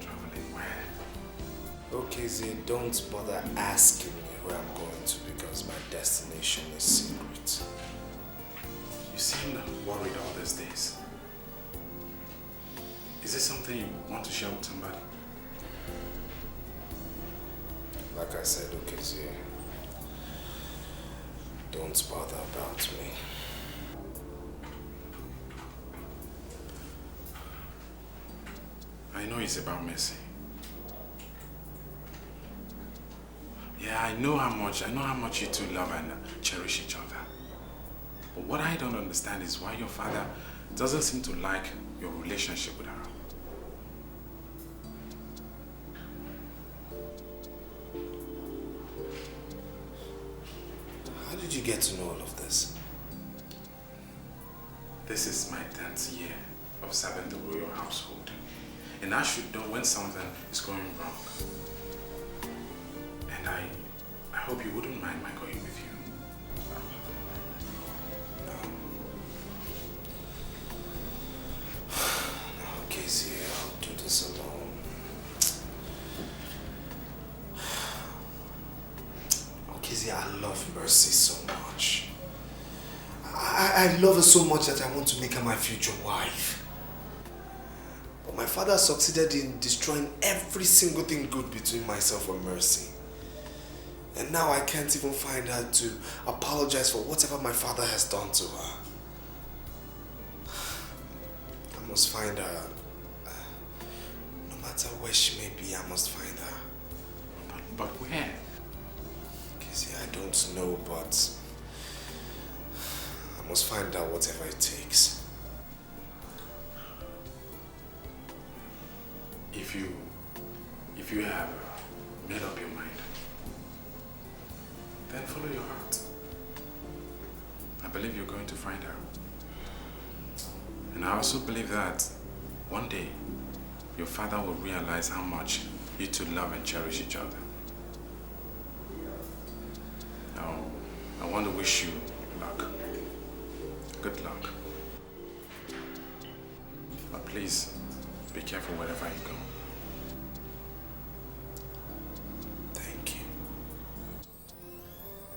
Traveling where? Okay, Zay, don't bother asking me where I'm going to because my destination is secret. You seem worried all these days. Is this something you want to share with somebody? Like I said, okay, Zay, don't bother about me. I know it's about Mercy. Yeah, I know how much you two love and cherish each other. But what I don't understand is why your father doesn't seem to like your relationship with her. How did you get to know all of this? This is my 10th year of serving the royal household. And I should know when something is going wrong. And I hope you wouldn't mind my going with you. No, Casey, I'll do this alone. Oh, Casey, I love Mercy so much. I love her so much that I want to make her my future wife. But my father succeeded in destroying every single thing good between myself and Mercy. And now I can't even find her to apologize for whatever my father has done to her. I must find her. No matter where she may be, I must find her. But where? Casey, I don't know, but I must find out whatever it takes. If you have made up your mind, then follow your heart. I believe you're going to find her. And I also believe that one day your father will realize how much you two love and cherish each other. Now, I want to wish you luck. Good luck. But please, be careful wherever you go. Thank you.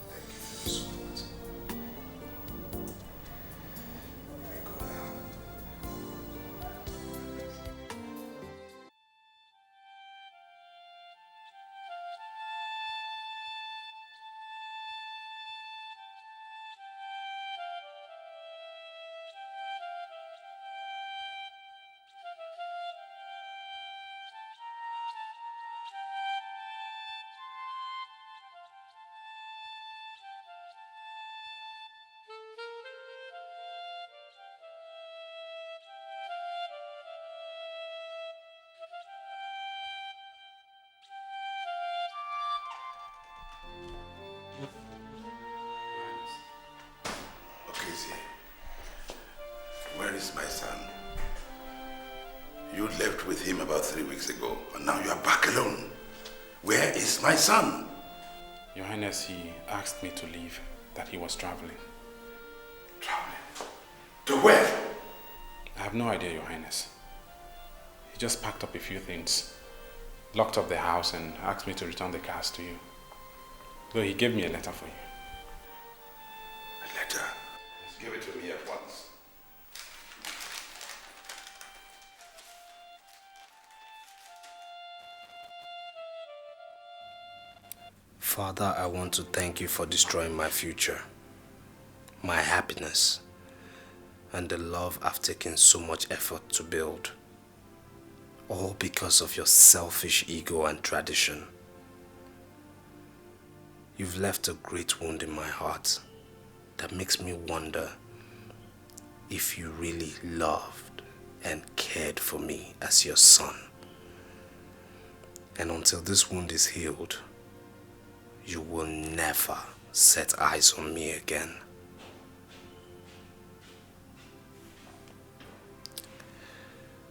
Thank you so much. Let me go now. Okay, see. Where is my son? You left with him about 3 weeks ago, and now you are back alone. Where is my son? Your Highness, he asked me to leave, that he was traveling. Traveling? To where? I have no idea, Your Highness. He just packed up a few things, locked up the house, and asked me to return the cars to you. Though he gave me a letter for you. A letter? Just give it to me at once. Father, I want to thank you for destroying my future, my happiness, and the love I've taken so much effort to build. All because of your selfish ego and tradition. You've left a great wound in my heart that makes me wonder if you really loved and cared for me as your son. And until this wound is healed, you will never set eyes on me again.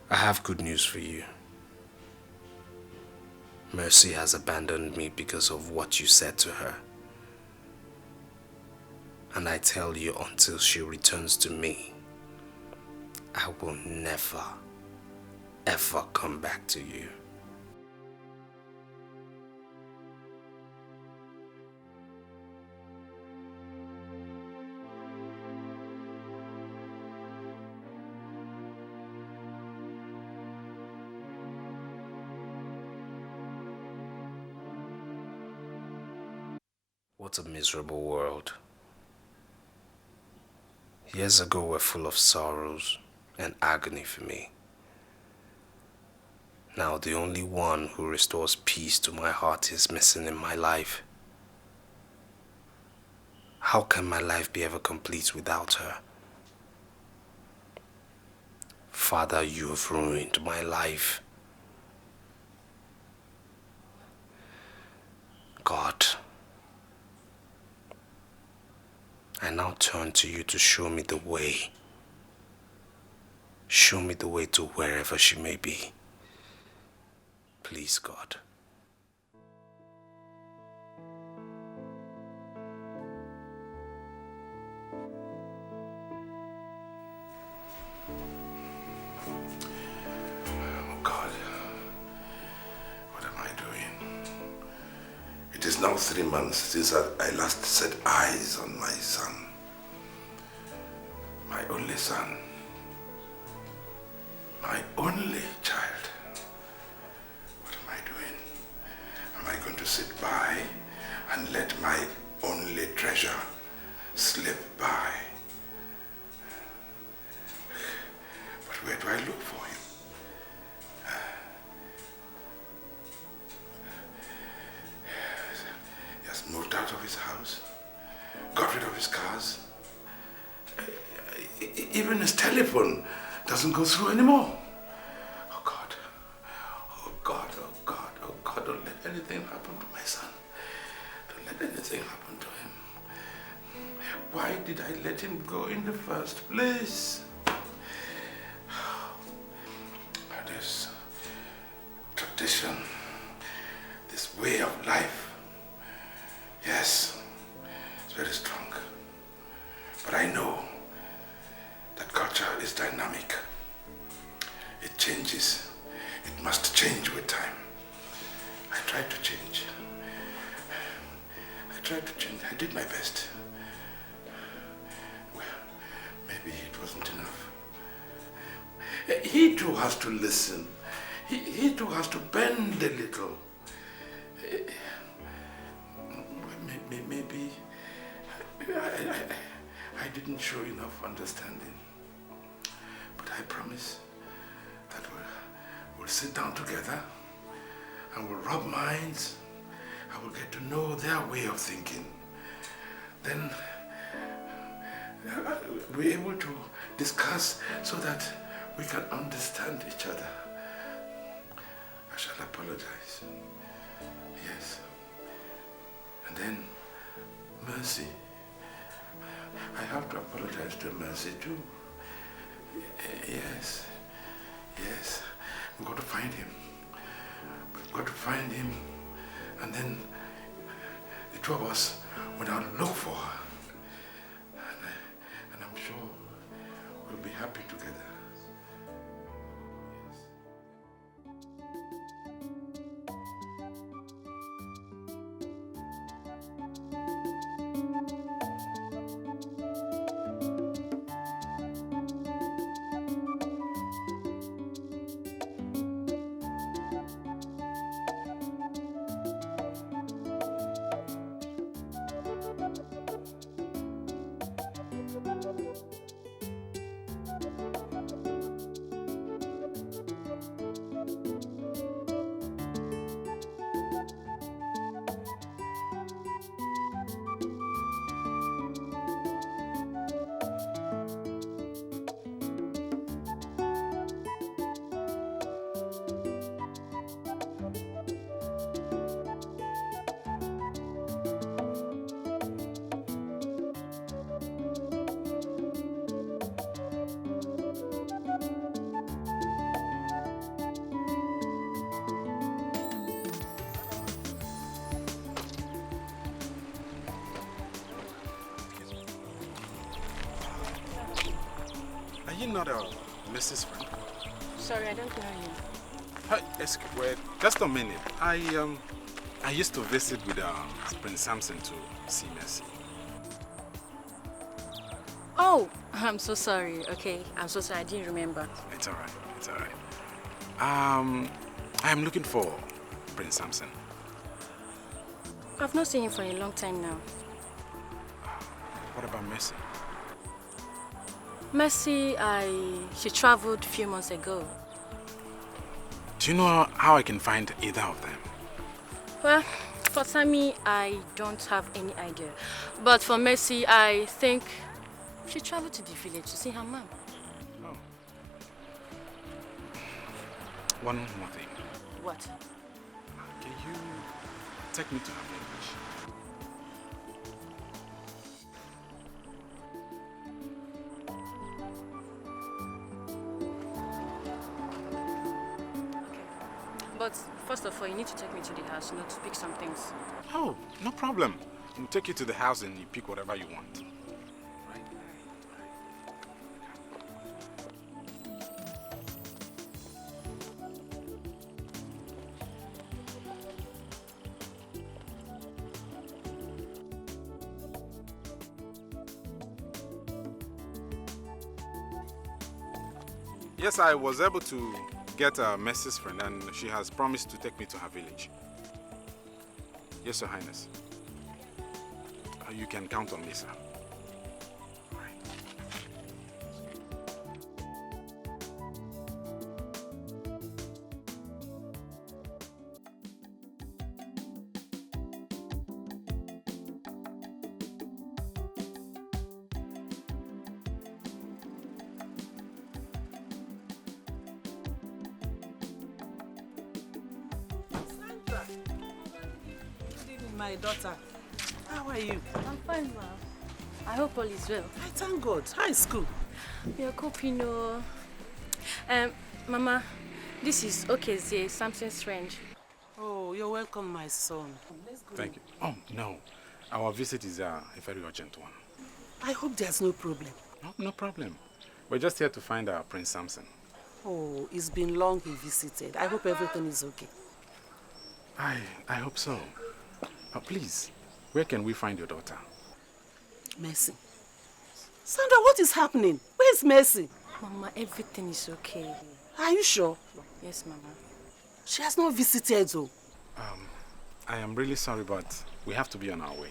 I have good news for you. Mercy has abandoned me because of what you said to her. And I tell you, until she returns to me, I will never, ever come back to you. What a miserable world. Years ago were full of sorrows and agony for me. Now the only one who restores peace to my heart is missing in my life. How can my life be ever complete without her? Father, you have ruined my life. God, I now turn to you to show me the way. Show me the way to wherever she may be. Please, God. Oh God, what am I doing? It is now 3 months since I last set eyes on my son. My only son. My only child. What am I doing? Am I going to sit by and let my only treasure slip by? But where do I look for him? He has moved out of his house, got rid of his cars. Even his telephone doesn't go through anymore. Oh God, oh God, oh God, oh God, don't let anything happen to my son. Don't let anything happen to him. Why did I let him go in the first place? This tradition, this way of life, yes, it's very strong. But I know that culture is dynamic. It changes. It must change with time. I tried to change. I did my best. Well, maybe it wasn't enough. He too has to listen. He too has to bend a little. Maybe I didn't show enough understanding. But I promise that we'll sit down together and we'll rub minds. I will get to know their way of thinking. Then we'll be able to discuss so that we can understand each other. I shall apologize. Yes. And then Mercy. I have to apologize to Mercy too. Yes. Yes. We've got to find him. We've got to find him. And then the two of us will now look for her. And I'm sure we'll be happy together. Are you not a Mrs. Frank? Sorry, I don't know you. Hey, wait, just a minute. I used to visit with Prince Samson to see Mercy. Oh, I'm so sorry. Okay, I'm so sorry. I didn't remember. It's all right. It's all right. I'm looking for Prince Samson. I've not seen him for a long time now. What about Mercy? Mercy, she traveled a few months ago. Do you know how I can find either of them? Well, for Sammy, I don't have any idea. But for Mercy, I think she traveled to the village to see her mom. Oh. One more thing. What? Can you take me to her village? But first of all, you need to take me to the house, to pick some things. Oh, no problem. We'll take you to the house and you pick whatever you want. Yes, I was able to get Mercy's friend and she has promised to take me to her village. Yes, Your Highness. You can count on me, sir. My daughter, how are you? I'm fine, ma. I hope all is well. I thank God. How is school? We are coping, Mama, this is Okezie, Samson's friend. Oh, you're welcome, my son. Let's go. Thank you. Oh, no. Our visit is a very urgent one. I hope there's no problem. No problem. We're just here to find Prince Samson. Oh, it's been long he visited. I hope everything is okay. I hope so. Please, where can we find your daughter? Mercy. Sandra, what is happening? Where's Mercy? Mama, everything is okay. Are you sure? Yes, Mama. She has not visited, though. I am really sorry, but we have to be on our way.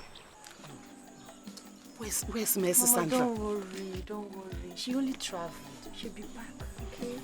Where's Mercy, Mama, Sandra? Don't worry. She only traveled. She'll be back, okay?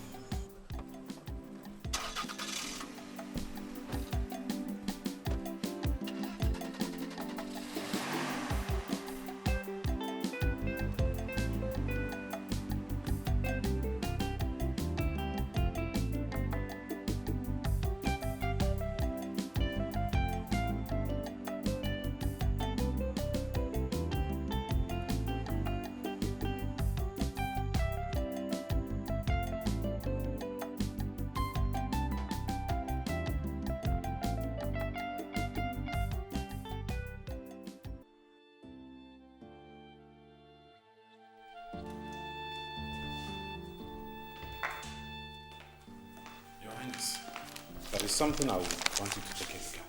There is something I want you to take a look at.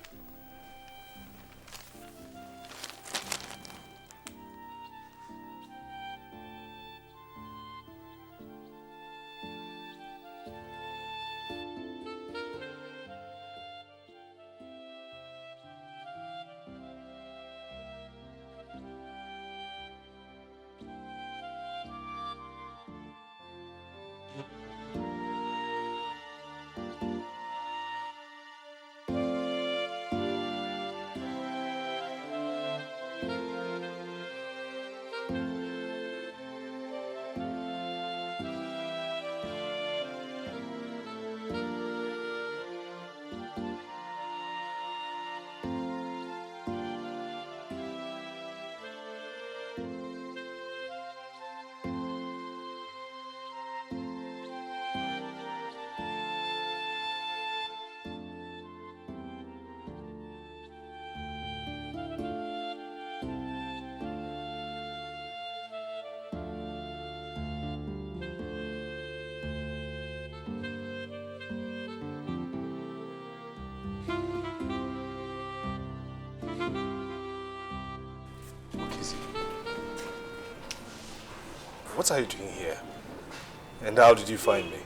What are you doing here? And how did you find me?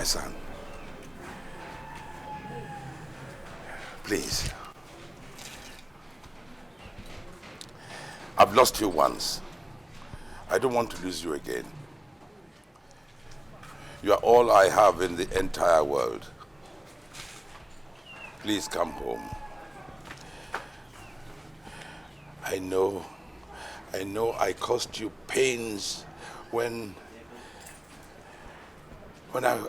My son, please. I've lost you once. I don't want to lose you again. You are all I have in the entire world. Please come home. I know I caused you pains when I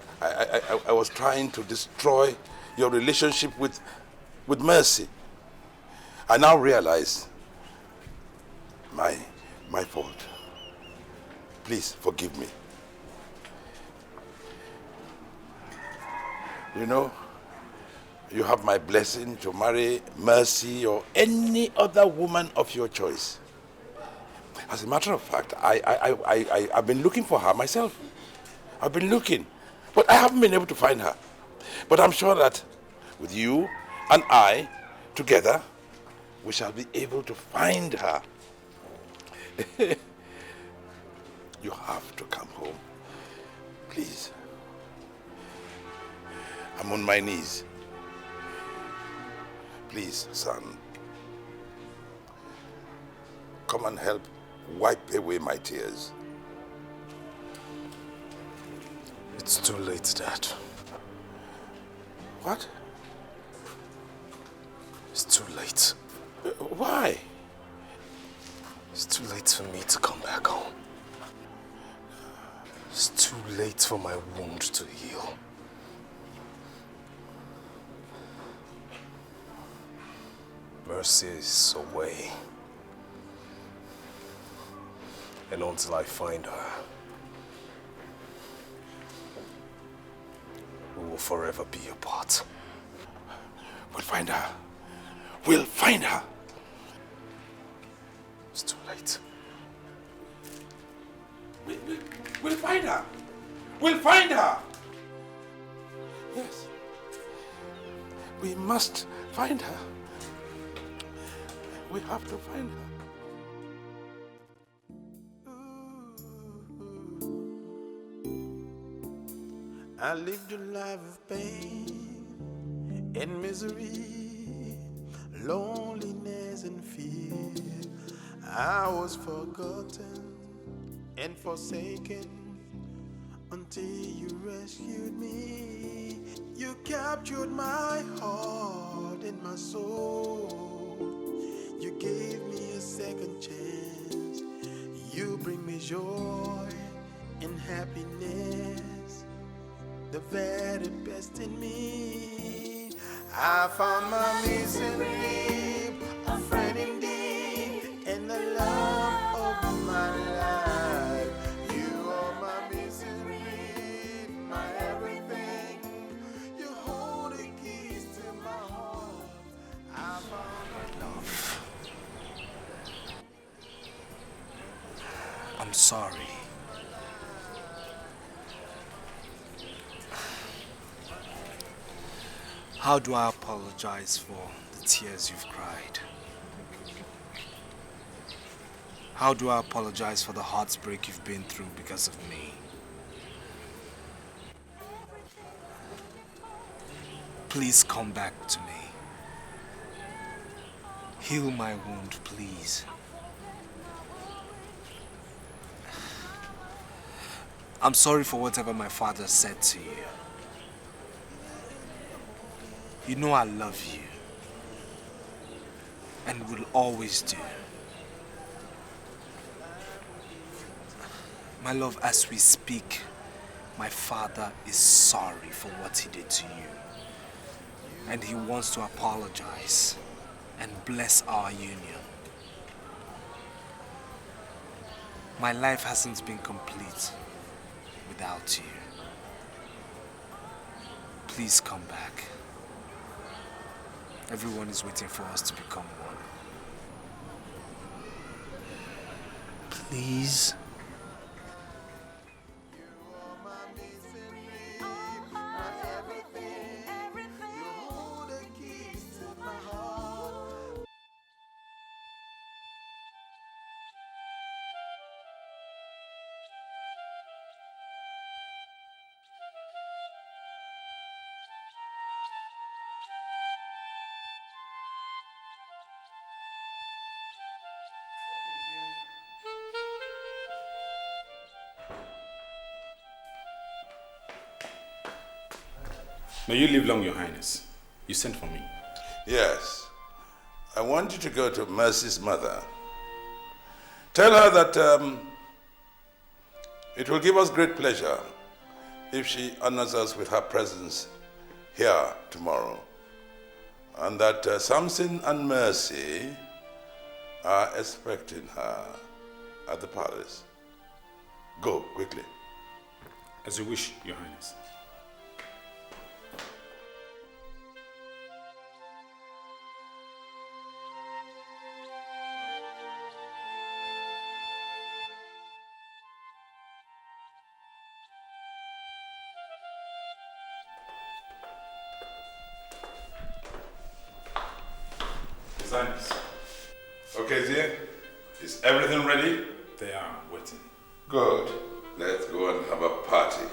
was trying to destroy your relationship with Mercy. I now realize my fault. Please forgive me. You know, you have my blessing to marry Mercy or any other woman of your choice. As a matter of fact, I've been looking for her myself. I've been looking, but I haven't been able to find her. But I'm sure that with you and I together, we shall be able to find her. You have to come home. Please. I'm on my knees. Please, son. Come and help wipe away my tears. It's too late, Dad. What? It's too late. Why? It's too late for me to come back home. It's too late for my wound to heal. Mercy is away. And until I find her, we will forever be apart. We'll find her. We'll find her. It's too late. We'll find her. We'll find her. Yes. We must find her. We have to find her. I lived a life of pain and misery, loneliness and fear. I was forgotten and forsaken until you rescued me. You captured my heart and my soul. You gave me a second chance. You bring me joy and happiness, the very best in me. I found my missing rib, a friend indeed, and the love of my life. You are my missing rib, my everything. You hold the keys to my heart. I found my love. I'm sorry. How do I apologize for the tears you've cried? How do I apologize for the heartbreak you've been through because of me? Please come back to me. Heal my wound, please. I'm sorry for whatever my father said to you. You know I love you, and will always do. My love, as we speak, my father is sorry for what he did to you, and he wants to apologize and bless our union. My life hasn't been complete without you. Please come back. Everyone is waiting for us to become one. Please. May you live long, Your Highness. You sent for me. Yes. I want you to go to Mercy's mother. Tell her that it will give us great pleasure if she honors us with her presence here tomorrow. And that Samson and Mercy are expecting her at the palace. Go, quickly. As you wish, Your Highness. Designers. Okay, dear. Is everything ready? They are waiting. Good. Let's go and have a party.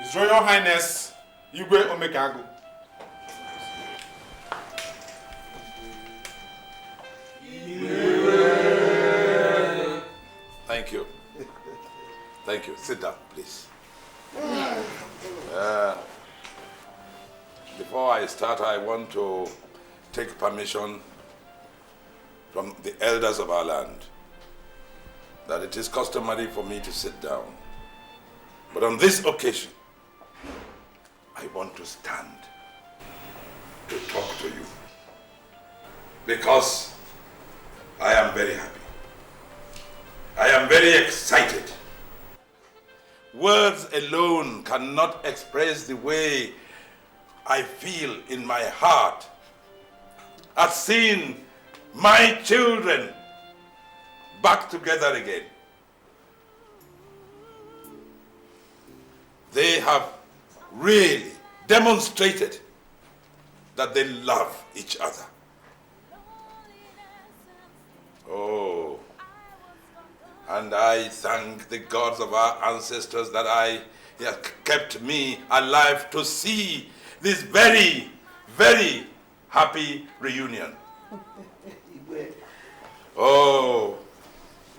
His Royal Highness, Igwe Omekagu. Thank you. Thank you. Sit down, please. Before I start, I want to take permission from the elders of our land that it is customary for me to sit down. But on this occasion, I want to stand to talk to you because I am very happy. I am very excited. Words alone cannot express the way I feel in my heart at seeing my children back together again. They have really demonstrated that they love each other. Oh, and I thank the gods of our ancestors that He has kept me alive to see this very, very happy reunion. Oh,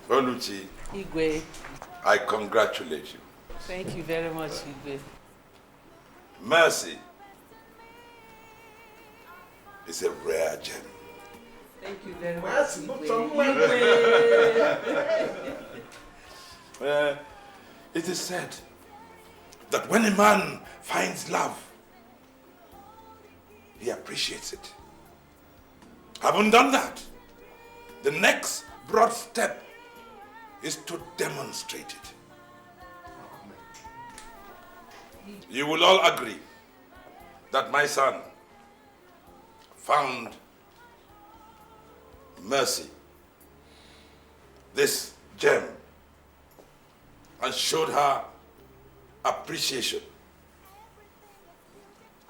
Oluchi, Igwe. I congratulate you. Thank you very much, Igwe. Mercy is a rare gem. Thank you very much, Mercy, Igwe. It is said that when a man finds love, he appreciates it. Haven't done that. The next broad step is to demonstrate it. You will all agree that my son found Mercy, this gem, and showed her appreciation,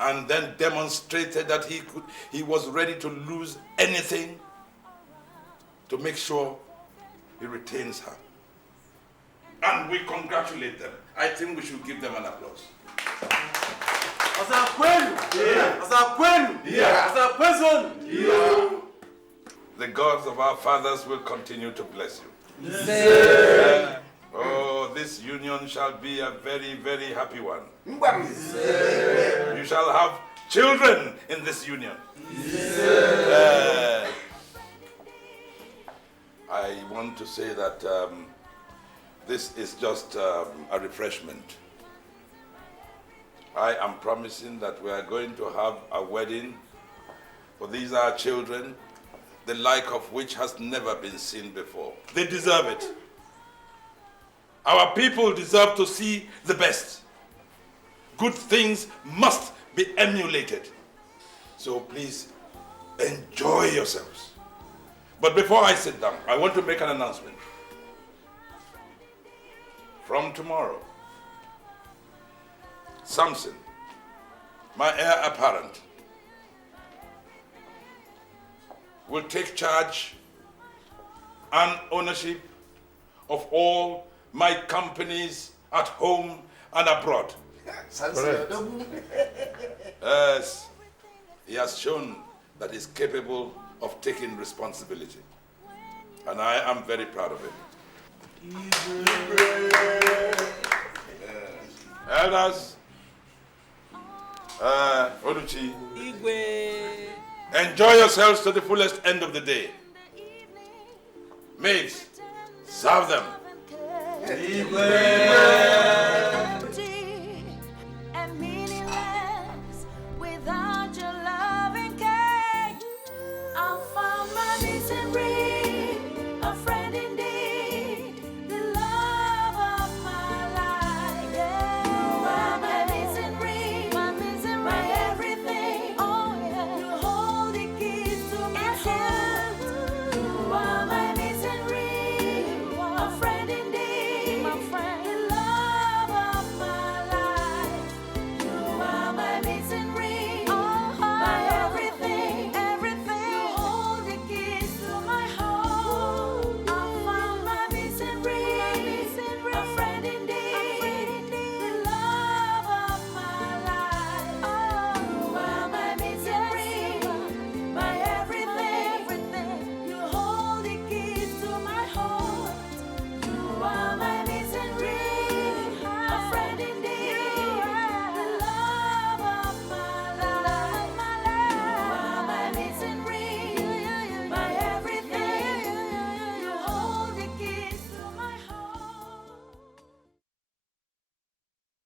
and then demonstrated that he was ready to lose anything to make sure he retains her. And we congratulate them. I think we should give them an applause. The gods of our fathers will continue to bless you. Oh, this union shall be a very, very happy one. You shall have children in this union. I want to say that this is just a refreshment. I am promising that we are going to have a wedding for these are children, the like of which has never been seen before. They deserve it. Our people deserve to see the best. Good things must be emulated. So please, enjoy yourselves. But before I sit down, I want to make an announcement. From tomorrow, Samson, my heir apparent, will take charge and ownership of all my companies at home and abroad. Yes, he has shown that he's capable of taking responsibility. And I am very proud of him. Elders, Oduchi, enjoy yourselves to the fullest end of the day. Maids, serve them.